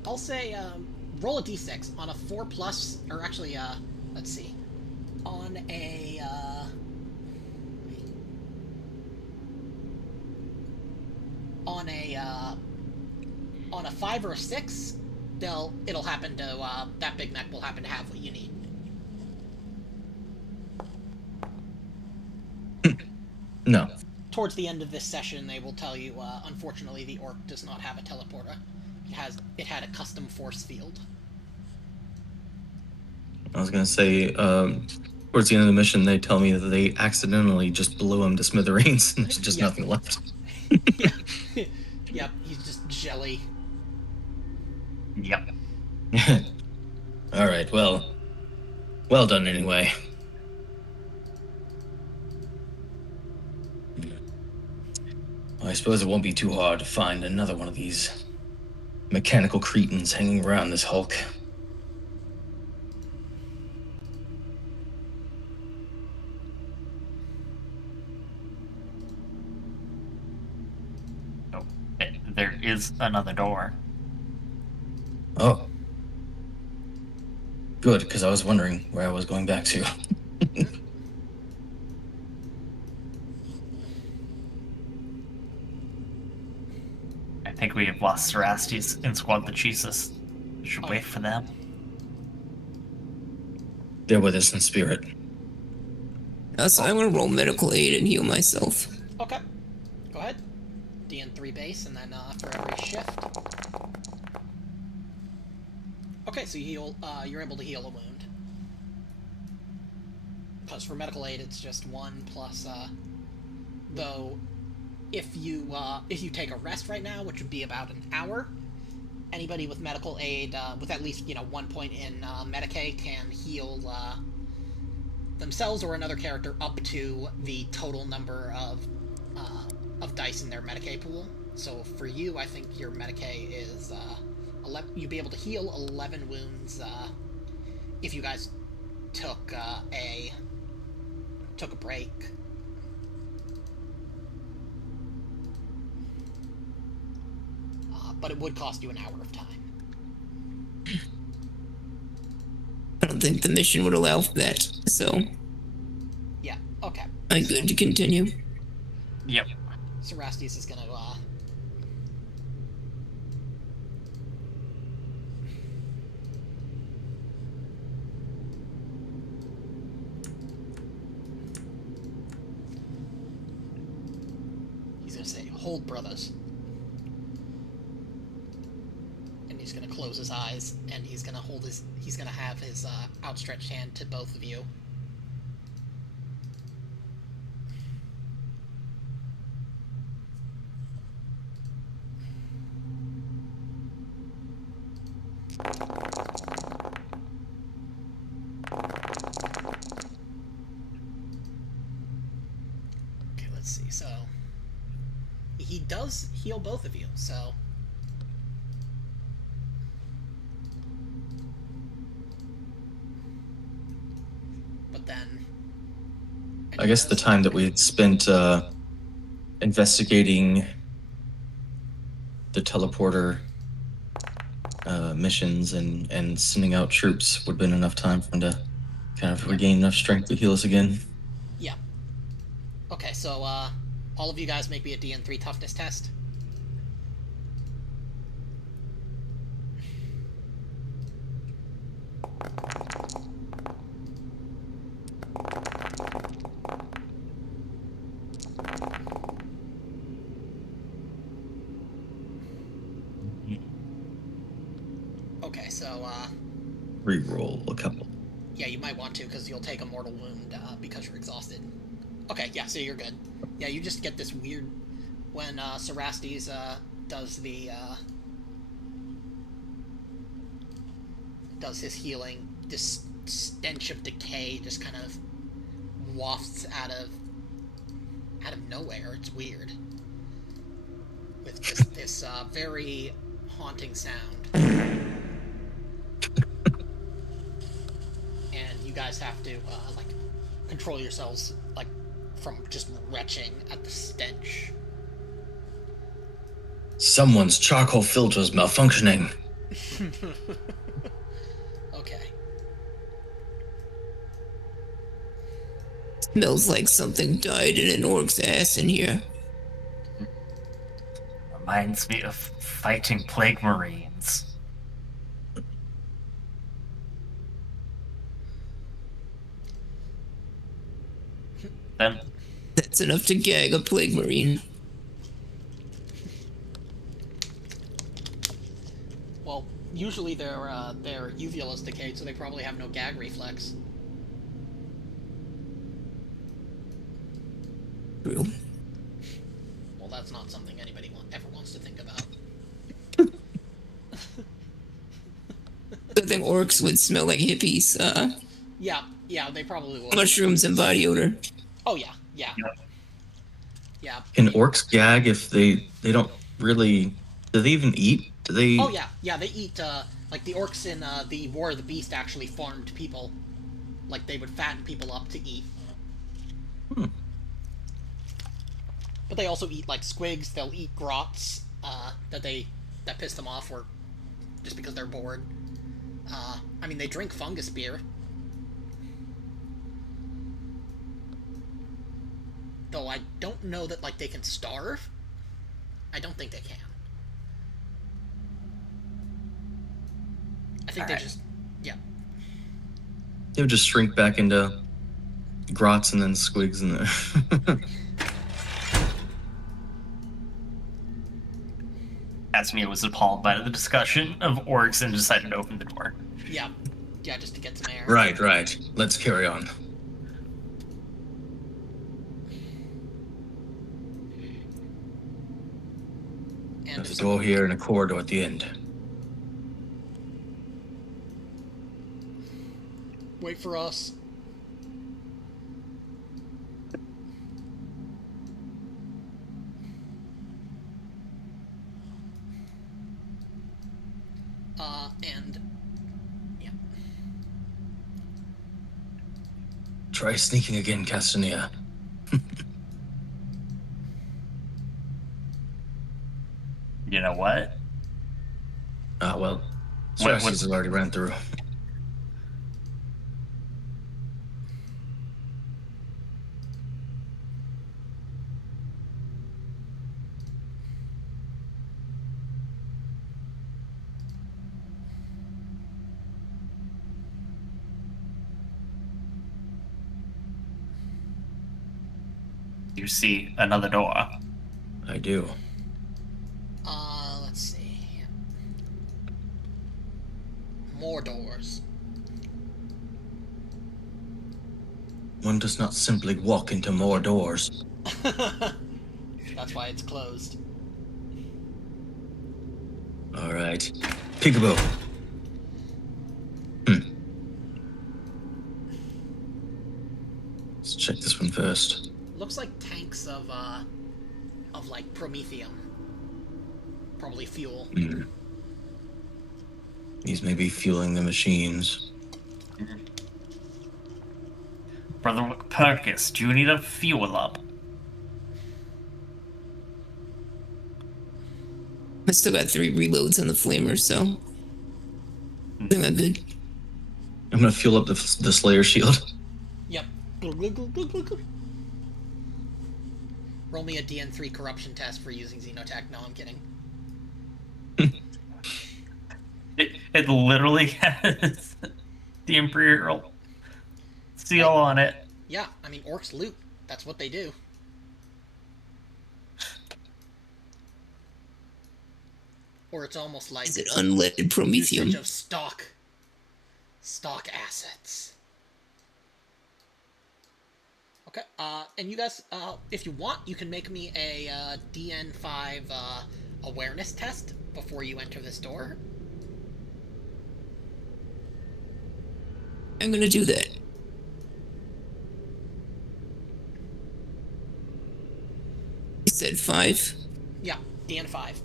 I'll say, roll a d6 on a 4+, or actually, let's see, on a, on a 5 or a 6, it'll happen to, that big mech will happen to have what you need. No. Towards the end of this session, they will tell you, unfortunately, the Ork does not have a teleporter. It had a custom force field. I was gonna say, towards the end of the mission, they tell me that they accidentally just blew him to smithereens, and there's just Yeah. nothing left. Yeah. Yep, he's just jelly. Yep. All right, well done anyway. I suppose it won't be too hard to find another one of these mechanical cretins hanging around this Hulk. Oh, there is another door. Oh. Good, because I was wondering where I was going back to. I think we have lost Cerastes and Squad the Jesus. Should wait for them. They're with us in spirit. So I'm gonna roll medical aid and heal myself. Okay. Go ahead. DN3 base, and then for every shift. Okay, so you're able to heal a wound. Because for medical aid, it's just 1 plus, though, if you take a rest right now, which would be about an hour, anybody with medical aid, with at least, 1 point in, Medicaid can heal, themselves or another character up to the total number of dice in their Medicaid pool. So for you, I think your Medicaid is, 11, you'd be able to heal 11 wounds, if you guys took a break. But it would cost you an hour of time. I don't think the mission would allow for that, so Yeah, okay. I'm good to continue. Yep. Cerastes is gonna, he's gonna say, "Hold, brothers." And he's gonna close his eyes, and he's gonna have his, outstretched hand to both of you. Okay, let's see, so he does heal both of you, so but then I guess the time that we had spent investigating the teleporter missions and sending out troops would have been enough time for him to kind of regain enough strength to heal us again. Yeah. Okay, so all of you guys make me a DN3 toughness test. Okay, so, Reroll a couple. yeah, you might want to, because you'll take a mortal wound, because you're exhausted. Okay, yeah, so you're good. Yeah, you just get this weird... When, Cerastes, does the, does his healing, this stench of decay just kind of wafts out of nowhere. It's weird. With this very haunting sound. And you guys have to, like, control yourselves, like, from just retching at the stench. Someone's charcoal filter's malfunctioning. Okay. Smells like something died in an orc's ass in here. Reminds me of fighting plague marines. Then That's enough to gag a plague marine. Well, usually their uvula is decayed, so they probably have no gag reflex. True. Well, that's not something anybody ever wants to think about. I think orcs would smell like hippies. Yeah, they probably would. Mushrooms and body odor. Oh, yeah. Yeah. Can orcs gag if they don't really... Do they even eat? Do they... Oh, yeah, they eat, like, the orcs in, the War of the Beast actually farmed people. Like, they would fatten people up to eat. But they also eat, like, squigs, they'll eat grots, that piss them off, or just because they're bored. I mean, they drink fungus beer. Though I don't know that, like, they can starve. I don't think they can. I think they just... Yeah. They would just shrink back into grots and then squigs and the... Casimir was appalled by the discussion of orcs and decided to open the door. Yeah, just to get some air. Right. Let's carry on. And There's a door here and a corridor at the end. wait for us. And... yeah. Try sneaking again, Castanea. You know what? Well, What- Cerastes has already ran through. You see another door. I do. Let's see. More doors. One does not simply walk into more doors. That's why it's closed. All right. Peekaboo. Let's check this one first. Looks like tanks of like promethium. Probably fuel. These may be fueling the machines. Brother Perkis, do you need a fuel up? I still got 3 reloads on the flamer, so I think I'm good. I'm gonna fuel up the Slayer shield. Yep. Glug, glug, glug, glug, glug, glug. Roll me a DN3 corruption test for using Xenotech. No, I'm kidding. It literally has the Imperial seal on it. Yeah, I mean, orcs loot. That's what they do. Or it's almost like Is it unleaded promethium? usage of stock assets. Okay, and you guys, if you want, you can make me a DN5 awareness test before you enter this door. I'm gonna do that. You said 5? Yeah, DN5.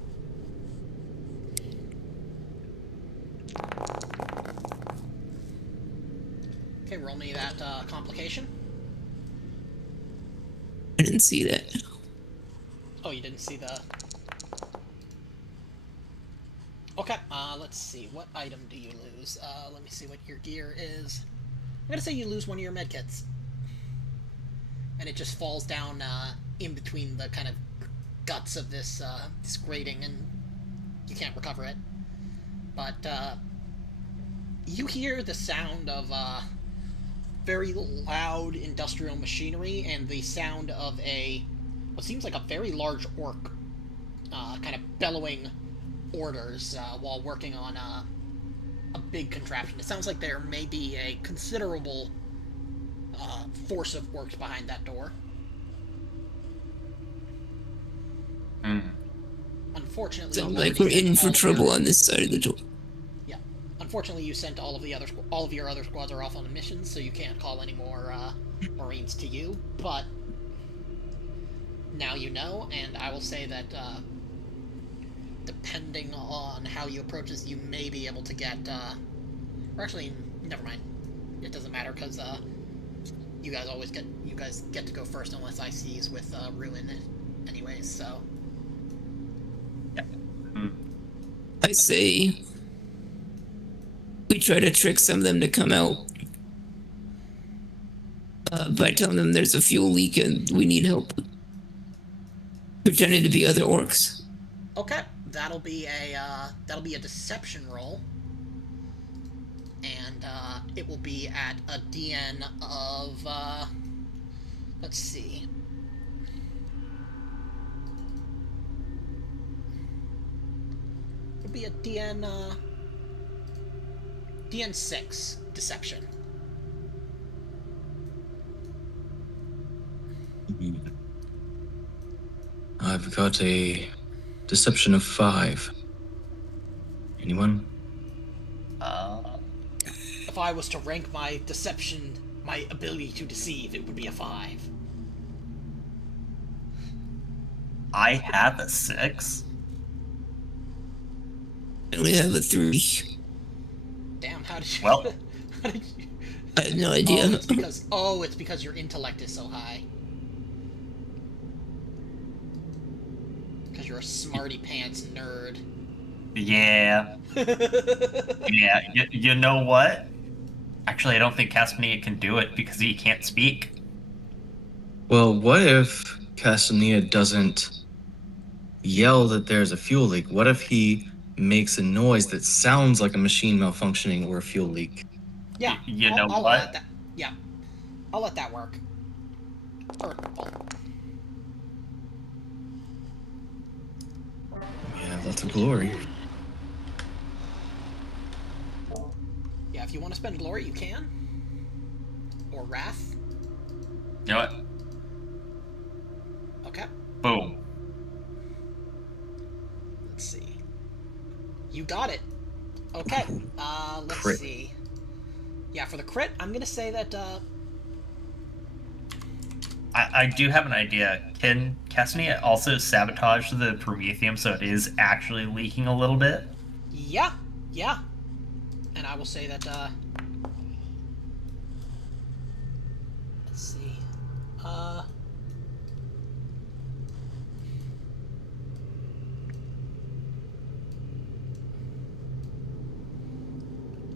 Okay, roll me that complication. I didn't see that. Oh, you didn't see the... Okay, let's see. What item do you lose? Let me see what your gear is. I'm gonna say you lose one of your medkits. And it just falls down in between the kind of guts of this grating, and you can't recover it. But you hear the sound of very loud industrial machinery and the sound of what seems like a very large orc kind of bellowing orders while working on a big contraption. It sounds like there may be a considerable force of orcs behind that door. Unfortunately, Sounds like we're in for trouble on this side of the door. Yeah. Unfortunately, you sent all of your other squads are off on missions, so you can't call any more Marines to you. But now you know, and I will say that depending on how you approach this, you may be able to get. Or actually, never mind. It doesn't matter because you guys get to go first unless I seize with ruin, anyways. So. I say we try to trick some of them to come out by telling them there's a fuel leak and we need help. Pretending to be other orcs. Okay, that'll be a deception roll, and it will be at a DN of let's see. It'll be a DN 6 deception. I've got a deception of 5. Anyone? If I was to rank my deception, my ability to deceive, it would be a 5. I have a 6. I only have a 3. Damn, how did you... Well. How did you... I have no idea. It's because your intellect is so high. Because you're a smarty pants nerd. Yeah. Yeah, you know what? Actually, I don't think Castanea can do it because he can't speak. Well, what if Castanea doesn't yell that there's a fuel leak? What if he makes a noise that sounds like a machine malfunctioning or a fuel leak? Yeah, I'll let that. Yeah, I'll let that work. Yeah, that's a glory. Yeah, if you want to spend glory, you can. Or wrath. You know what? Okay. Boom. Let's see. You got it. Okay. Let's Crit. see. Yeah, for the crit, I'm gonna say that. I do have an idea. Can Castanea also sabotage the Prometheum so it is actually leaking a little bit? Yeah. And I will say that. Let's see.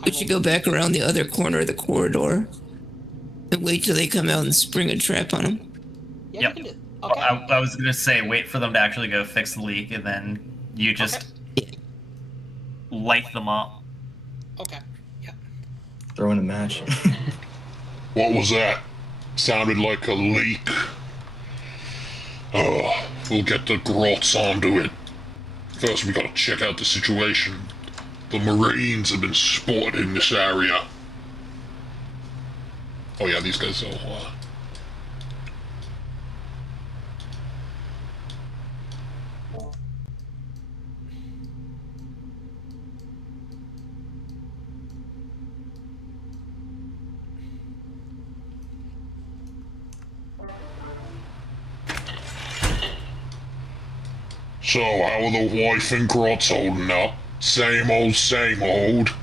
We should go back around the other corner of the corridor and wait till they come out and spring a trap on them. Yeah, Yep. you can do. Okay. I was going to say wait for them to actually go fix the leak, and then you just light them up. Okay. Yeah. Throw in a match. What was that? Sounded like a leak. Oh, we'll get the grots onto it. First, we gotta check out the situation. The Marines have been spotted in this area. Oh yeah, these guys all, So, how are the wife and grots holding up? Same old, same old.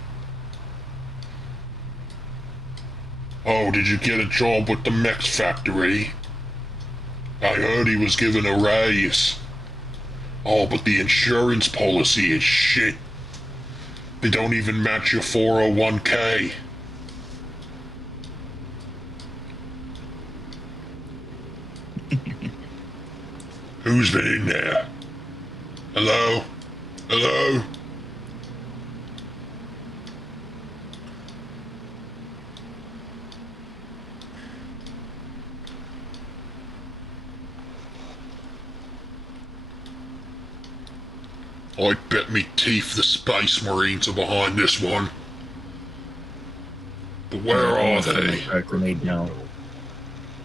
Oh, did you get a job with the mech factory? I heard he was given a raise. Oh, but the insurance policy is shit. They don't even match your 401k. Who's been in there? Hello? Hello? I bet me teeth the Space Marines are behind this one. But where are they? Crack grenade now.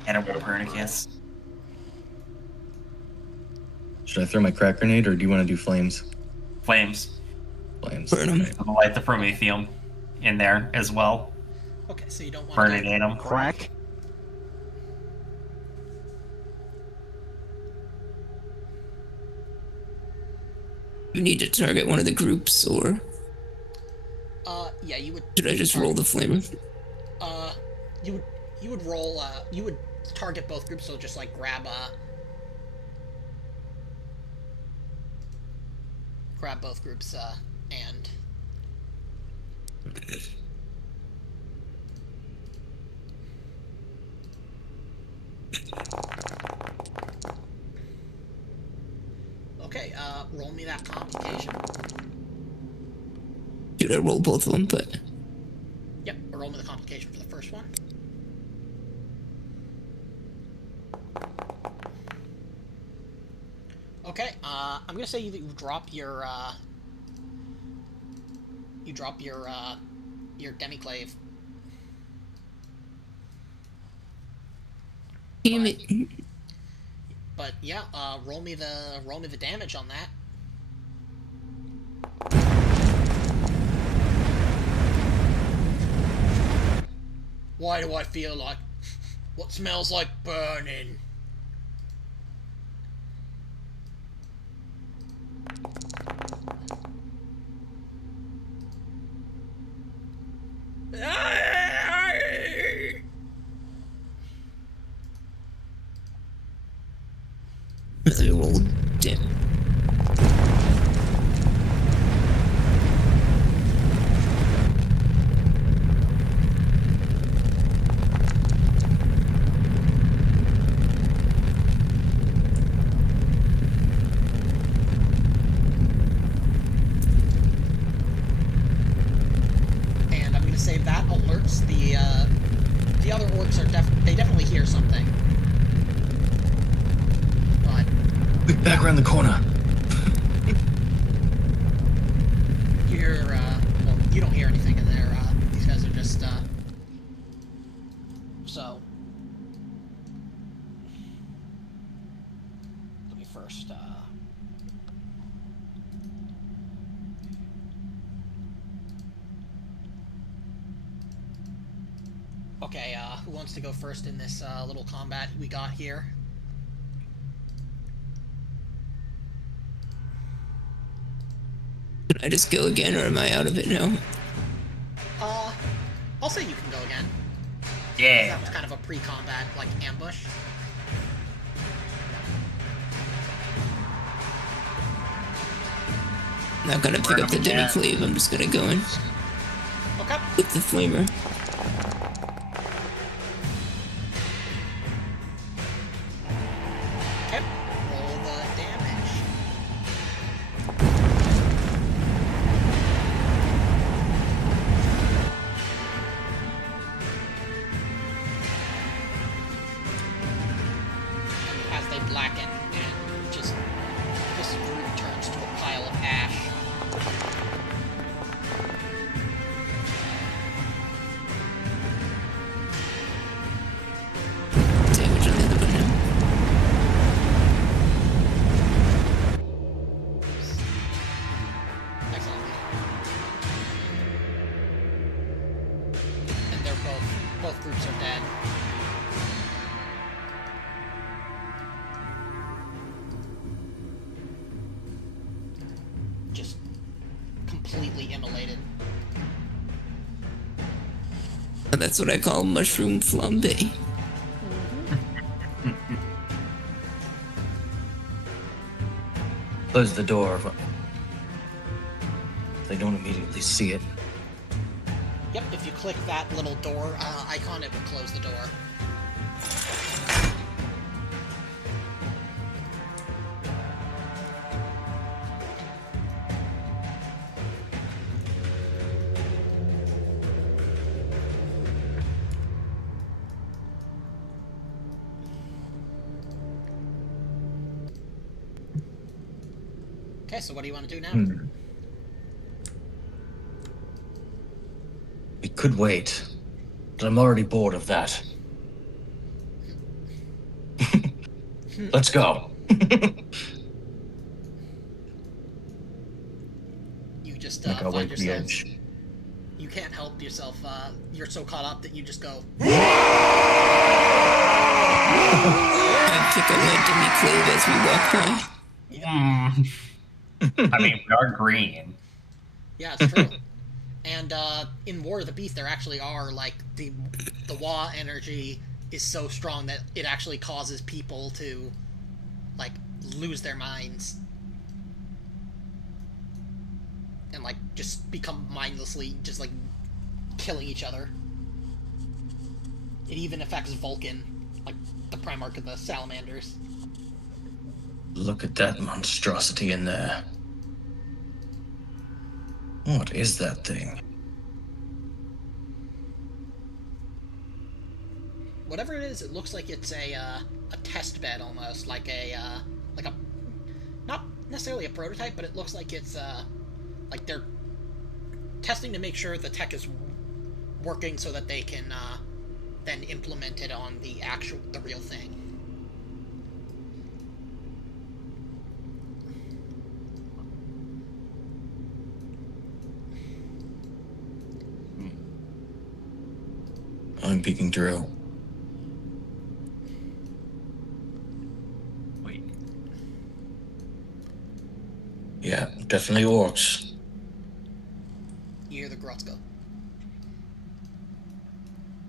Animal Copernicus. Should I throw my crack grenade, or do you want to do flames? Flames. Flames. Burn 'em. Okay. I'm gonna light the Promethium in there as well. Okay, so you don't want Burn to it in them. Crack. You need to target one of the groups, or Yeah, you would. should I just roll the flamer? You would roll. You would target both groups. So just like grab both groups and. Okay, roll me that complication. Should I roll both of them? But Yep, roll me the complication for the first one. Okay, I'm gonna say you drop your demiclave. damn it! But yeah, roll me the damage on that. Why do I feel like what smells like burning? Let me roll. Damn. And I'm gonna say that alerts the other orcs are they definitely hear something. But Quick, back around the corner. well, you don't hear anything in there. These guys are just so. Let me first Okay, who wants to go first in this little combat we got here? Can I just go again, or am I out of it now? I'll say you can go again. Yeah. That was kind of a pre-combat, like, ambush. I'm not gonna pick up the demiclave. I'm just gonna go in Okay. with the flamer. Okay. Roll the damage. As they blacken and just this group turns to a pile of ash. completely immolated. That's what I call mushroom flambe. Close the door. They don't immediately see it. Yep, if you click that little door icon, it will close the door. Okay, so what do you want to do now? We could wait, but I'm already bored of that. Let's go. You just Like I'll find wait the yourself. edge. You can't help yourself. You're so caught up that you just go. I pick up my demi-clave as we walk by. I mean, we are green. Yeah, it's true. And in War of the Beast, there actually are, like, the Waaagh energy is so strong that it actually causes people to, like, lose their minds. And, like, just become mindlessly, just, like, killing each other. It even affects Vulcan, like, the Primarch of the Salamanders. Look at that monstrosity in there. What is that thing? Whatever it is, it looks like it's a test bed almost, like a not necessarily a prototype, but it looks like it's like they're testing to make sure the tech is working so that they can then implement it on the real thing. I'm peeking through. Wait. Yeah, definitely orcs. You hear the grots go.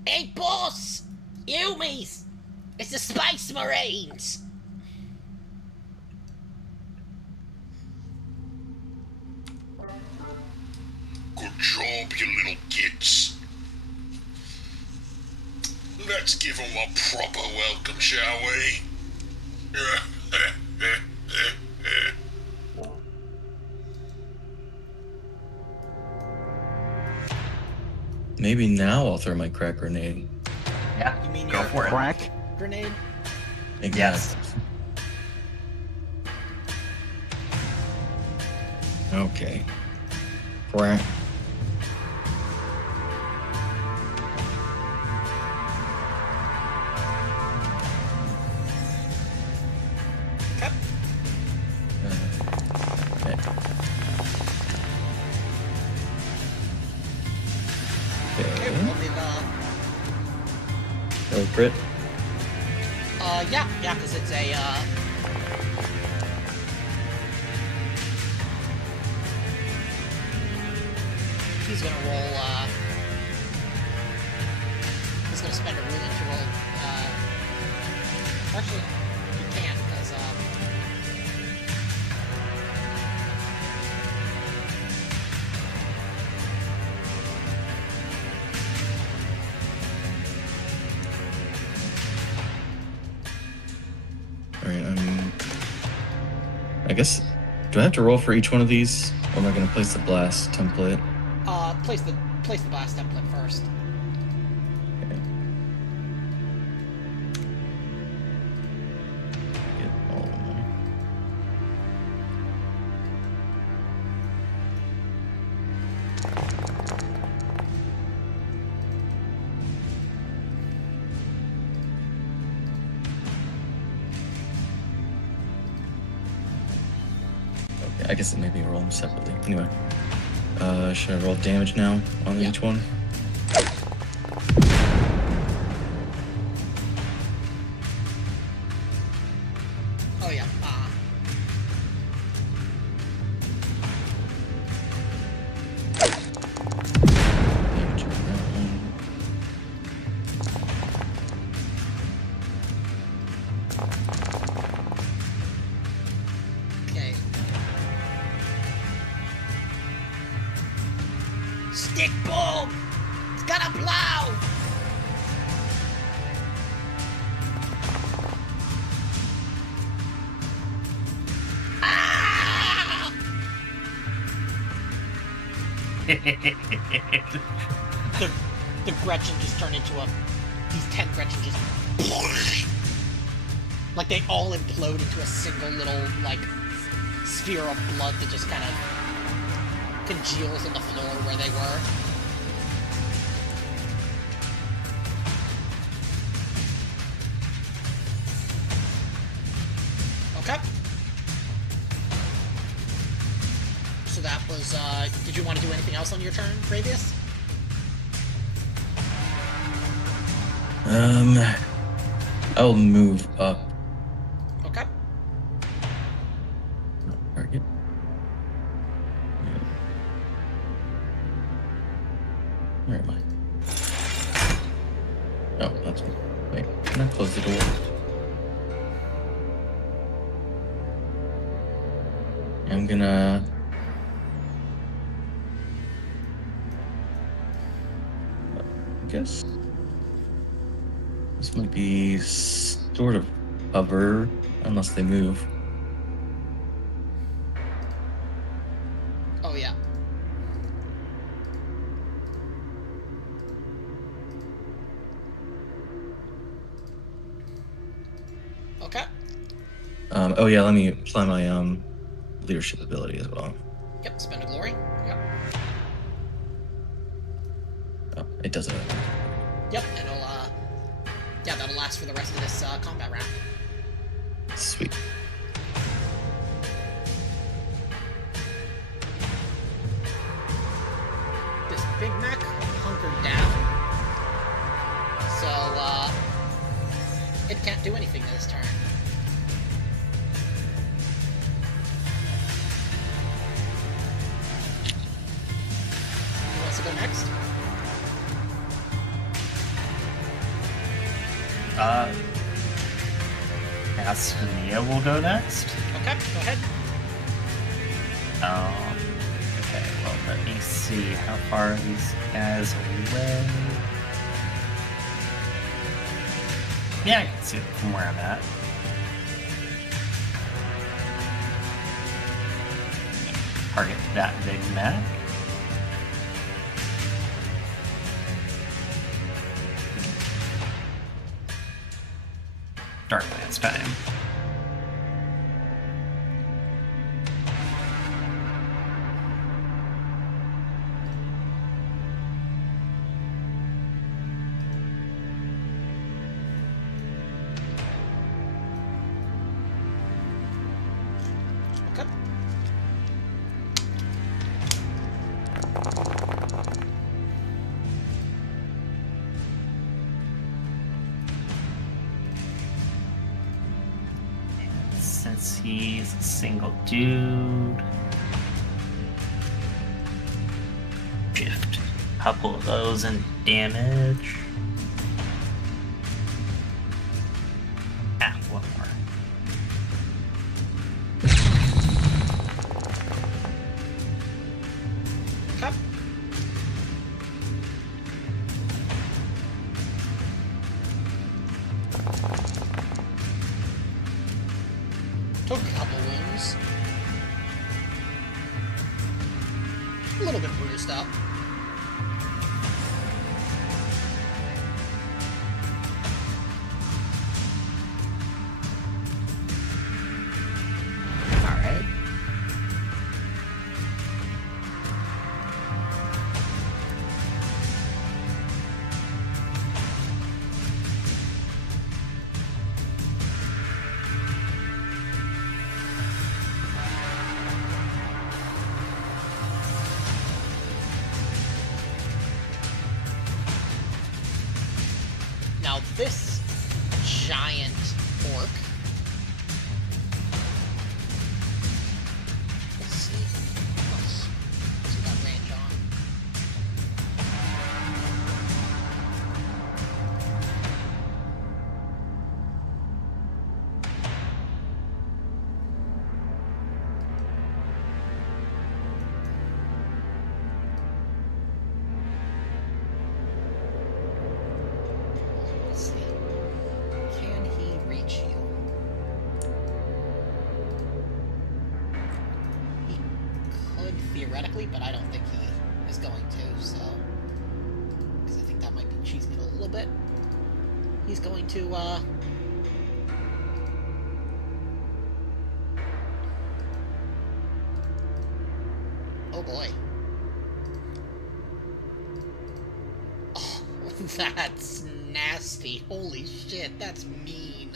Hey, boss! Yumis! It's the Space Marines! Good job, you little gits. Let's give them a proper welcome, shall we? Maybe now I'll throw my crack grenade. Yeah, You mean go your for it. Crack. grenade? Yes. Okay. Crack. Okay. Okay. Okay, Okay. we'll leave, No crit. yeah, because it's a, he's gonna roll, he's gonna spend a ruling to roll, actually, he can't, because, Alright, I guess. Do I have to roll for each one of these? Or am I gonna place the blast template? place the blast template first. Okay. Get all of them. Okay, I guess it maybe roll them separately. Anyway. Should I roll damage now on Yeah. each one? Oh yeah, Stick boom! It's gonna blow! Ah! The Gretchen just turned into these 10 Gretchen just like they all implode into a single little like sphere of blood that just kind of congeals on the floor where they were. Okay. So that was, did you want to do anything else on your turn, Gravius? I'll move up. Okay. Target. Where am I? Oh, that's... Wait, can I close the door? I'm gonna... I guess... This might be sort of cover, unless they move. Oh, yeah. Okay. Oh yeah, let me apply my leadership ability as well. Yep, spend a glory. Yep. Oh, it does it. Yep, and it'll, yeah, that'll last for the rest of this, combat round. Sweet. This Big Mac hunkered down. So, it can't do anything this turn. Who wants to go next? Asmia will go next. Okay, go ahead. Okay, well, let me see how far are these guys away. Yeah, I can see them from where I'm at. Target that Big Mac. Darklands time. Okay. Since he's a single dude, shift a couple of those in damage. One more. Okay. Took a couple wounds. A little bit bruised up. Alright. Now this giant orc. Let's see. What's he got range on? theoretically, but I don't think he is going to, so... Because I think that might be cheesing it a little bit. He's going to, Oh boy. Oh, that's nasty. Holy shit, that's mean.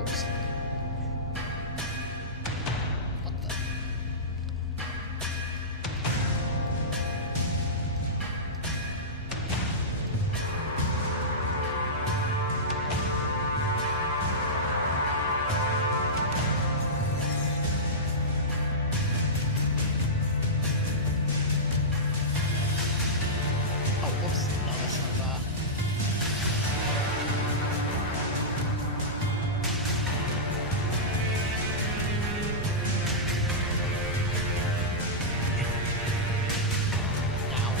Oops. What the? Oh, whoops. No, this is, Now.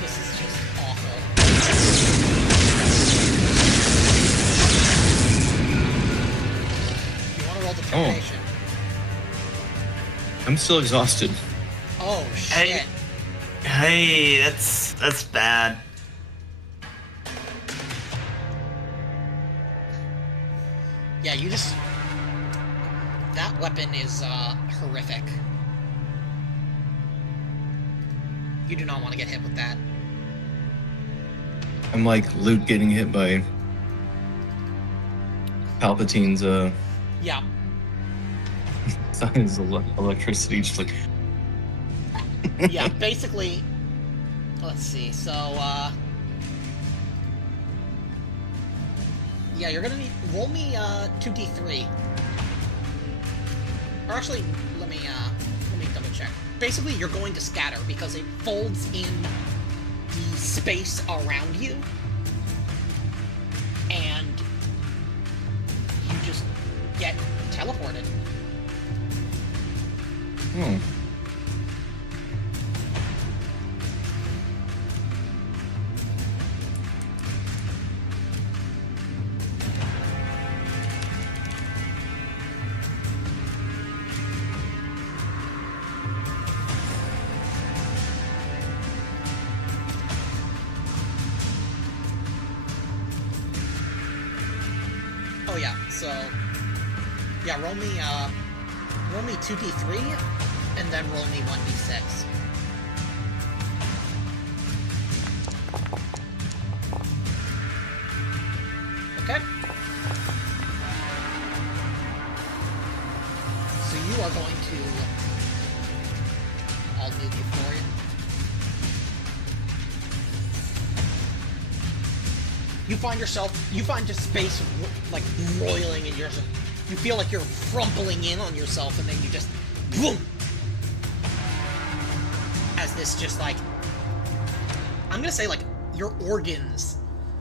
This is just awful. You want to roll determination? I'm still exhausted. Oh, shit. Hey, that's bad. Yeah, you just... That weapon is, horrific. You do not want to get hit with that. I'm like Luke getting hit by Palpatine's Yeah. his electricity, just like Yeah, basically... Let's see, so, yeah, you're gonna need... Roll me, 2d3. Or actually, let me double check. Basically, you're going to scatter, because it folds in the space around you, and you just get teleported. Hmm. Oh yeah, so yeah, roll me 2d3 and then roll me 1d6. Okay. So you are going to... I'll move you forward. You find your space, like, roiling in yours. You feel like you're crumpling in on yourself, and then you just... Boom! As this just, like... I'm gonna say, like, your organs,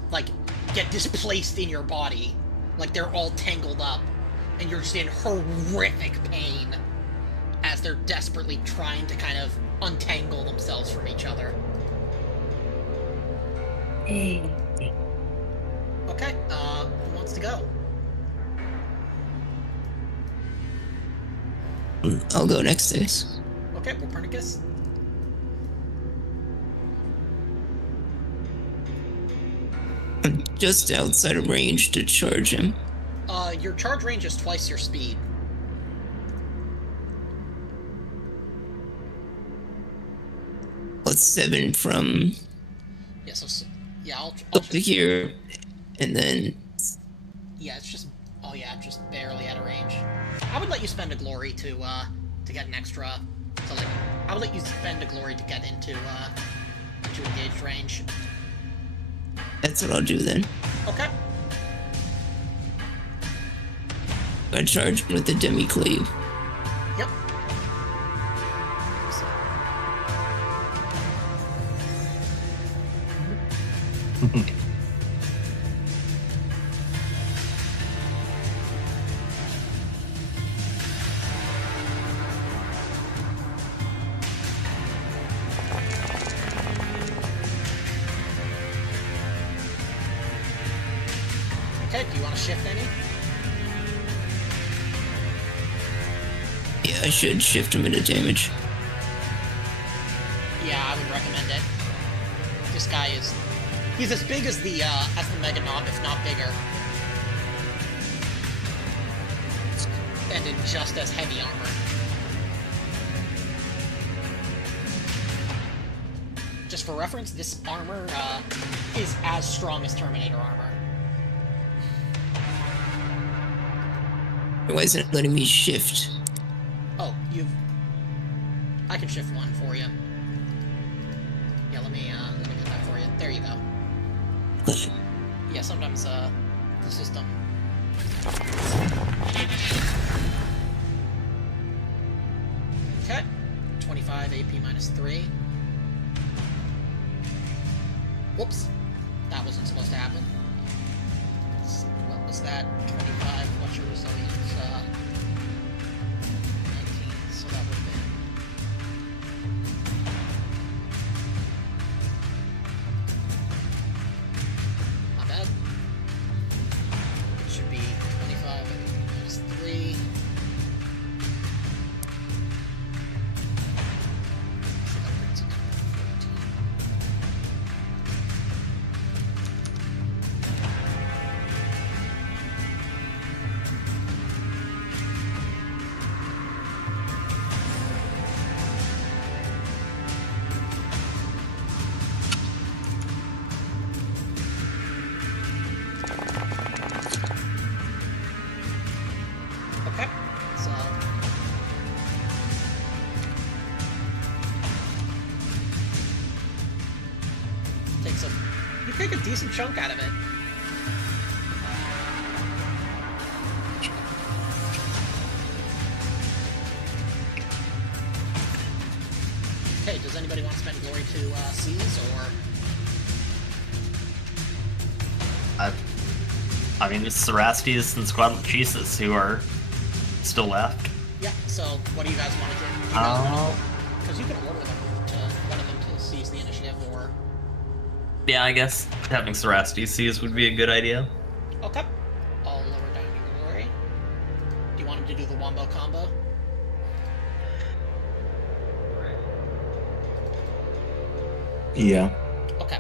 like, get displaced in your body. Like, they're all tangled up. And you're just in horrific pain as they're desperately trying to kind of untangle themselves from each other. Okay, who wants to go? I'll go next to this. Okay, Copernicus. I'm just outside of range to charge him. Your charge range is twice your speed. What's 7 from Yeah, so yeah, I'll up just... to here, and then Yeah, it's just... Oh yeah, just barely out of range. I would let you spend a glory to get an extra... So, like, I would let you spend a glory to get into engaged range. that's what I'll do then. Okay. I charge with the demi-cleave. Yep. Do you want to shift any? Yeah, I should shift him into damage. Yeah, I would recommend it. This guy is... He's as big as the Mega Knob, if not bigger. And in just as heavy armor. Just for reference, this armor is as strong as Terminator armor. Why isn't it letting me shift? Oh, I can shift one for you. Yeah, let me get that for you. There you go. Yeah, sometimes the system. Okay, 25 AP minus 3. Whoops, that wasn't supposed to happen. What was that? 25. What's your resilience? 19. So that would have been. Not bad. It should be 25 minus 3. So that brings it down to 14. Okay, so you take a decent chunk out of it. Okay, does anybody want to spend glory to seize, or? I mean, it's Cerastes and Squadlachesis who are still left. Yeah, so what do you guys want to do? Because you can order them to one of them to seize the initiative, or... Yeah, I guess having Cerastes seize would be a good idea. Okay. I'll lower down your glory. Do you want him to do the wombo combo? Yeah. Okay.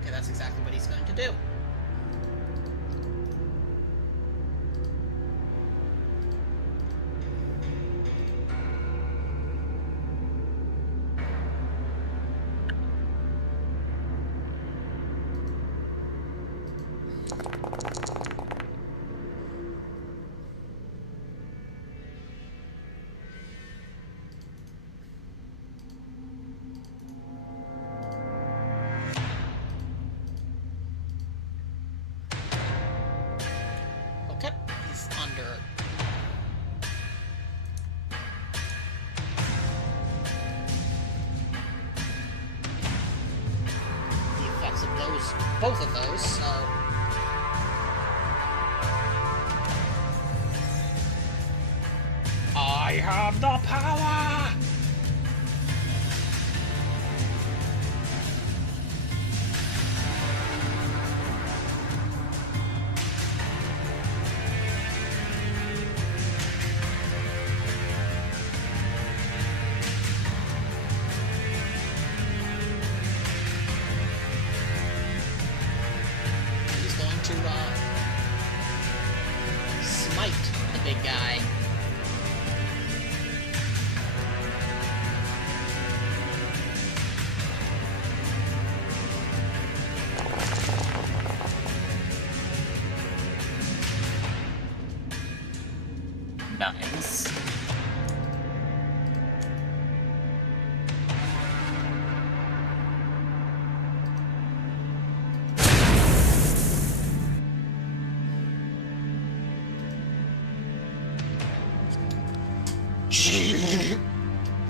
Okay, that's exactly what he's going to do. Okay, he's under. The effects of both of those, so. I have the power! He's going to smite the big guy. Nice.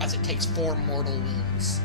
As it takes 4 mortal wounds.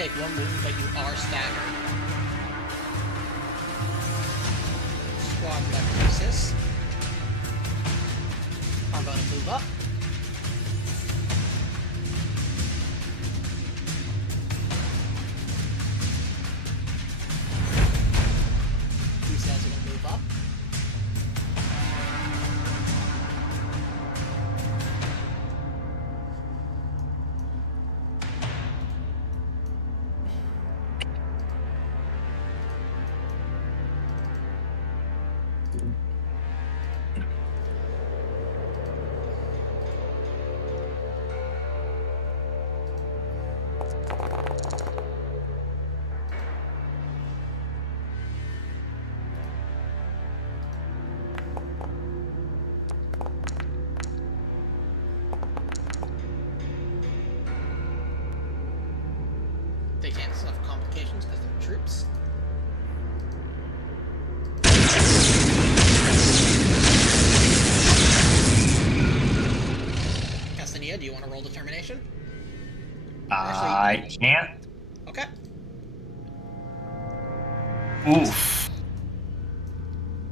take 1 wound, but you are staggered. Squad Leprosis are going to move up. These guys are going to move up. They can't suffer complications because they're troops. Castanilla, do you want to roll determination? I can't. Okay. Oof.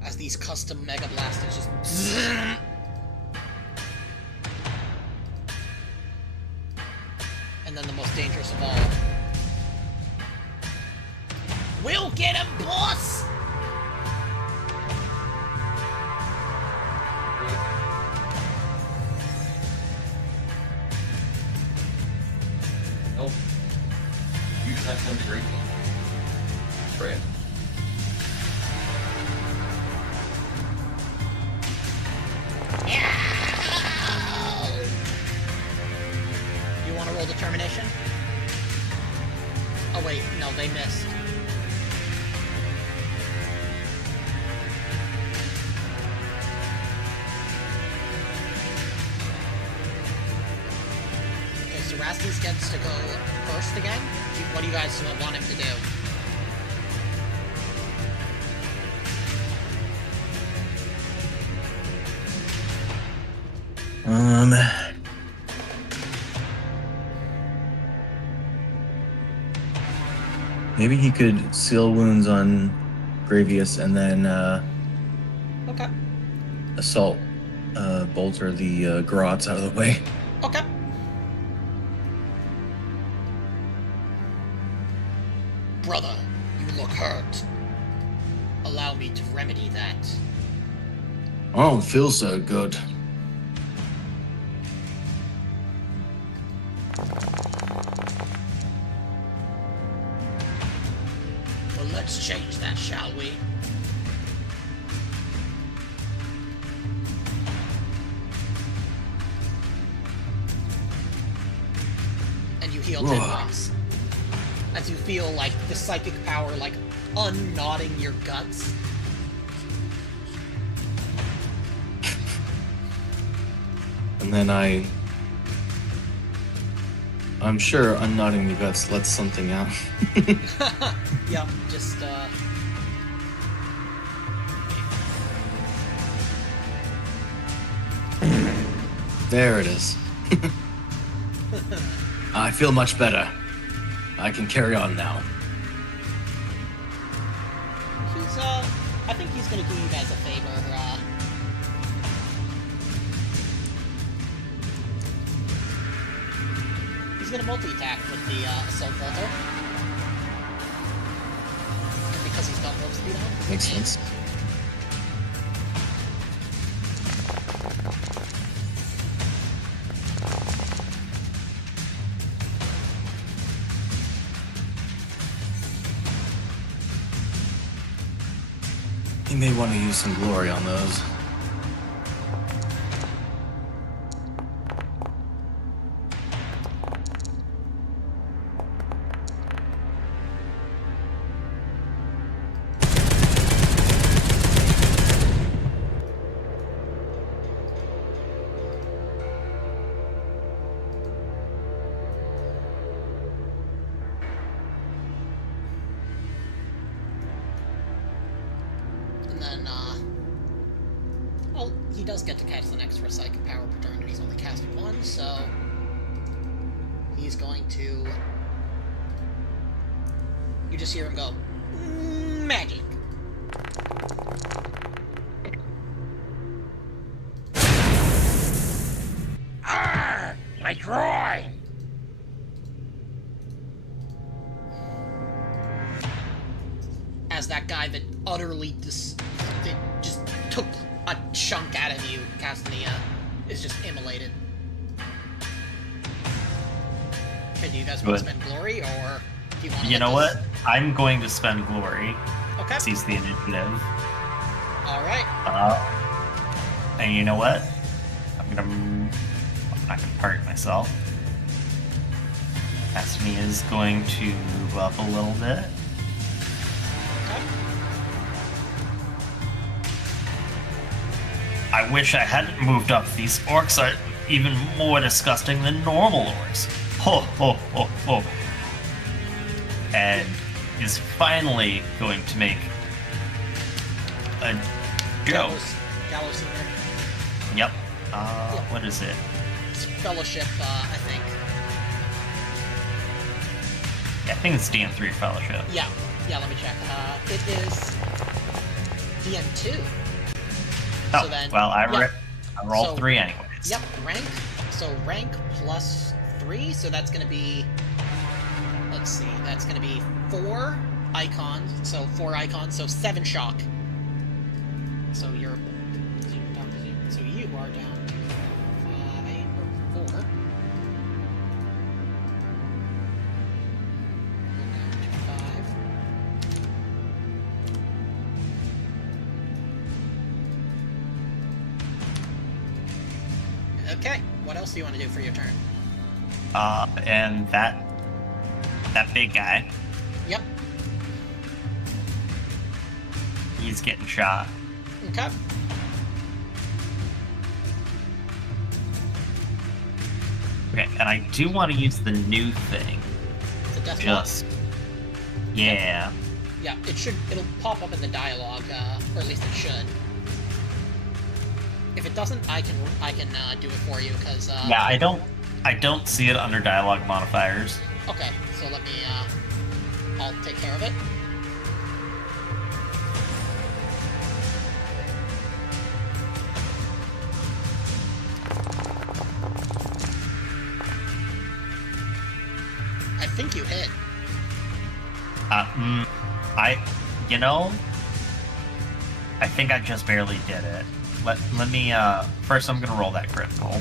As these custom Mega Blasters just... And then the most dangerous of all. We'll get him, boss! Nope. You just have some great. Spray it. You want to roll determination? Oh wait, no, they missed. Okay, so Rastus gets to go first again. What do you guys want him to do? Maybe he could seal wounds on Gravius and then Okay. assault bolter the grots out of the way. Okay. Brother, you look hurt. Allow me to remedy that. I don't feel so good. Well, let's change that, shall we? And you heal 10 points. As you feel like the psychic power, like, unknotting your guts. And then I'm sure unknotting the guts lets something out. Yep, just, There it is. I feel much better. I can carry on now. He's, I think he's gonna do you guys a favor, He's gonna multi-attack with the, Assault Bolter. And because he's got warp speed on. Makes sense. He may want to use some glory on those. And then, well, he does get to cast an extra psychic power per turn, and he's only casted one, so he's going to You just hear him go, magic. Arr! My groin! As that guy that utterly that just took a chunk out of you, Castania, is just immolated. Okay, do you guys want to spend glory, or do you want to... You know what? I'm going to spend glory. Okay. Seize the initiative. Alright. And you know what? I'm not gonna part myself. Castania is going to move up a little bit. Okay. I wish I hadn't moved up. These orcs are even more disgusting than normal orcs. Ho ho ho ho. And is finally going to make a go. Gallows Senior. Yep. What is it? It's Fellowship, I think. Yeah, I think it's DM3 Fellowship. Yeah, let me check. It is DM2. Oh, So then, well, I rolled So- 3 anyways. Yep, rank. So rank plus 3, so that's going to be... Let's see, that's going to be 4 icons, so 7 shock. So you're... So you are down to 5 or 4. You're down to 5. Okay, what else do you want to do for your turn? And that big guy, Yep, he's getting shot. okay. Okay, and I do want to use the new thing. It's a death Just, yeah. Yeah, it'll pop up in the dialogue, or at least it should. If it doesn't, I can do it for you, because, Yeah, I don't see it under dialogue modifiers. Okay, so let me, I'll take care of it. I think you hit. I think I just barely did it. Let me, first I'm gonna roll that critical.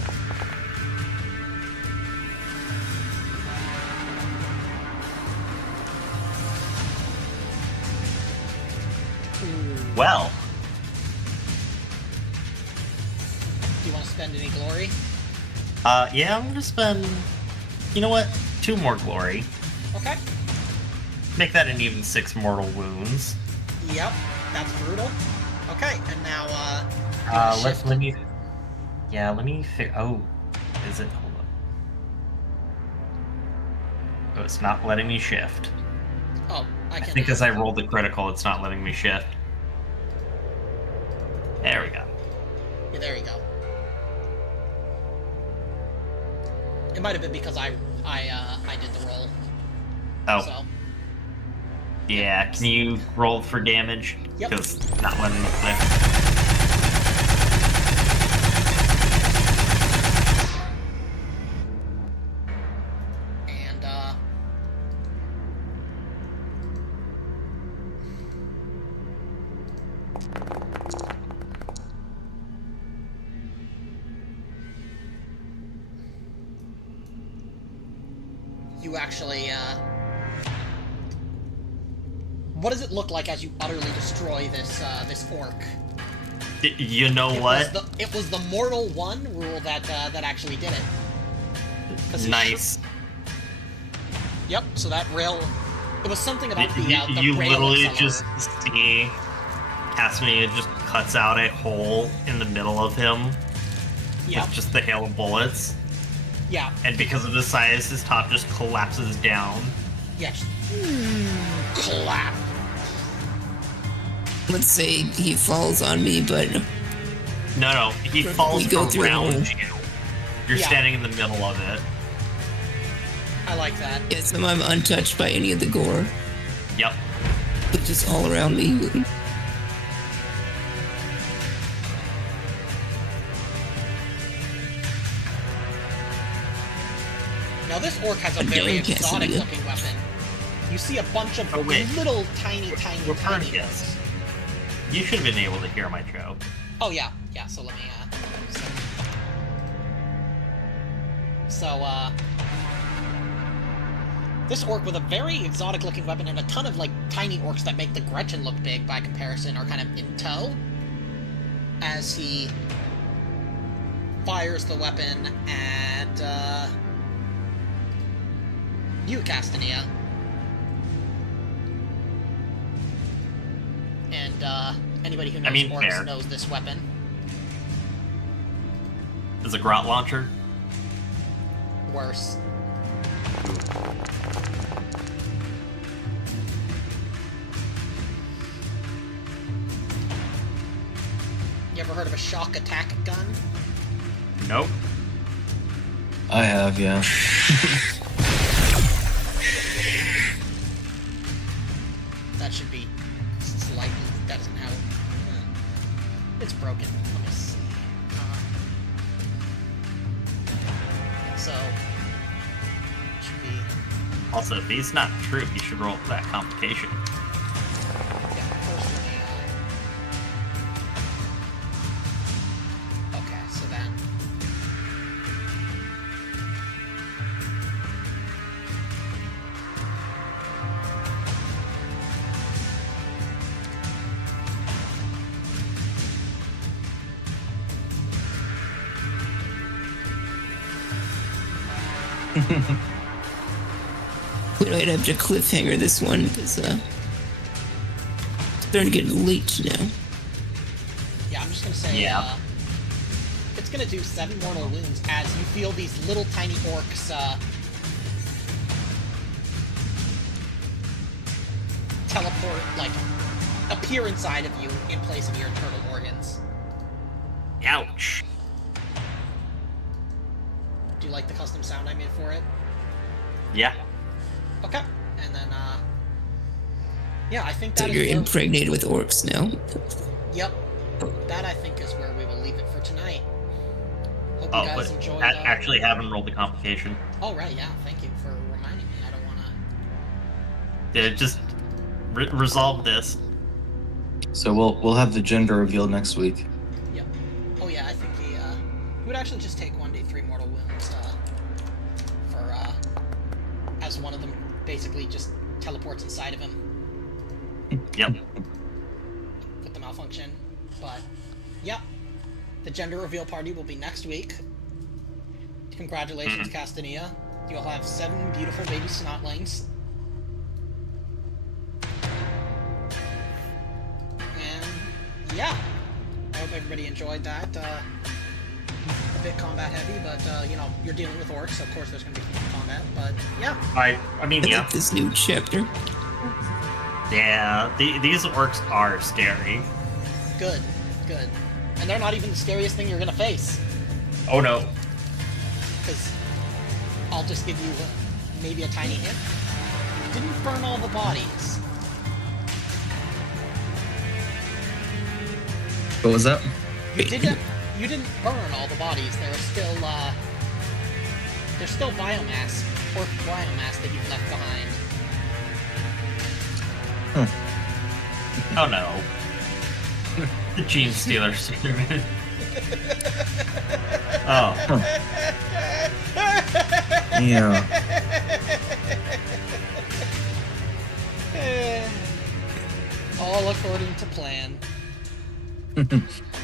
Well, Do you want to spend any glory? yeah, I'm gonna spend, you know what, 2 more glory. Okay. Make that an even 6 mortal wounds. Yep, that's brutal. Okay, and now, Let me figure. Oh, is it? Hold on. Oh, it's not letting me shift. Oh, I I can... think as I rolled the critical, it's not letting me shift. There we go. Yeah, there you go. It might have been because I did the roll. Oh, So, yeah. Can you roll for damage? Yep. Because not letting me click. and, you actually, what does it look like as you utterly destroy this orc? You know what? It was the mortal one rule that actually did it. 'Cause he Nice. Yep. So that rail. It was something about the You rail literally accelerator. just see Casimir just cuts out a hole in the middle of him Yep. with just the hail of bullets. Yeah. And because of the size, his top just collapses down. Yeah. Just, clap. Let's say he falls on me, but No, he We falls go through the around hole. you. You're Yeah. standing in the middle of it. I like that. yes, I'm untouched by any of the gore. Yep. But just all around me. Now this orc has a very exotic looking weapon. You see a bunch of little tiny We're orcs. yes. You should have been able to hear my joke. Oh yeah, so let me this orc with a very exotic looking weapon and a ton of like tiny orcs that make the Gretchen look big by comparison are kind of in tow as he fires the weapon at you, Castania. And anybody who knows orcs knows this weapon. Is a grot launcher? Worse. You ever heard of a shock attack gun? Nope. I have, yeah. That should be slightly. That doesn't have. It's broken. Let me see. So. Should be. Also, if he's not true, he should roll for that complication. Yeah, first let me. Okay, so then. We might have to cliffhanger this one because it's starting to get late now. Yeah, I'm just gonna say. It's gonna do 7 mortal wounds as you feel these little tiny orcs teleport, like, appear inside of you in place of your internal organs. Ouch. Do you like the custom sound I made for it? Yeah. Okay. And then, yeah, I think So that you're is where... impregnated with orcs now. Yep. That, I think, is where we will leave it for tonight. Hope you guys enjoyed... actually haven't rolled the complication. Oh, right, yeah. Thank you for reminding me. I don't want to... Yeah, just resolve this. So we'll have the gender revealed next week. Yep. Oh, yeah, I think he would actually just take 1d3 mortal wounds, for, as one of them basically just teleports inside of him. Yep. With the malfunction. But, yeah. The gender reveal party will be next week. Congratulations, Castania. You'll have 7 beautiful baby snotlings. And, yeah. I hope everybody enjoyed that. A bit combat heavy, but, you know, you're dealing with orcs, so of course there's going to be combat, but, yeah. I mean, I like this new chapter. Yeah, these orcs are scary. Good. And they're not even the scariest thing you're going to face. Oh no. Because I'll just give you maybe a tiny hint. You didn't burn all the bodies. What was that? You didn't burn all the bodies. There's still biomass, orc biomass that you've left behind. Oh no. The gene stealer spirit. Oh. Yeah. All according to plan.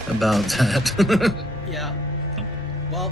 About that. Yeah. Well,